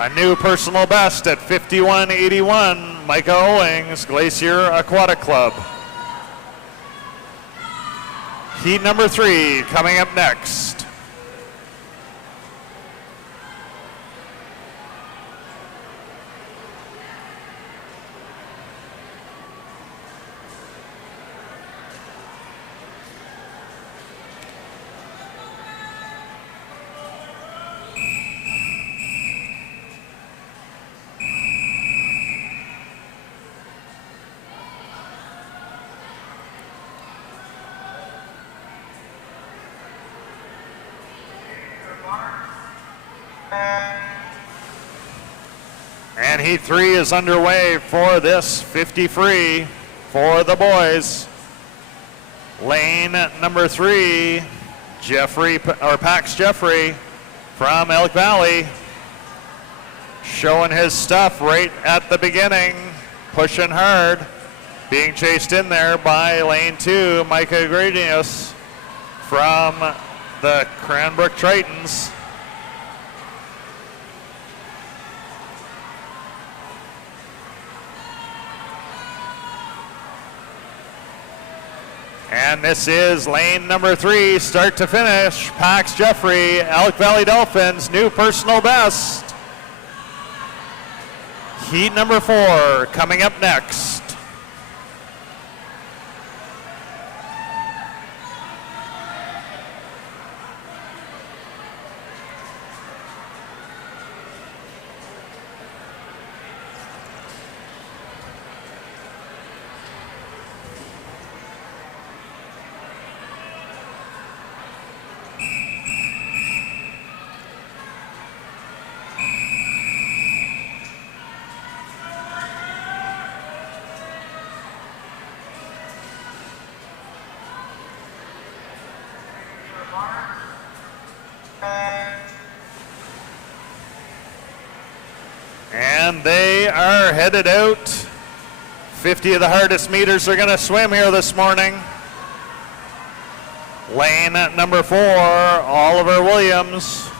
A new personal best at 51.81, Micah Owings, Glacier Aquatic Club. Heat number 3 coming up next. And heat 3 is underway for this 50 free for the boys. Lane number 3, Pax Jeffrey from Elk Valley, showing his stuff right at the beginning, pushing hard, being chased in there by lane 2, Micah Gradius from the Cranbrook Tritons. And this is lane number 3, start to finish. Pax Jeffrey, Elk Valley Dolphins, new personal best. Heat number 4 coming up next. are headed out. 50 of the hardest meters are going to swim here this morning. Lane number 4, Oliver Williams.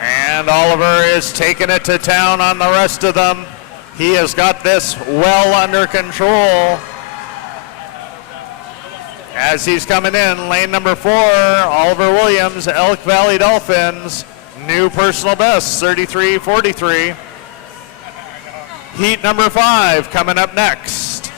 And Oliver is taking it to town on the rest of them. He has got this well under control. As he's coming in, lane number 4, Oliver Williams, Elk Valley Dolphins, new personal best, 33:43. Heat number 5 coming up next.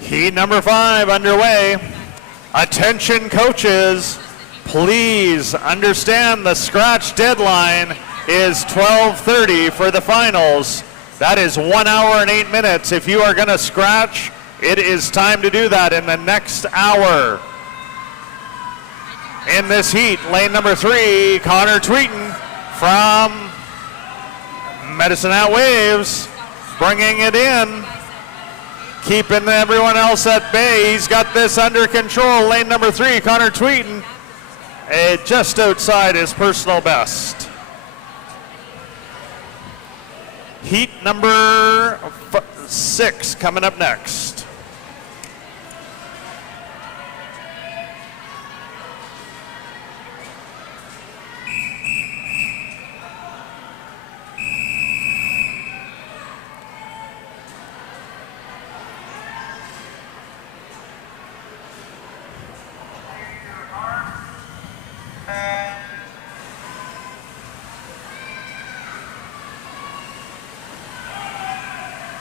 Heat number 5 underway. Attention coaches, please understand the scratch deadline is 12:30 for the finals. That is 1 hour and 8 minutes. If you are going to scratch, it is time to do that in the next hour. In this heat, lane number 3, Connor Tweeton from Medicine Hat Waves, bringing it in. Keeping everyone else at bay. He's got this under control. Lane number 3, Connor Tweeton, just outside his personal best. Heat number 6 coming up next.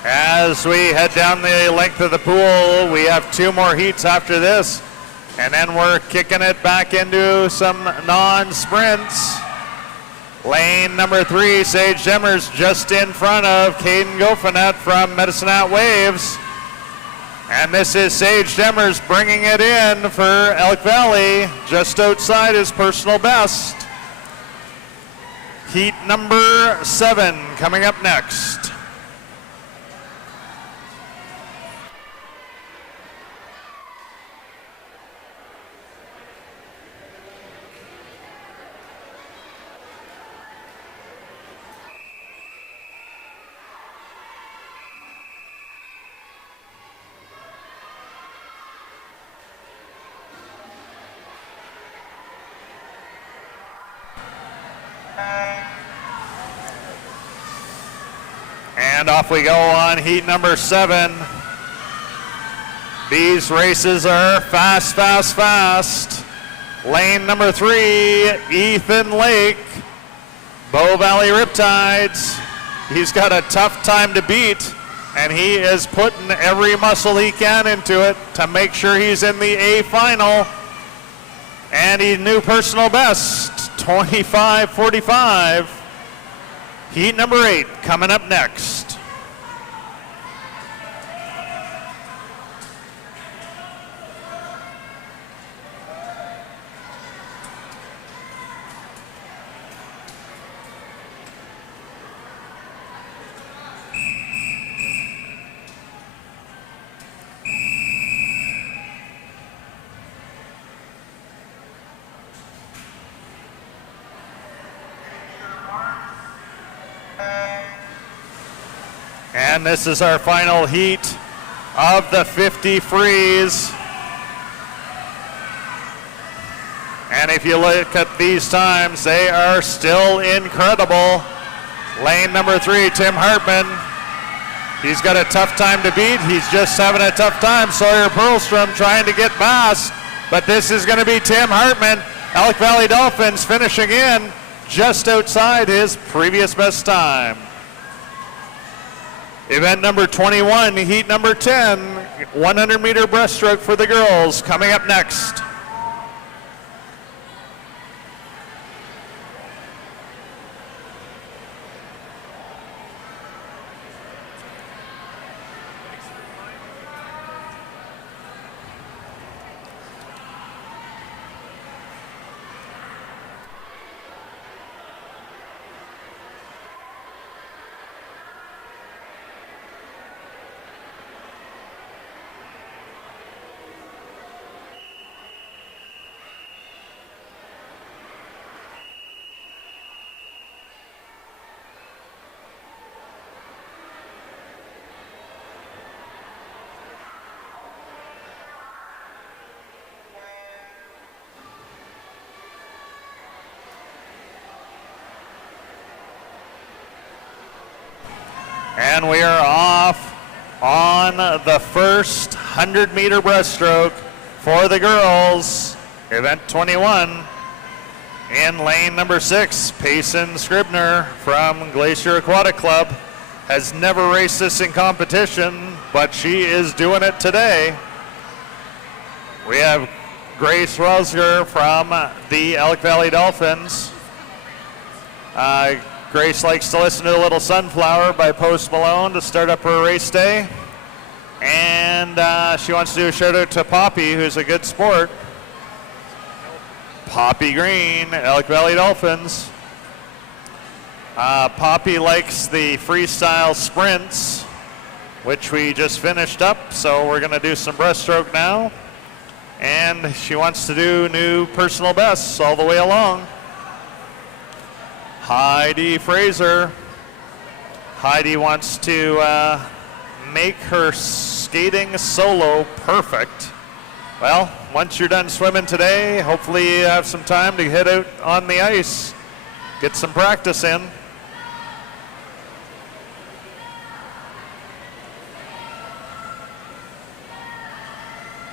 As we head down the length of the pool, we have 2 more heats after this, and then we're kicking it back into some non-sprints. Lane number 3, Sage Demers, just in front of Caden Gofanet from Medicine Hat Waves. And this is Sage Demers bringing it in for Elk Valley, just outside his personal best. Heat number 7 coming up next. And off we go on heat number 7. These races are fast, fast, fast. Lane number 3, Ethan Lake, Bow Valley Riptides. He's got a tough time to beat, and he is putting every muscle he can into it to make sure he's in the A final. And he new personal best, 25:45. Heat number 8 coming up next. And this is our final heat of the 50 freeze. And if you look at these times, they are still incredible. Lane number 3, Tim Hartman. He's got a tough time to beat. He's just having a tough time. Sawyer Perlstrom trying to get past. But this is going to be Tim Hartman. Elk Valley Dolphins finishing in just outside his previous best time. Event number 21, heat number 10, 100-meter breaststroke for the girls coming up next. And we are off on the first 100-meter breaststroke for the girls, event 21. In lane number 6, Payson Scribner from Glacier Aquatic Club has never raced this in competition, but she is doing it today. We have Grace Rosger from the Elk Valley Dolphins. Grace likes to listen to a little Sunflower by Post Malone to start up her race day. And she wants to do a shout out to Poppy, who's a good sport. Poppy Green, Elk Valley Dolphins. Poppy likes the freestyle sprints, which we just finished up. So we're gonna do some breaststroke now. And she wants to do new personal bests all the way along. Heidi Fraser. Heidi wants to make her skating solo perfect. Well, once you're done swimming today, hopefully you have some time to head out on the ice, get some practice in.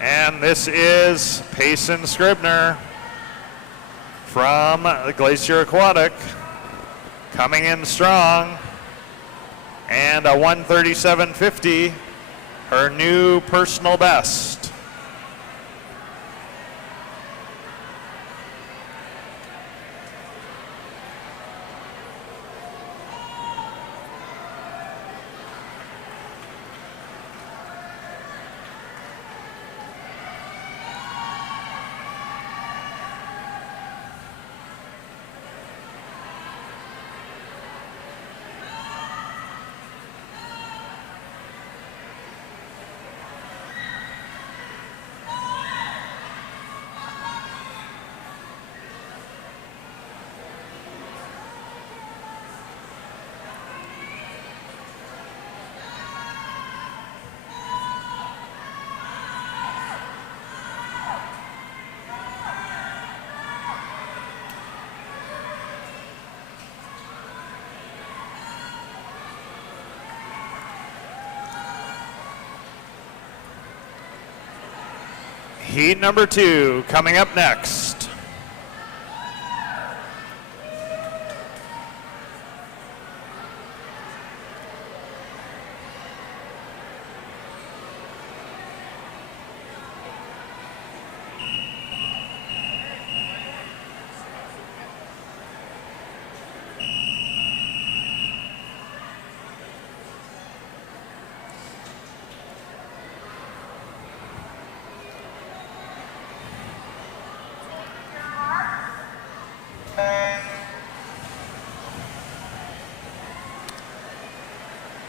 And this is Payson Scribner from the Glacier Aquatic, coming in strong, and a 1:37.50, her new personal best. Heat number 2 coming up next.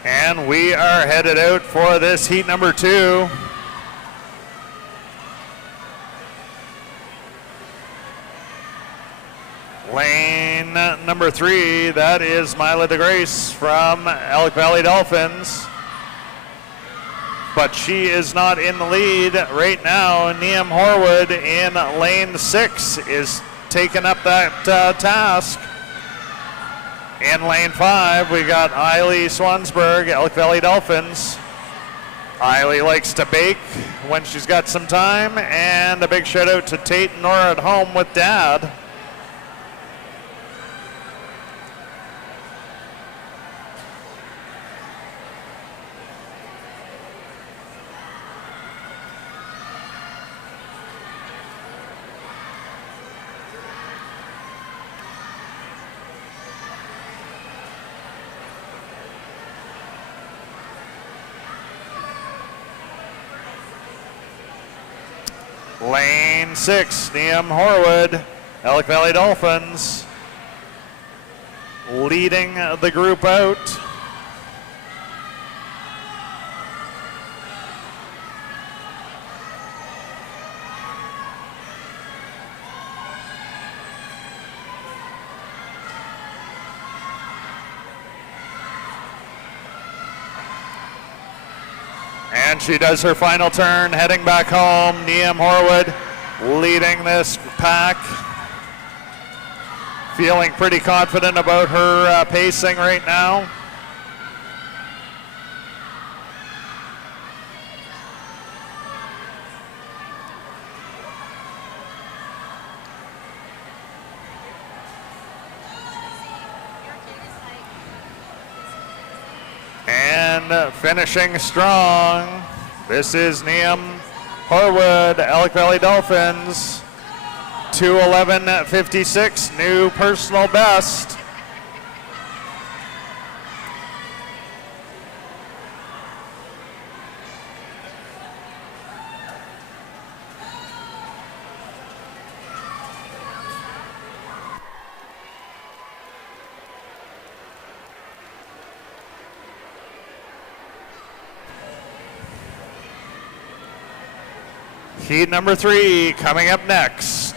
And we are headed out for this heat number 2. Lane number 3, that is Mila DeGrace from Elk Valley Dolphins. But she is not in the lead right now. Neam Horwood in lane 6 is taking up that task. In lane 5, we got Eiley Swansburg, Elk Valley Dolphins. Eiley likes to bake when she's got some time, and a big shout out to Tate and Nora at home with Dad. Lane 6, Liam Horwood, Elk Valley Dolphins, leading the group out. And she does her final turn, heading back home. Liam Horwood leading this pack. Feeling pretty confident about her pacing right now. And finishing strong, this is Liam Horwood, Elk Valley Dolphins, 2:11:56, new personal best. Heat number 3 coming up next.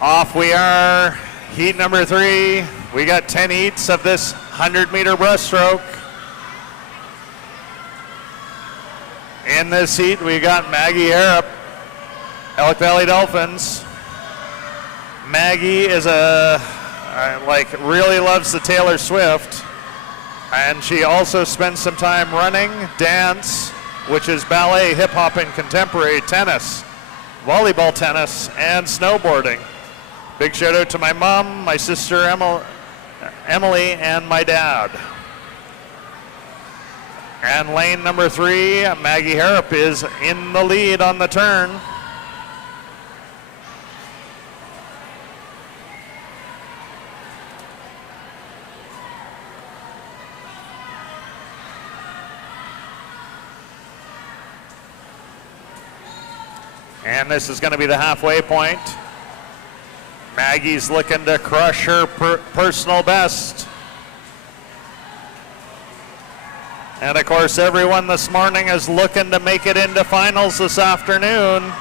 Off we are, heat number 3. We got 10 heats of this 100-meter breaststroke. In this heat, we got Maggie Harrop, Elk Valley Dolphins. Maggie is really loves the Taylor Swift, and she also spends some time running, dance, which is ballet, hip hop, and contemporary, tennis, volleyball, tennis, and snowboarding. Big shout out to my mom, my sister Emily, and my dad. And lane number 3, Maggie Harrop is in the lead on the turn. And this is going to be the halfway point. Maggie's looking to crush her personal best. And of course, everyone this morning is looking to make it into finals this afternoon,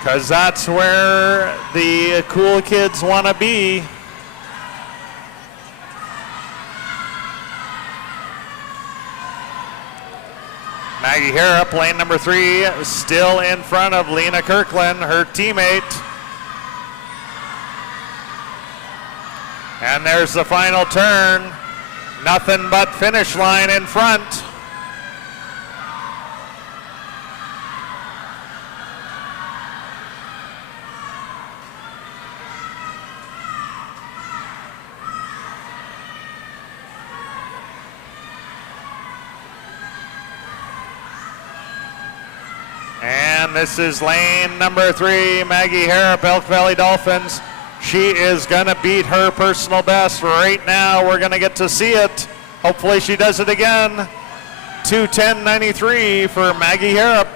because that's where the cool kids want to be. Maggie Harrop, lane number 3, still in front of Lena Kirkland, her teammate. And there's the final turn. Nothing but finish line in front. And this is lane number 3, Maggie Harrop, Elk Valley Dolphins. She is gonna beat her personal best right now. We're gonna get to see it. Hopefully she does it again. 2:10.93 for Maggie Harrop.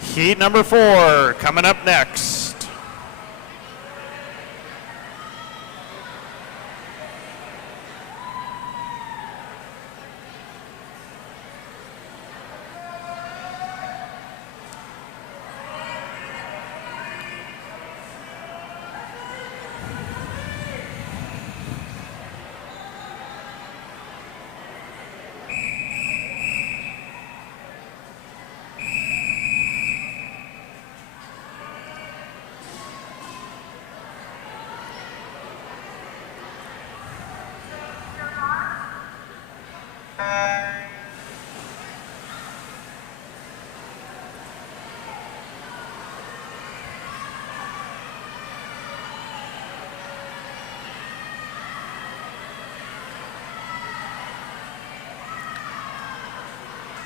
Heat number 4 coming up next.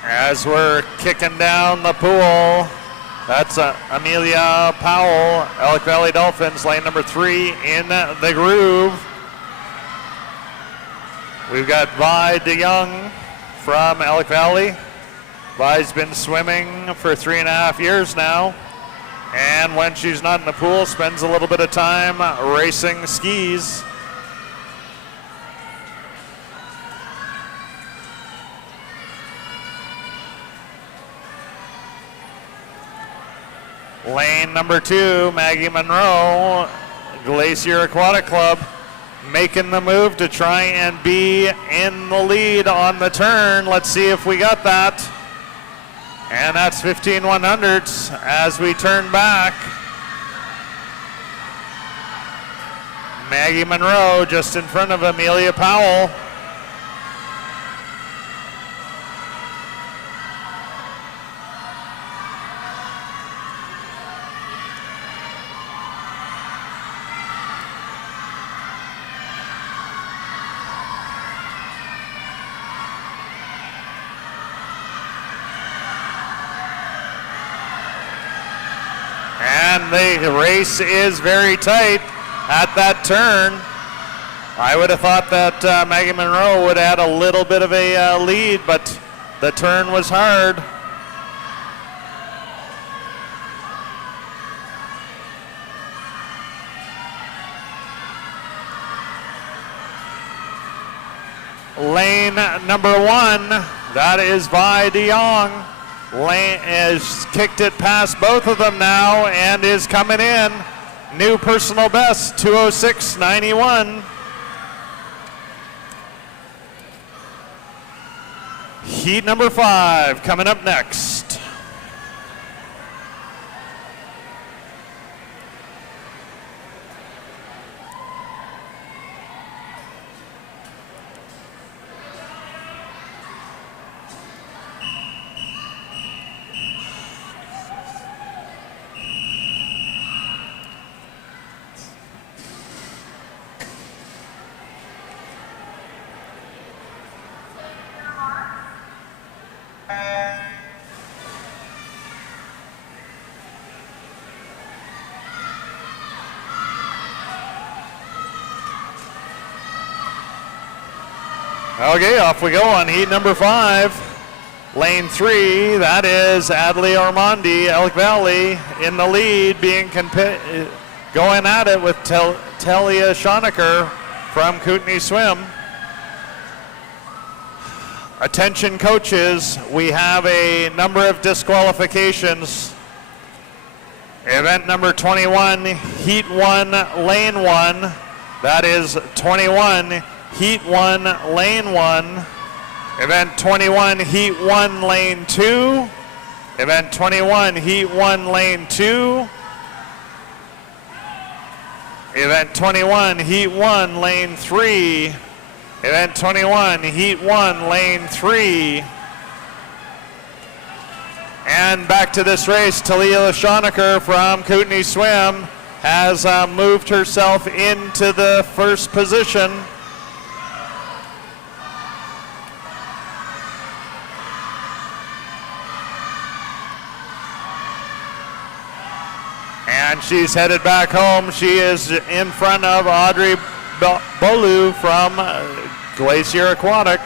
As we're kicking down the pool, that's Amelia Powell, Elk Valley Dolphins, lane number 3 in the groove. We've got Vi DeYoung from Elk Valley. Vi's been swimming for 3.5 years now, and when she's not in the pool, spends a little bit of time racing skis. Lane number 2, Maggie Monroe, Glacier Aquatic Club, making the move to try and be in the lead on the turn. Let's see if we got that. And that's 15/100ths as we turn back. Maggie Monroe just in front of Amelia Powell. And the race is very tight at that turn. I would have thought that Maggie Monroe would add a little bit of a lead, but the turn was hard. Lane number 1, that is Vi DeYoung. Lane has kicked it past both of them now and is coming in. New personal best, 2:06.91. Heat number 5 coming up next. Okay, off we go on heat number 5. Lane 3, that is Adley Ormondi, Elk Valley, in the lead, going at it with Talia Schonecker from Kootenai Swim. Attention coaches, we have a number of disqualifications. Event number 21, heat 1, lane 1, that is 21, heat 1, lane 1. Event 21, heat 1, lane 2. Event 21, heat 1, lane 2. Event 21, heat 1, lane 3. Event 21, heat 1, lane 3. And back to this race, Talia Schonecker from Kootenai Swim has moved herself into the first position. And she's headed back home. She is in front of Audrey Bolu from Glacier Aquatic.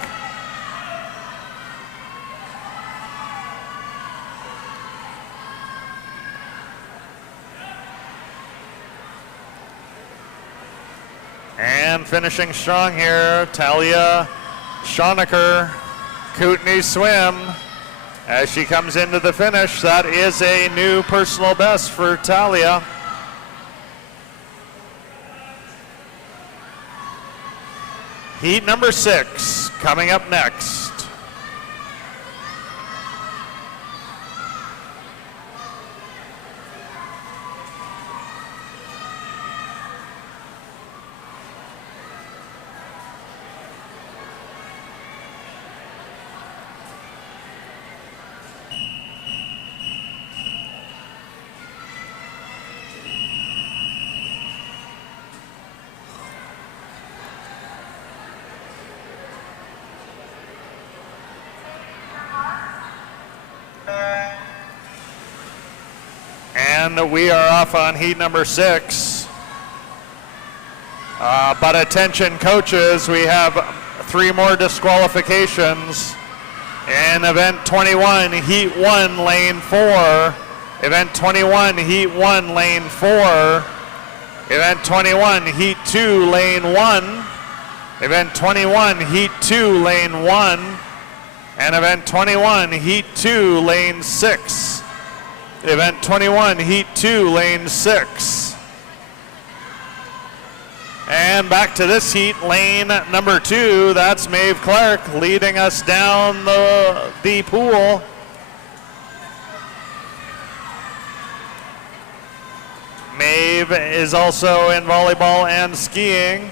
And finishing strong here, Talia Schonecker, Kootenai Swim. As she comes into the finish, that is a new personal best for Talia. Heat number 6 coming up next. And we are off on heat number 6. But attention coaches, we have 3 more disqualifications. In event 21, heat 1, lane 4. Event 21, heat 1, lane 4. Event 21, heat 2, lane 1. Event 21, heat 2, lane 1. And event 21, heat 2, lane 6. Event 21, heat 2, lane 6. And back to this heat, lane number 2. That's Maeve Clark leading us down the pool. Maeve is also in volleyball and skiing.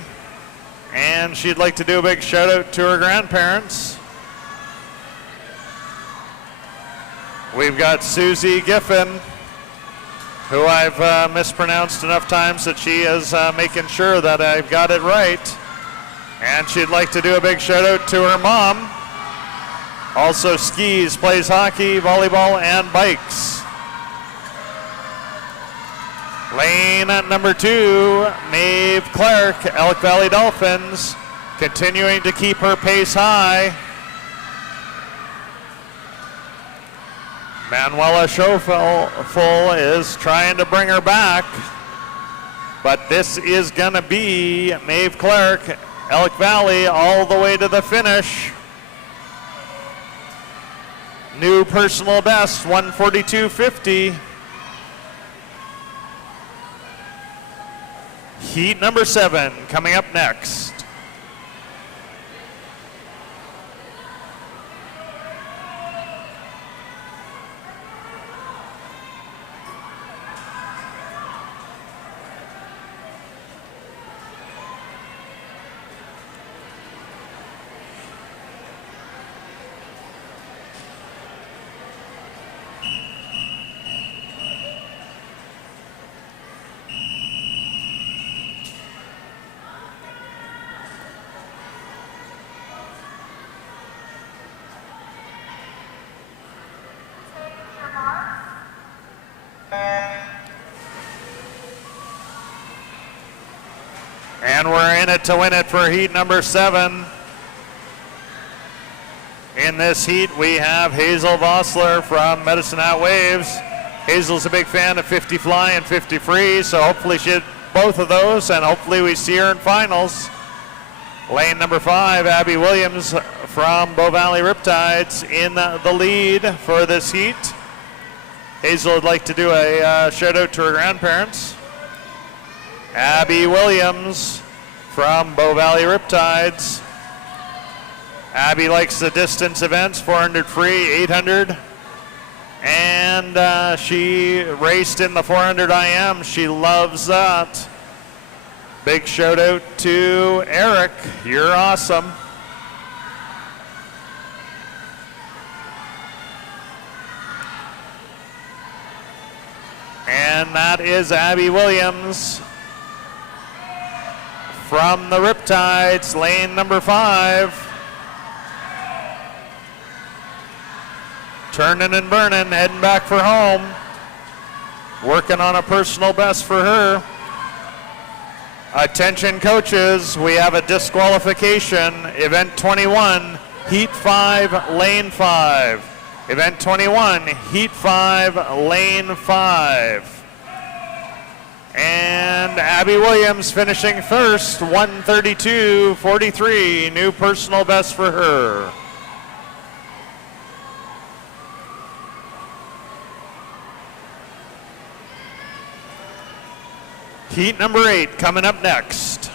And she'd like to do a big shout out to her grandparents. We've got Susie Giffen, who I've mispronounced enough times that she is making sure that I've got it right. And she'd like to do a big shout out to her mom. Also skis, plays hockey, volleyball, and bikes. Lane number 2, Maeve Clark, Elk Valley Dolphins, continuing to keep her pace high. Manuela Schofel is trying to bring her back, but this is going to be Maeve Clark, Elk Valley, all the way to the finish. New personal best, 142.50. Heat number 7 coming up next. And we're in it to win it for heat number 7. In this heat, we have Hazel Vossler from Medicine Hat Waves. Hazel's a big fan of 50 fly and 50 free, so hopefully she hit both of those, and hopefully we see her in finals. Lane number 5, Abby Williams from Bow Valley Riptides in the lead for this heat. Hazel would like to do a shout out to her grandparents. Abby Williams from Bow Valley Riptides. Abby likes the distance events, 400 free, 800. And she raced in the 400 IM. She loves that. Big shout out to Eric. You're awesome. And that is Abby Williams from the Riptides, lane number 5. Turning and burning, heading back for home. Working on a personal best for her. Attention coaches, we have a disqualification. Event 21, heat 5, lane 5. Event 21, heat 5, lane 5. And Abby Williams finishing first, 132.43, new personal best for her. Heat number 8 coming up next.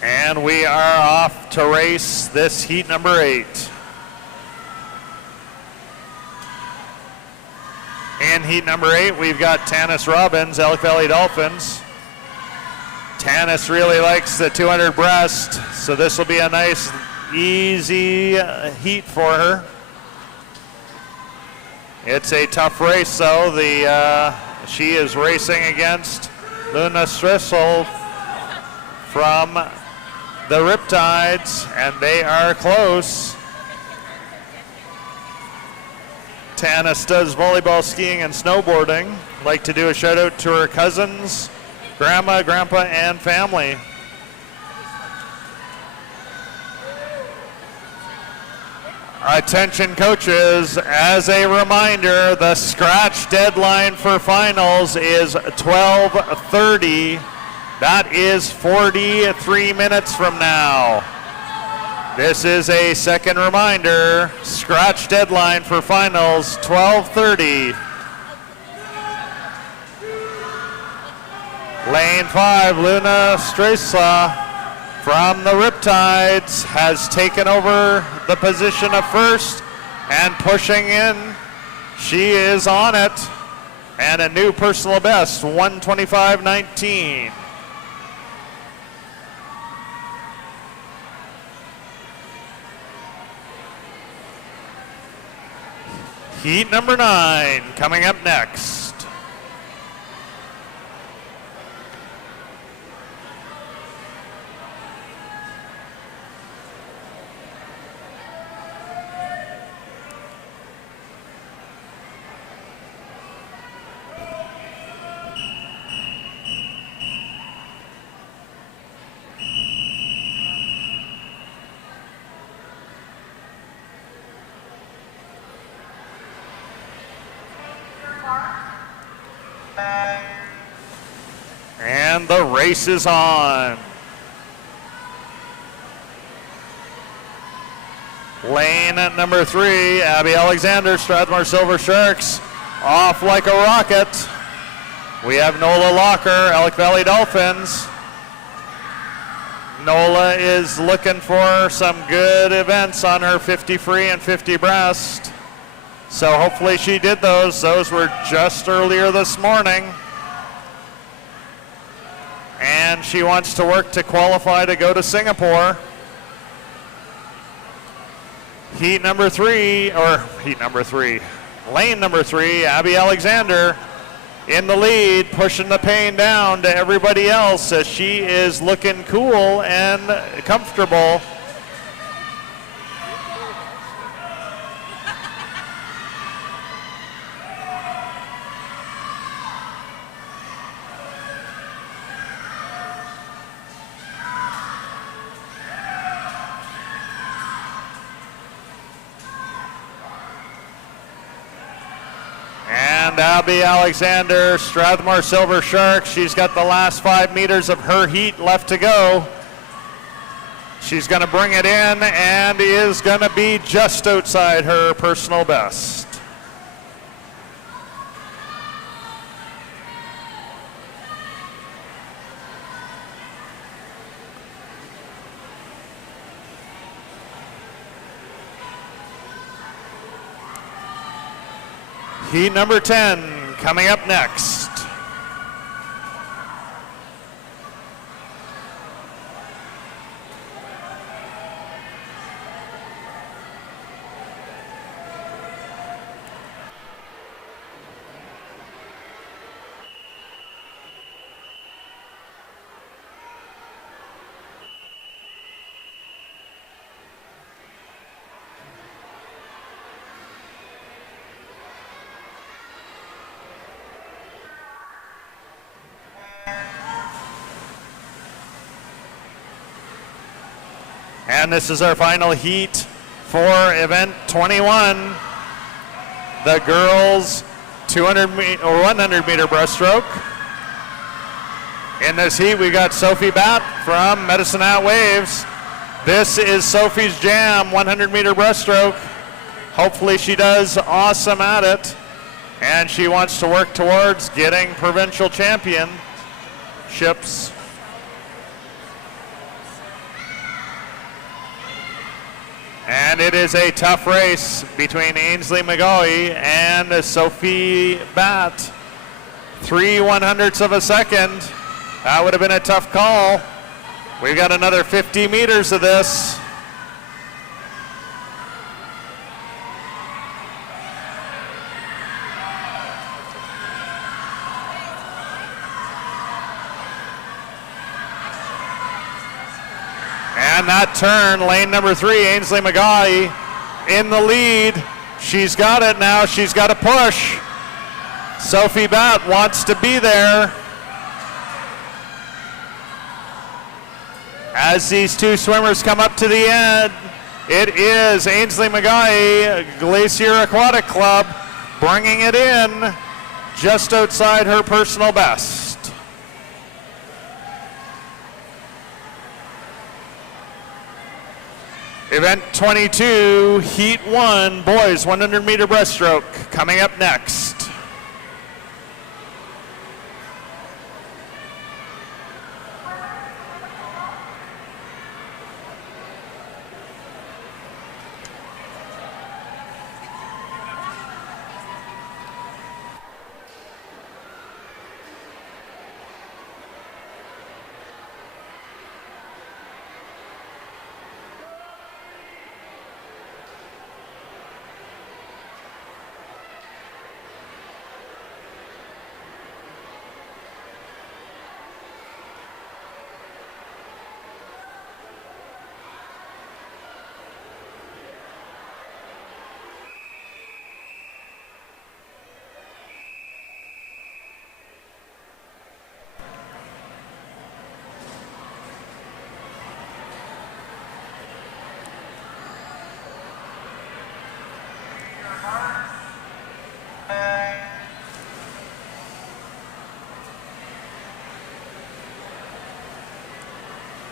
And we are off to race this heat number 8. In heat number 8, we've got Tanis Robbins, Elk Valley Dolphins. Tanis really likes the 200 breast, so this will be a nice, easy heat for her. It's a tough race, though. She is racing against Luna Strissel from the Riptides, and they are close. Tanis does volleyball, skiing, and snowboarding. I'd like to do a shout out to her cousins, grandma, grandpa, and family. Attention coaches, as a reminder, the scratch deadline for finals is 12:30. That is 43 minutes from now. This is a second reminder, scratch deadline for finals, 12:30. Lane 5, Luna Stresa from the Riptides has taken over the position of first and pushing in. She is on it, and a new personal best, 125.19. Heat number 9 coming up next. And the race is on. Lane at number 3, Abby Alexander, Strathmore Silver Sharks, off like a rocket. We have Nola Locker, Elk Valley Dolphins. Nola is looking for some good events on her 50 free and 50 breast. So hopefully she did those. Those were just earlier this morning. And she wants to work to qualify to go to Singapore. Lane number 3, Abby Alexander in the lead, pushing the pain down to everybody else as she is looking cool and comfortable. Abby Alexander, Strathmore Silver Sharks. She's got the last 5 meters of her heat left to go. She's going to bring it in and is going to be just outside her personal best. Heat number 10 coming up next. And this is our final heat for event 21, the girls 100 meter breaststroke. In this heat, we got Sophie Batt from Medicine Hat Waves. This is Sophie's jam, 100 meter breaststroke. Hopefully she does awesome at it, and she wants to work towards getting provincial championships. And it is a tough race between Ainsley McGaughy and Sophie Batt. 3/100ths of a second. That would have been a tough call. We've got another 50 meters of this. And that turn, lane number 3, Ainsley McGaughy in the lead. She's got it now. She's got to push. Sophie Batt wants to be there. As these two swimmers come up to the end, it is Ainsley McGaughy, Glacier Aquatic Club, bringing it in just outside her personal best. Event 22, Heat 1, boys 100-meter breaststroke, coming up next.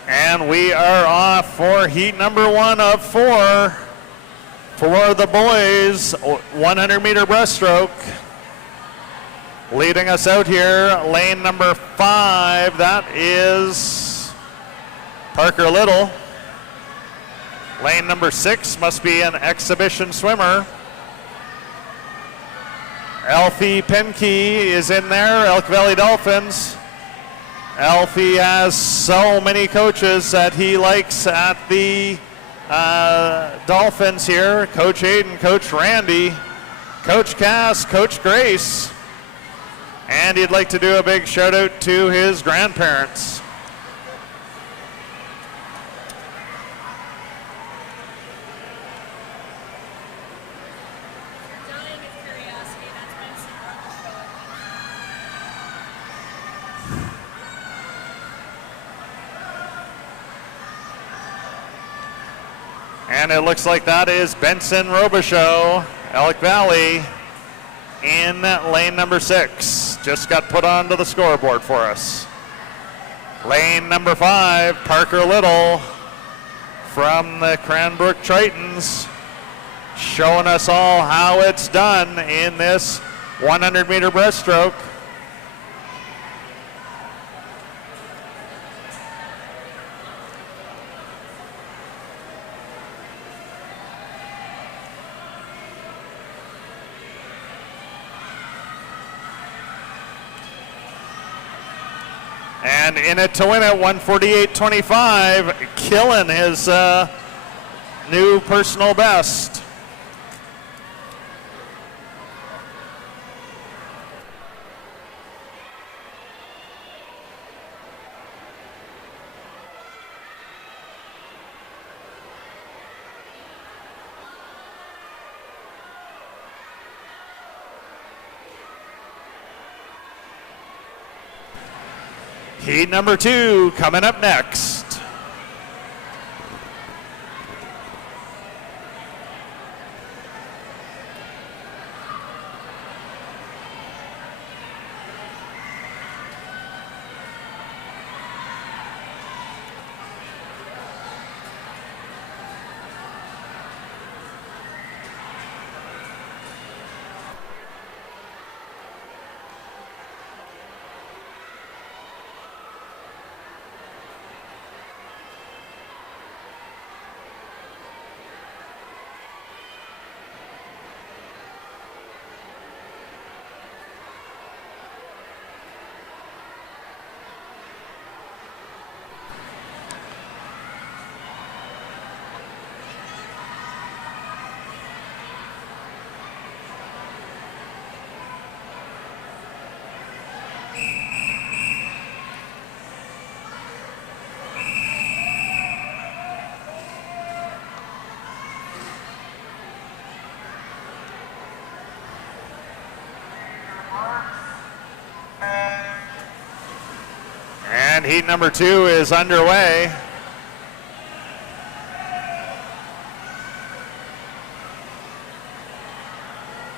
And we are off for heat number 1 of 4 for the boys 100-meter breaststroke. Leading us out here, lane number 5, that is Parker Little. Lane number 6 must be an exhibition swimmer. Alfie Penke is in there, Elk Valley Dolphins. Alfie has so many coaches that he likes at the Dolphins here. Coach Hayden, Coach Randy, Coach Cass, Coach Grace. And he'd like to do a big shout out to his grandparents. And it looks like that is Benson Robichaud, Elk Valley, in lane number 6. Just got put onto the scoreboard for us. Lane number 5, Parker Little from the Cranbrook Tritons, showing us all how it's done in this 100-meter breaststroke. And in it to win it, 148.25, killing his new personal best. Heat number 2 coming up next. heat number 2 is underway.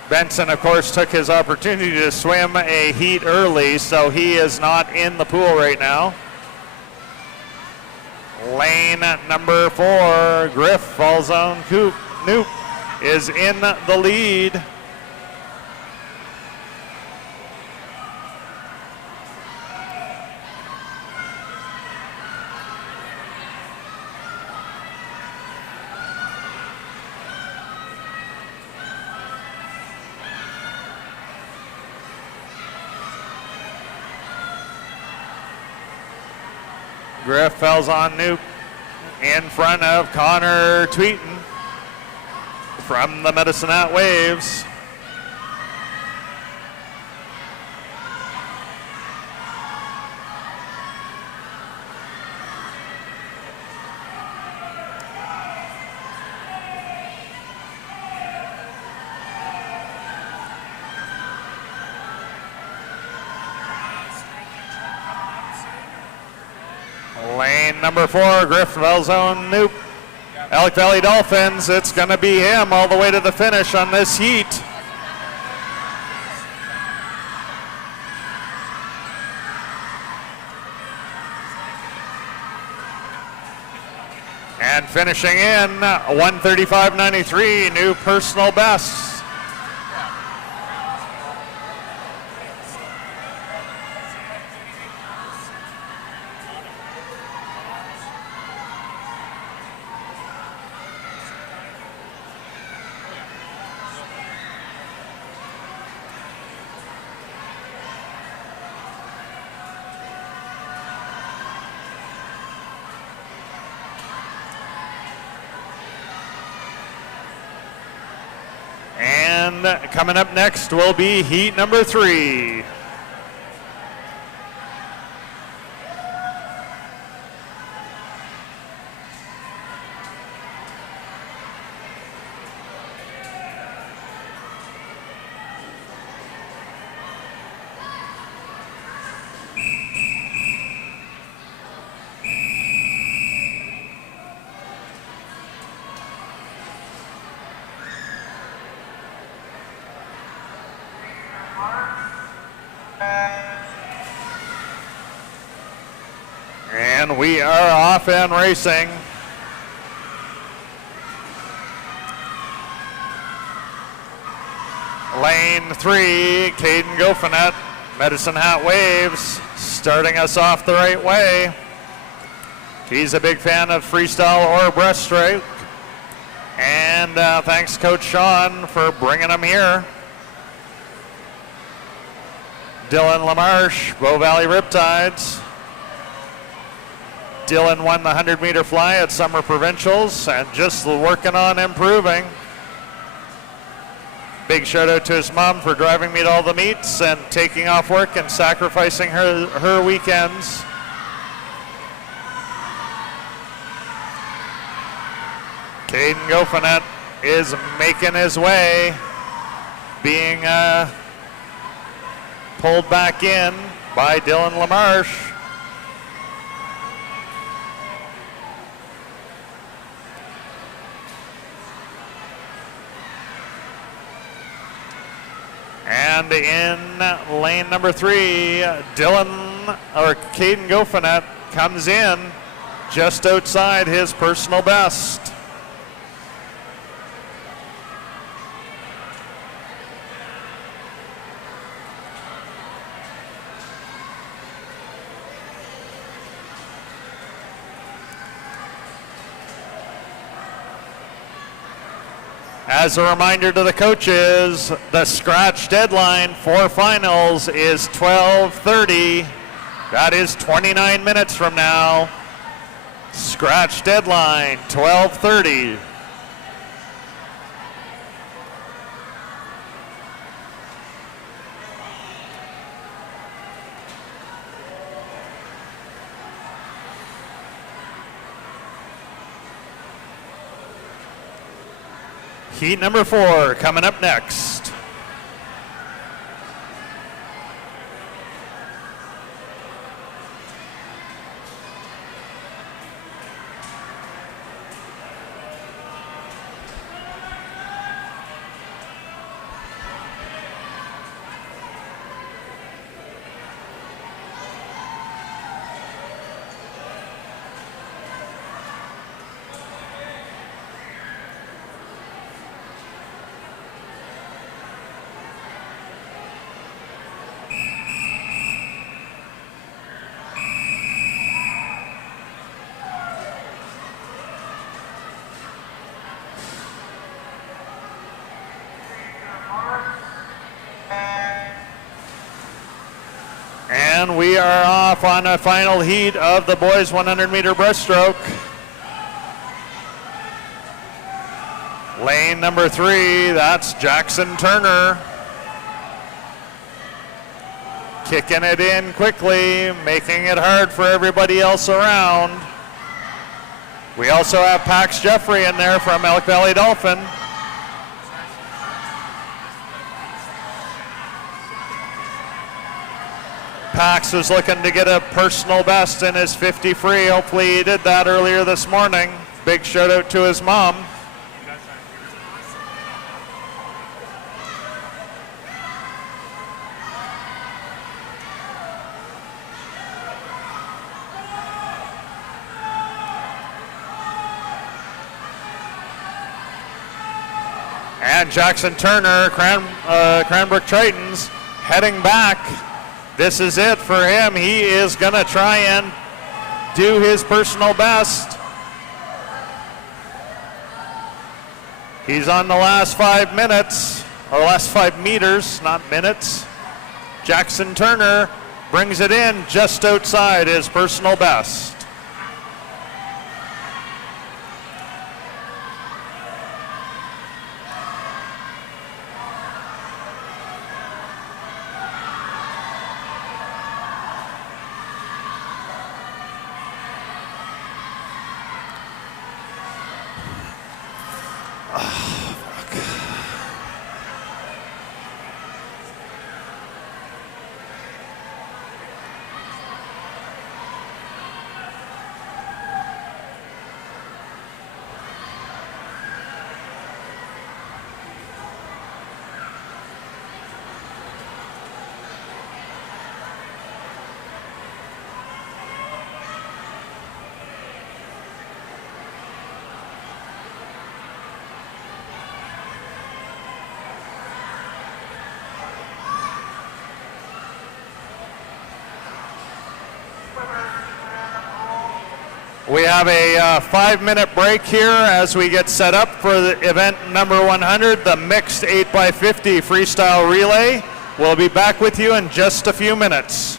Benson, of course, took his opportunity to swim a heat early, so he is not in the pool right now. Lane number 4, Griff Fall Zone Noop is in the lead. Griff Falzon Noop in front of Connor Tweeton from the Medicine Hat Waves. Lane number 4, Griff Falzon Noop. Elk Valley Dolphins, it's going to be him all the way to the finish on this heat. And finishing in 1:35.93, new personal best. And coming up next will be heat number 3. And we are off and racing. Lane 3, Caden Gofanet, Medicine Hat Waves, starting us off the right way. He's a big fan of freestyle or breaststroke. And thanks Coach Sean for bringing him here. Dylan LaMarche, Bow Valley Riptides. Dylan won the 100-meter fly at Summer Provincials and just working on improving. Big shout out to his mom for driving me to all the meets and taking off work and sacrificing her weekends. Caden Gofanet is making his way, being pulled back in by Dylan LaMarche. And in lane number 3, Caden Gofanet comes in just outside his personal best. As a reminder to the coaches, the scratch deadline for finals is 12:30. That is 29 minutes from now. Scratch deadline, 12:30. Heat number 4 coming up next. and we are off on a final heat of the boys 100-meter breaststroke. Lane number 3, that's Jackson Turner. Kicking it in quickly, making it hard for everybody else around. We also have Pax Jeffrey in there from Elk Valley Dolphin. Pax was looking to get a personal best in his 50 free. Hopefully he did that earlier this morning. Big shout out to his mom. And Jackson Turner, Cranbrook Tritons, heading back. This is it for him. He is going to try and do his personal best. He's on the last 5 minutes, or last 5 meters, not minutes. Jackson Turner brings it in just outside his personal best. We have a 5-minute break here as we get set up for the event number 100, the mixed 8x50 freestyle relay. We'll be back with you in just a few minutes.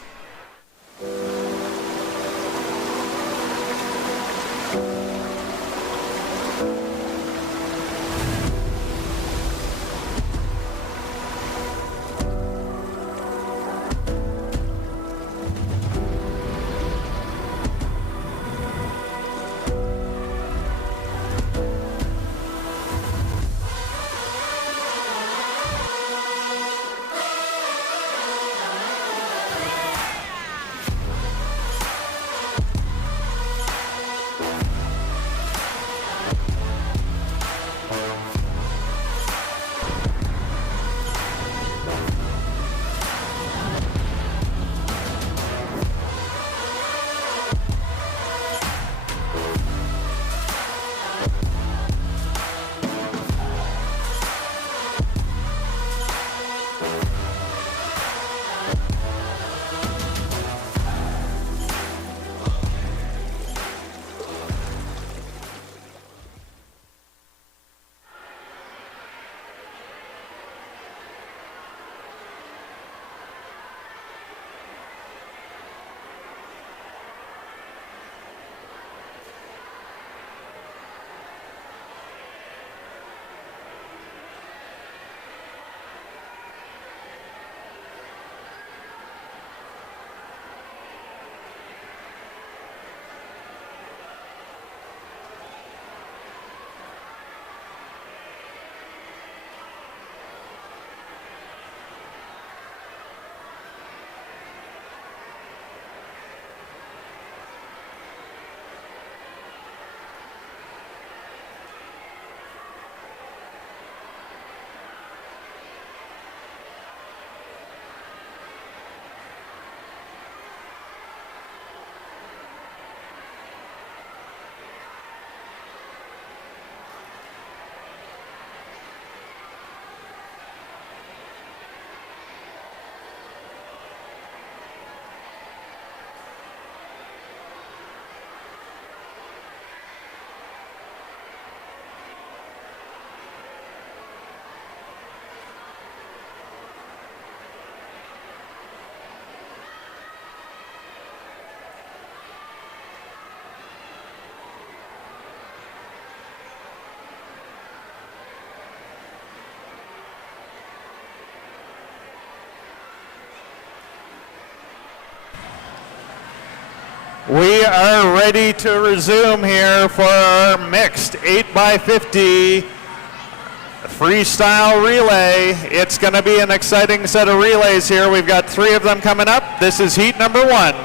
We are ready to resume here for our mixed 8x50 freestyle relay. It's going to be an exciting set of relays here. We've got 3 of them coming up. This is heat number 1.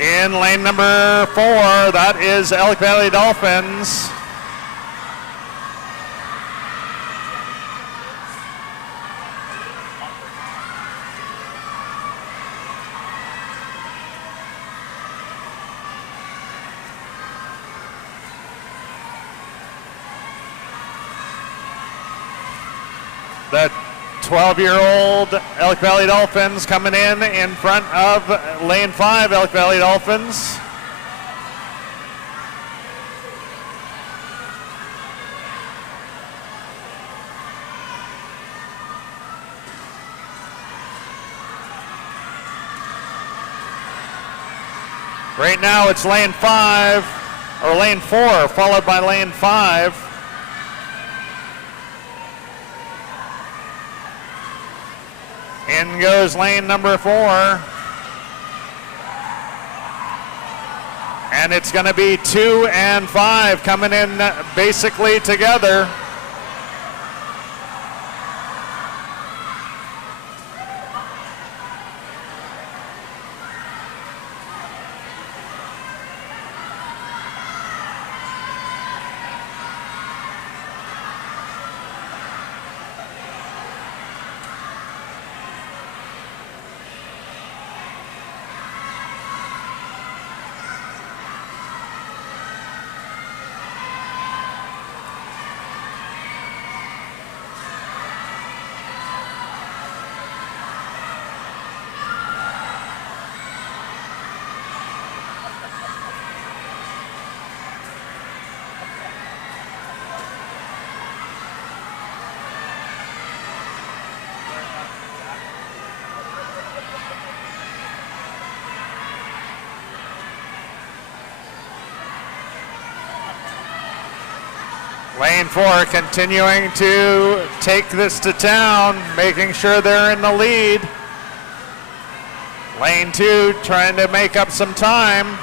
In lane number 4, that is Elk Valley Dolphins. The 12-year-old Elk Valley Dolphins coming in front of lane 5 Elk Valley Dolphins. Right now it's lane 5, or lane 4, followed by lane 5. In goes lane number 4. And it's going to be 2 and 5 coming in basically together. Lane 4 continuing to take this to town, making sure they're in the lead. Lane 2 trying to make up some time.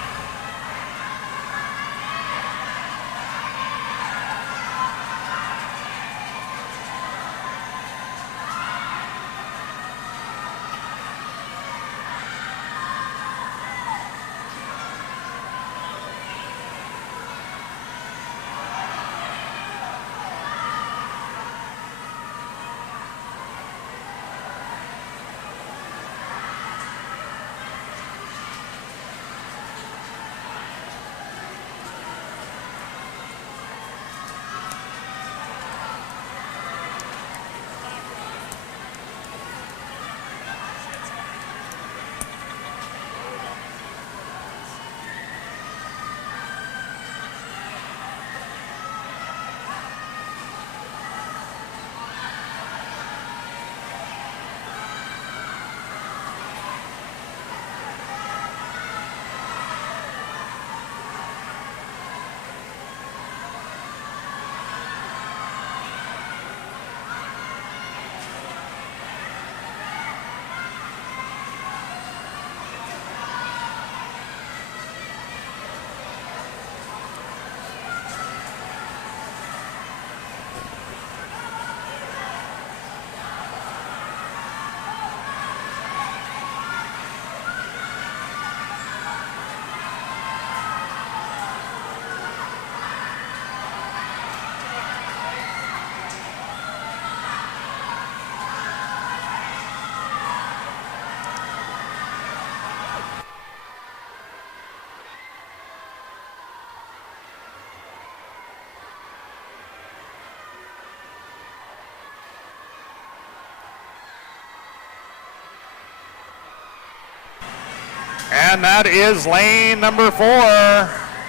And that is lane number 4,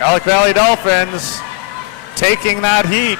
Elk Valley Dolphins taking that heat.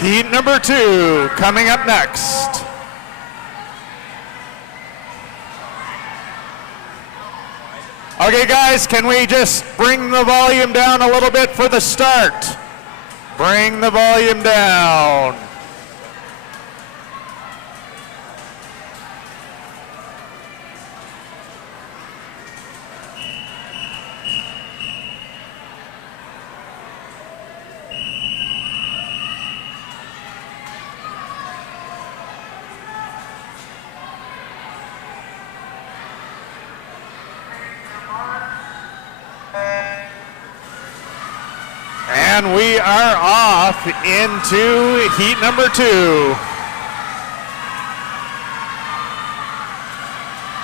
Heat number 2 coming up next. Okay, guys, can we just bring the volume down a little bit for the start? Bring the volume down. And we are off into heat number 2.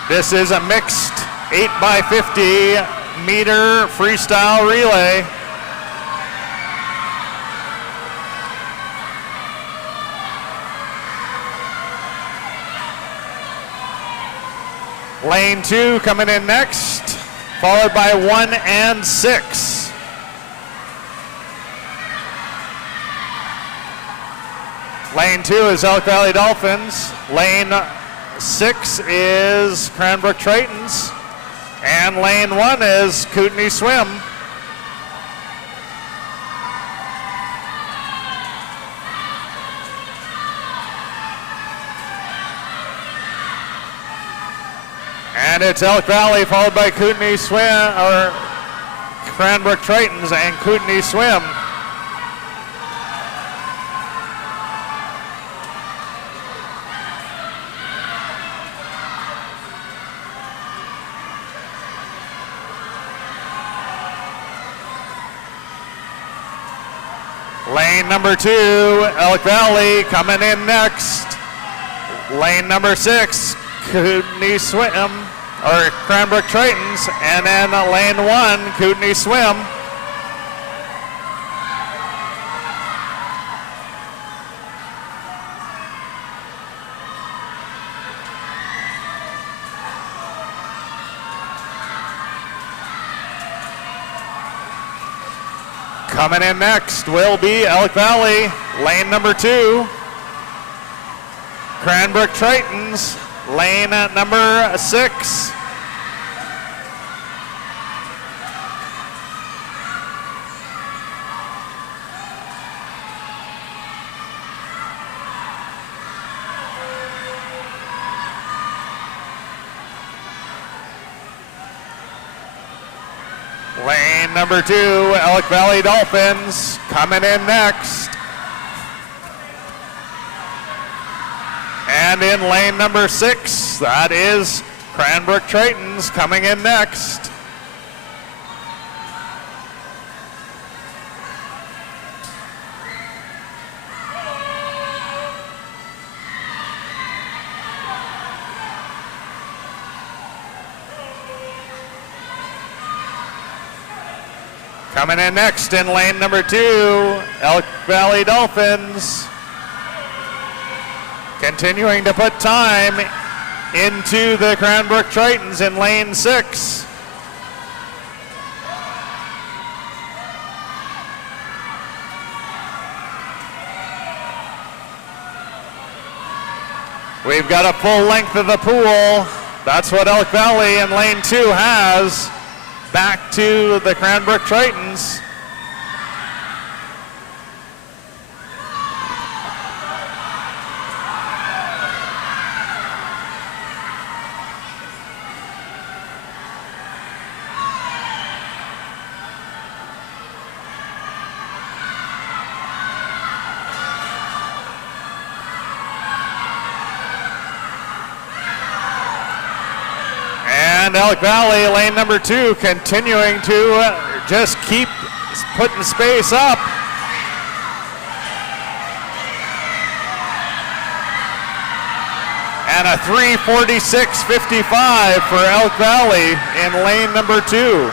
This is a mixed 8x50 meter freestyle relay. Lane 2 coming in next, followed by 1 and 6. Lane 2 is Elk Valley Dolphins. Lane 6 is Cranbrook Tritons. And lane 1 is Kootenai Swim. And it's Elk Valley followed by Kootenai Swim, or Cranbrook Tritons and Kootenai Swim. Lane number 2, Elk Valley coming in next. Lane number 6, Kootenai Swim, or Cranbrook Tritons, and then lane 1, Kootenai Swim. Coming in next will be Elk Valley, lane number 2. Cranbrook Tritons, lane number 6. Lane number 2, Elk Valley Dolphins coming in next. And in lane number 6, that is Cranbrook Tritons coming in next. Coming in next in lane number 2, Elk Valley Dolphins. Continuing to put time into the Cranbrook Tritons in lane 6. We've got a full length of the pool. That's what Elk Valley in lane 2 has. Back to the Cranbrook Tritons. And Elk Valley, lane number 2, continuing to just keep putting space up. And a 3:46.55 for Elk Valley in lane number 2.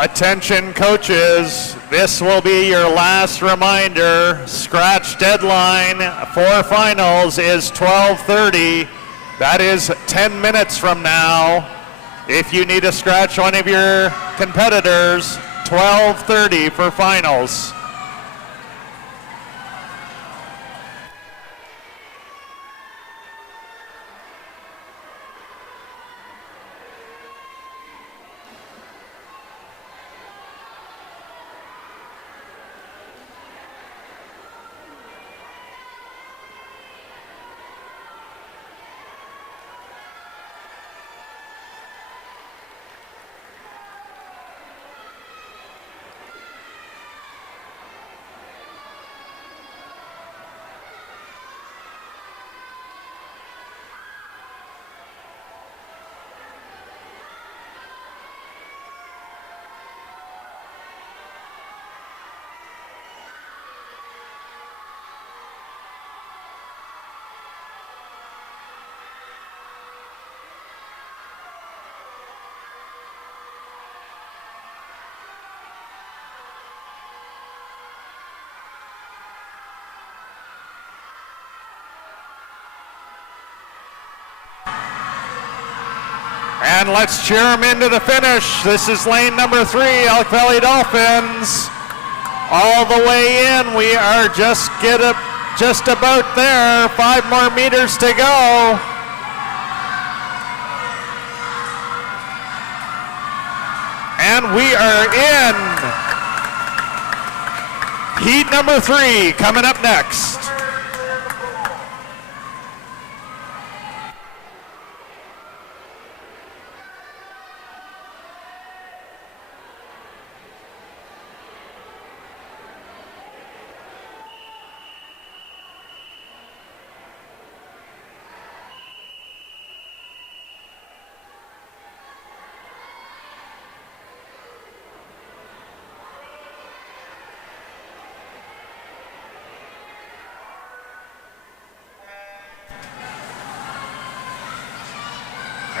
Attention coaches, this will be your last reminder. Scratch deadline for finals is 12:30. That is 10 minutes from now. If you need to scratch one of your competitors, 12:30 for finals. And let's cheer them into the finish. This is lane number 3, Elk Valley Dolphins. All the way in, we are just about there. 5 more meters to go. And we are in. Heat number 3 coming up next.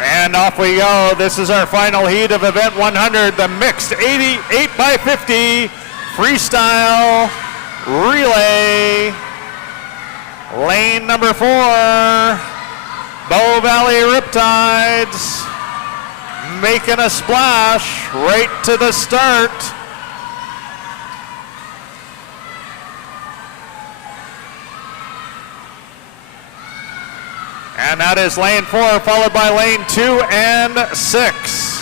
And off we go. This is our final heat of event 100, the mixed 8x50 freestyle relay. Lane number 4, Bow Valley Riptides making a splash right to the start. And that is lane 4, followed by lane 2 and 6.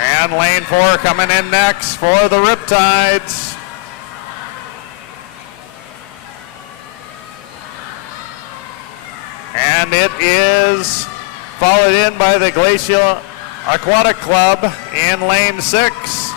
And lane 4 coming in next for the Riptides. And it is followed in by the Glacial Aquatic Club in lane 6.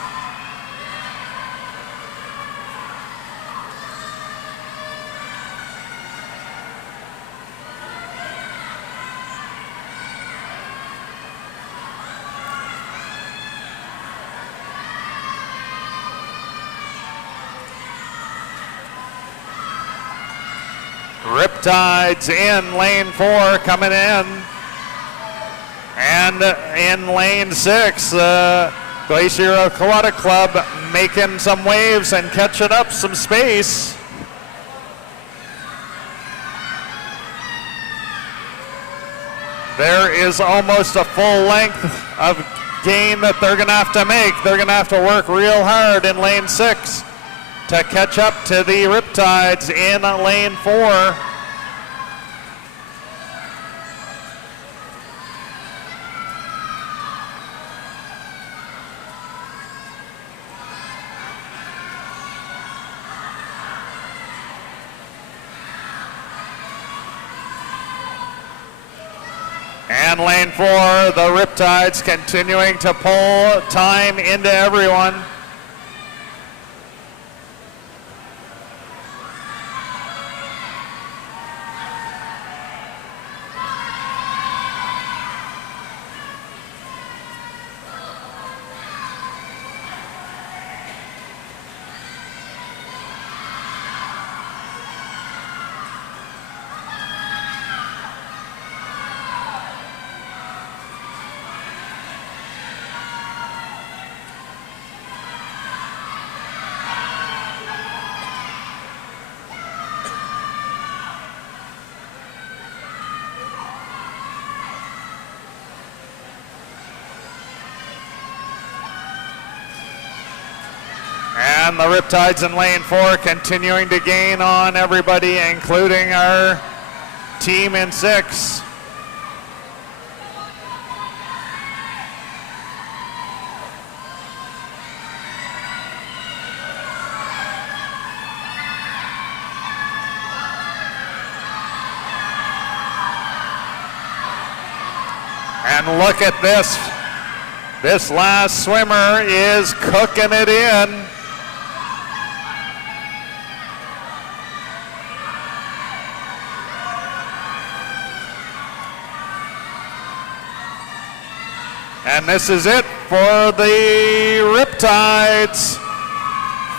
Riptides in lane 4 coming in. And in lane 6, Glacier Aquatic Club making some waves and catching up some space. There is almost a full length of gain that they're going to have to make. They're going to have to work real hard in lane 6 to catch up to the Riptides in lane 4. And lane 4, the Riptides continuing to pull time into everyone. And the Riptides in lane 4 continuing to gain on everybody, including our team in 6. And look at this. This last swimmer is cooking it in. And this is it for the Riptides,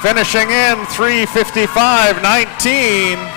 finishing in 3:55.19.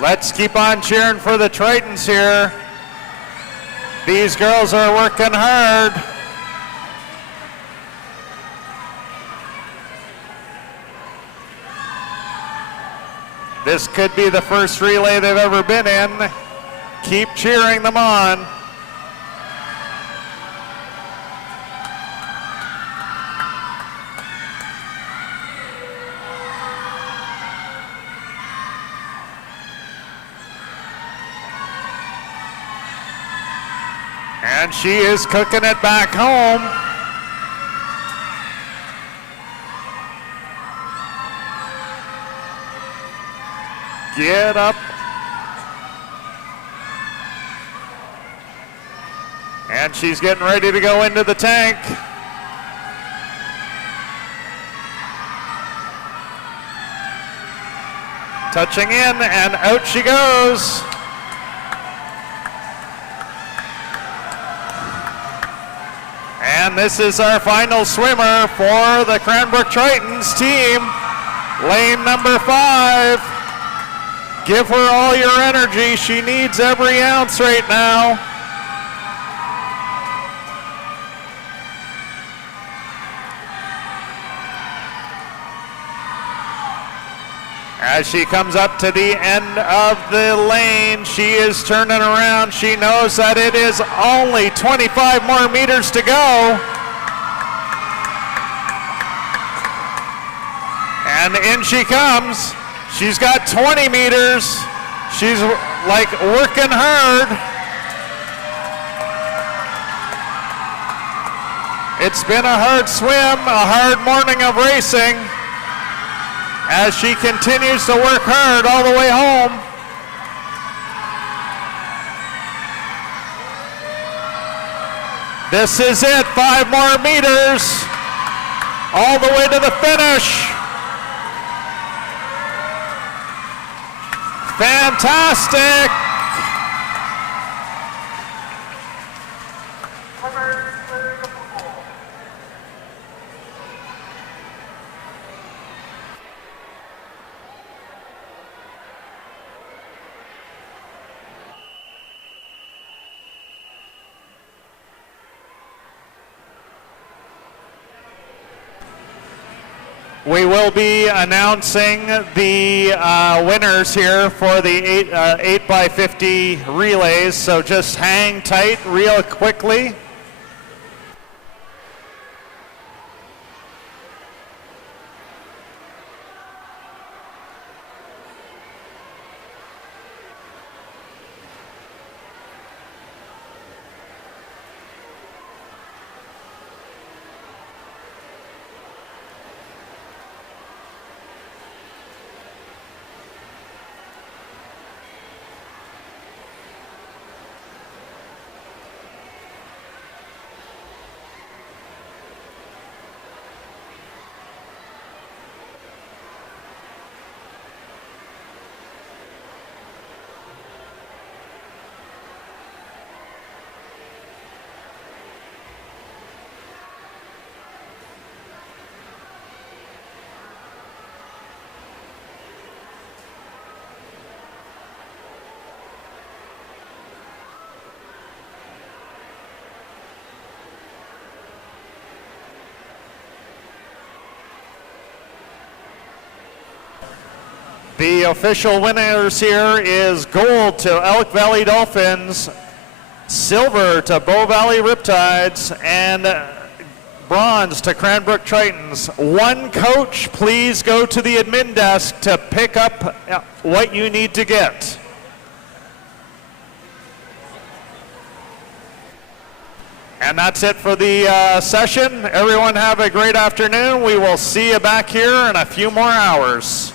Let's keep on cheering for the Tritons here. These girls are working hard. This could be the first relay they've ever been in. Keep cheering them on. And she is cooking it back home. Get up. And she's getting ready to go into the tank. Touching in, and out she goes. And this is our final swimmer for the Cranbrook Tritons team, lane number 5. Give her all your energy. She needs every ounce right now. As she comes up to the end of the lane, she is turning around. She knows that it is only 25 more meters to go. And in she comes. She's got 20 meters. She's like working hard. It's been a hard swim, a hard morning of racing, as she continues to work hard all the way home. This is it, 5 more meters, all the way to the finish. Fantastic. We will be announcing the winners here for the 8x50 relays, so just hang tight real quickly. The official winners here is gold to Elk Valley Dolphins, silver to Bow Valley Riptides, and bronze to Cranbrook Tritons. One coach, please go to the admin desk to pick up what you need to get. And that's it for the session. Everyone have a great afternoon. We will see you back here in a few more hours.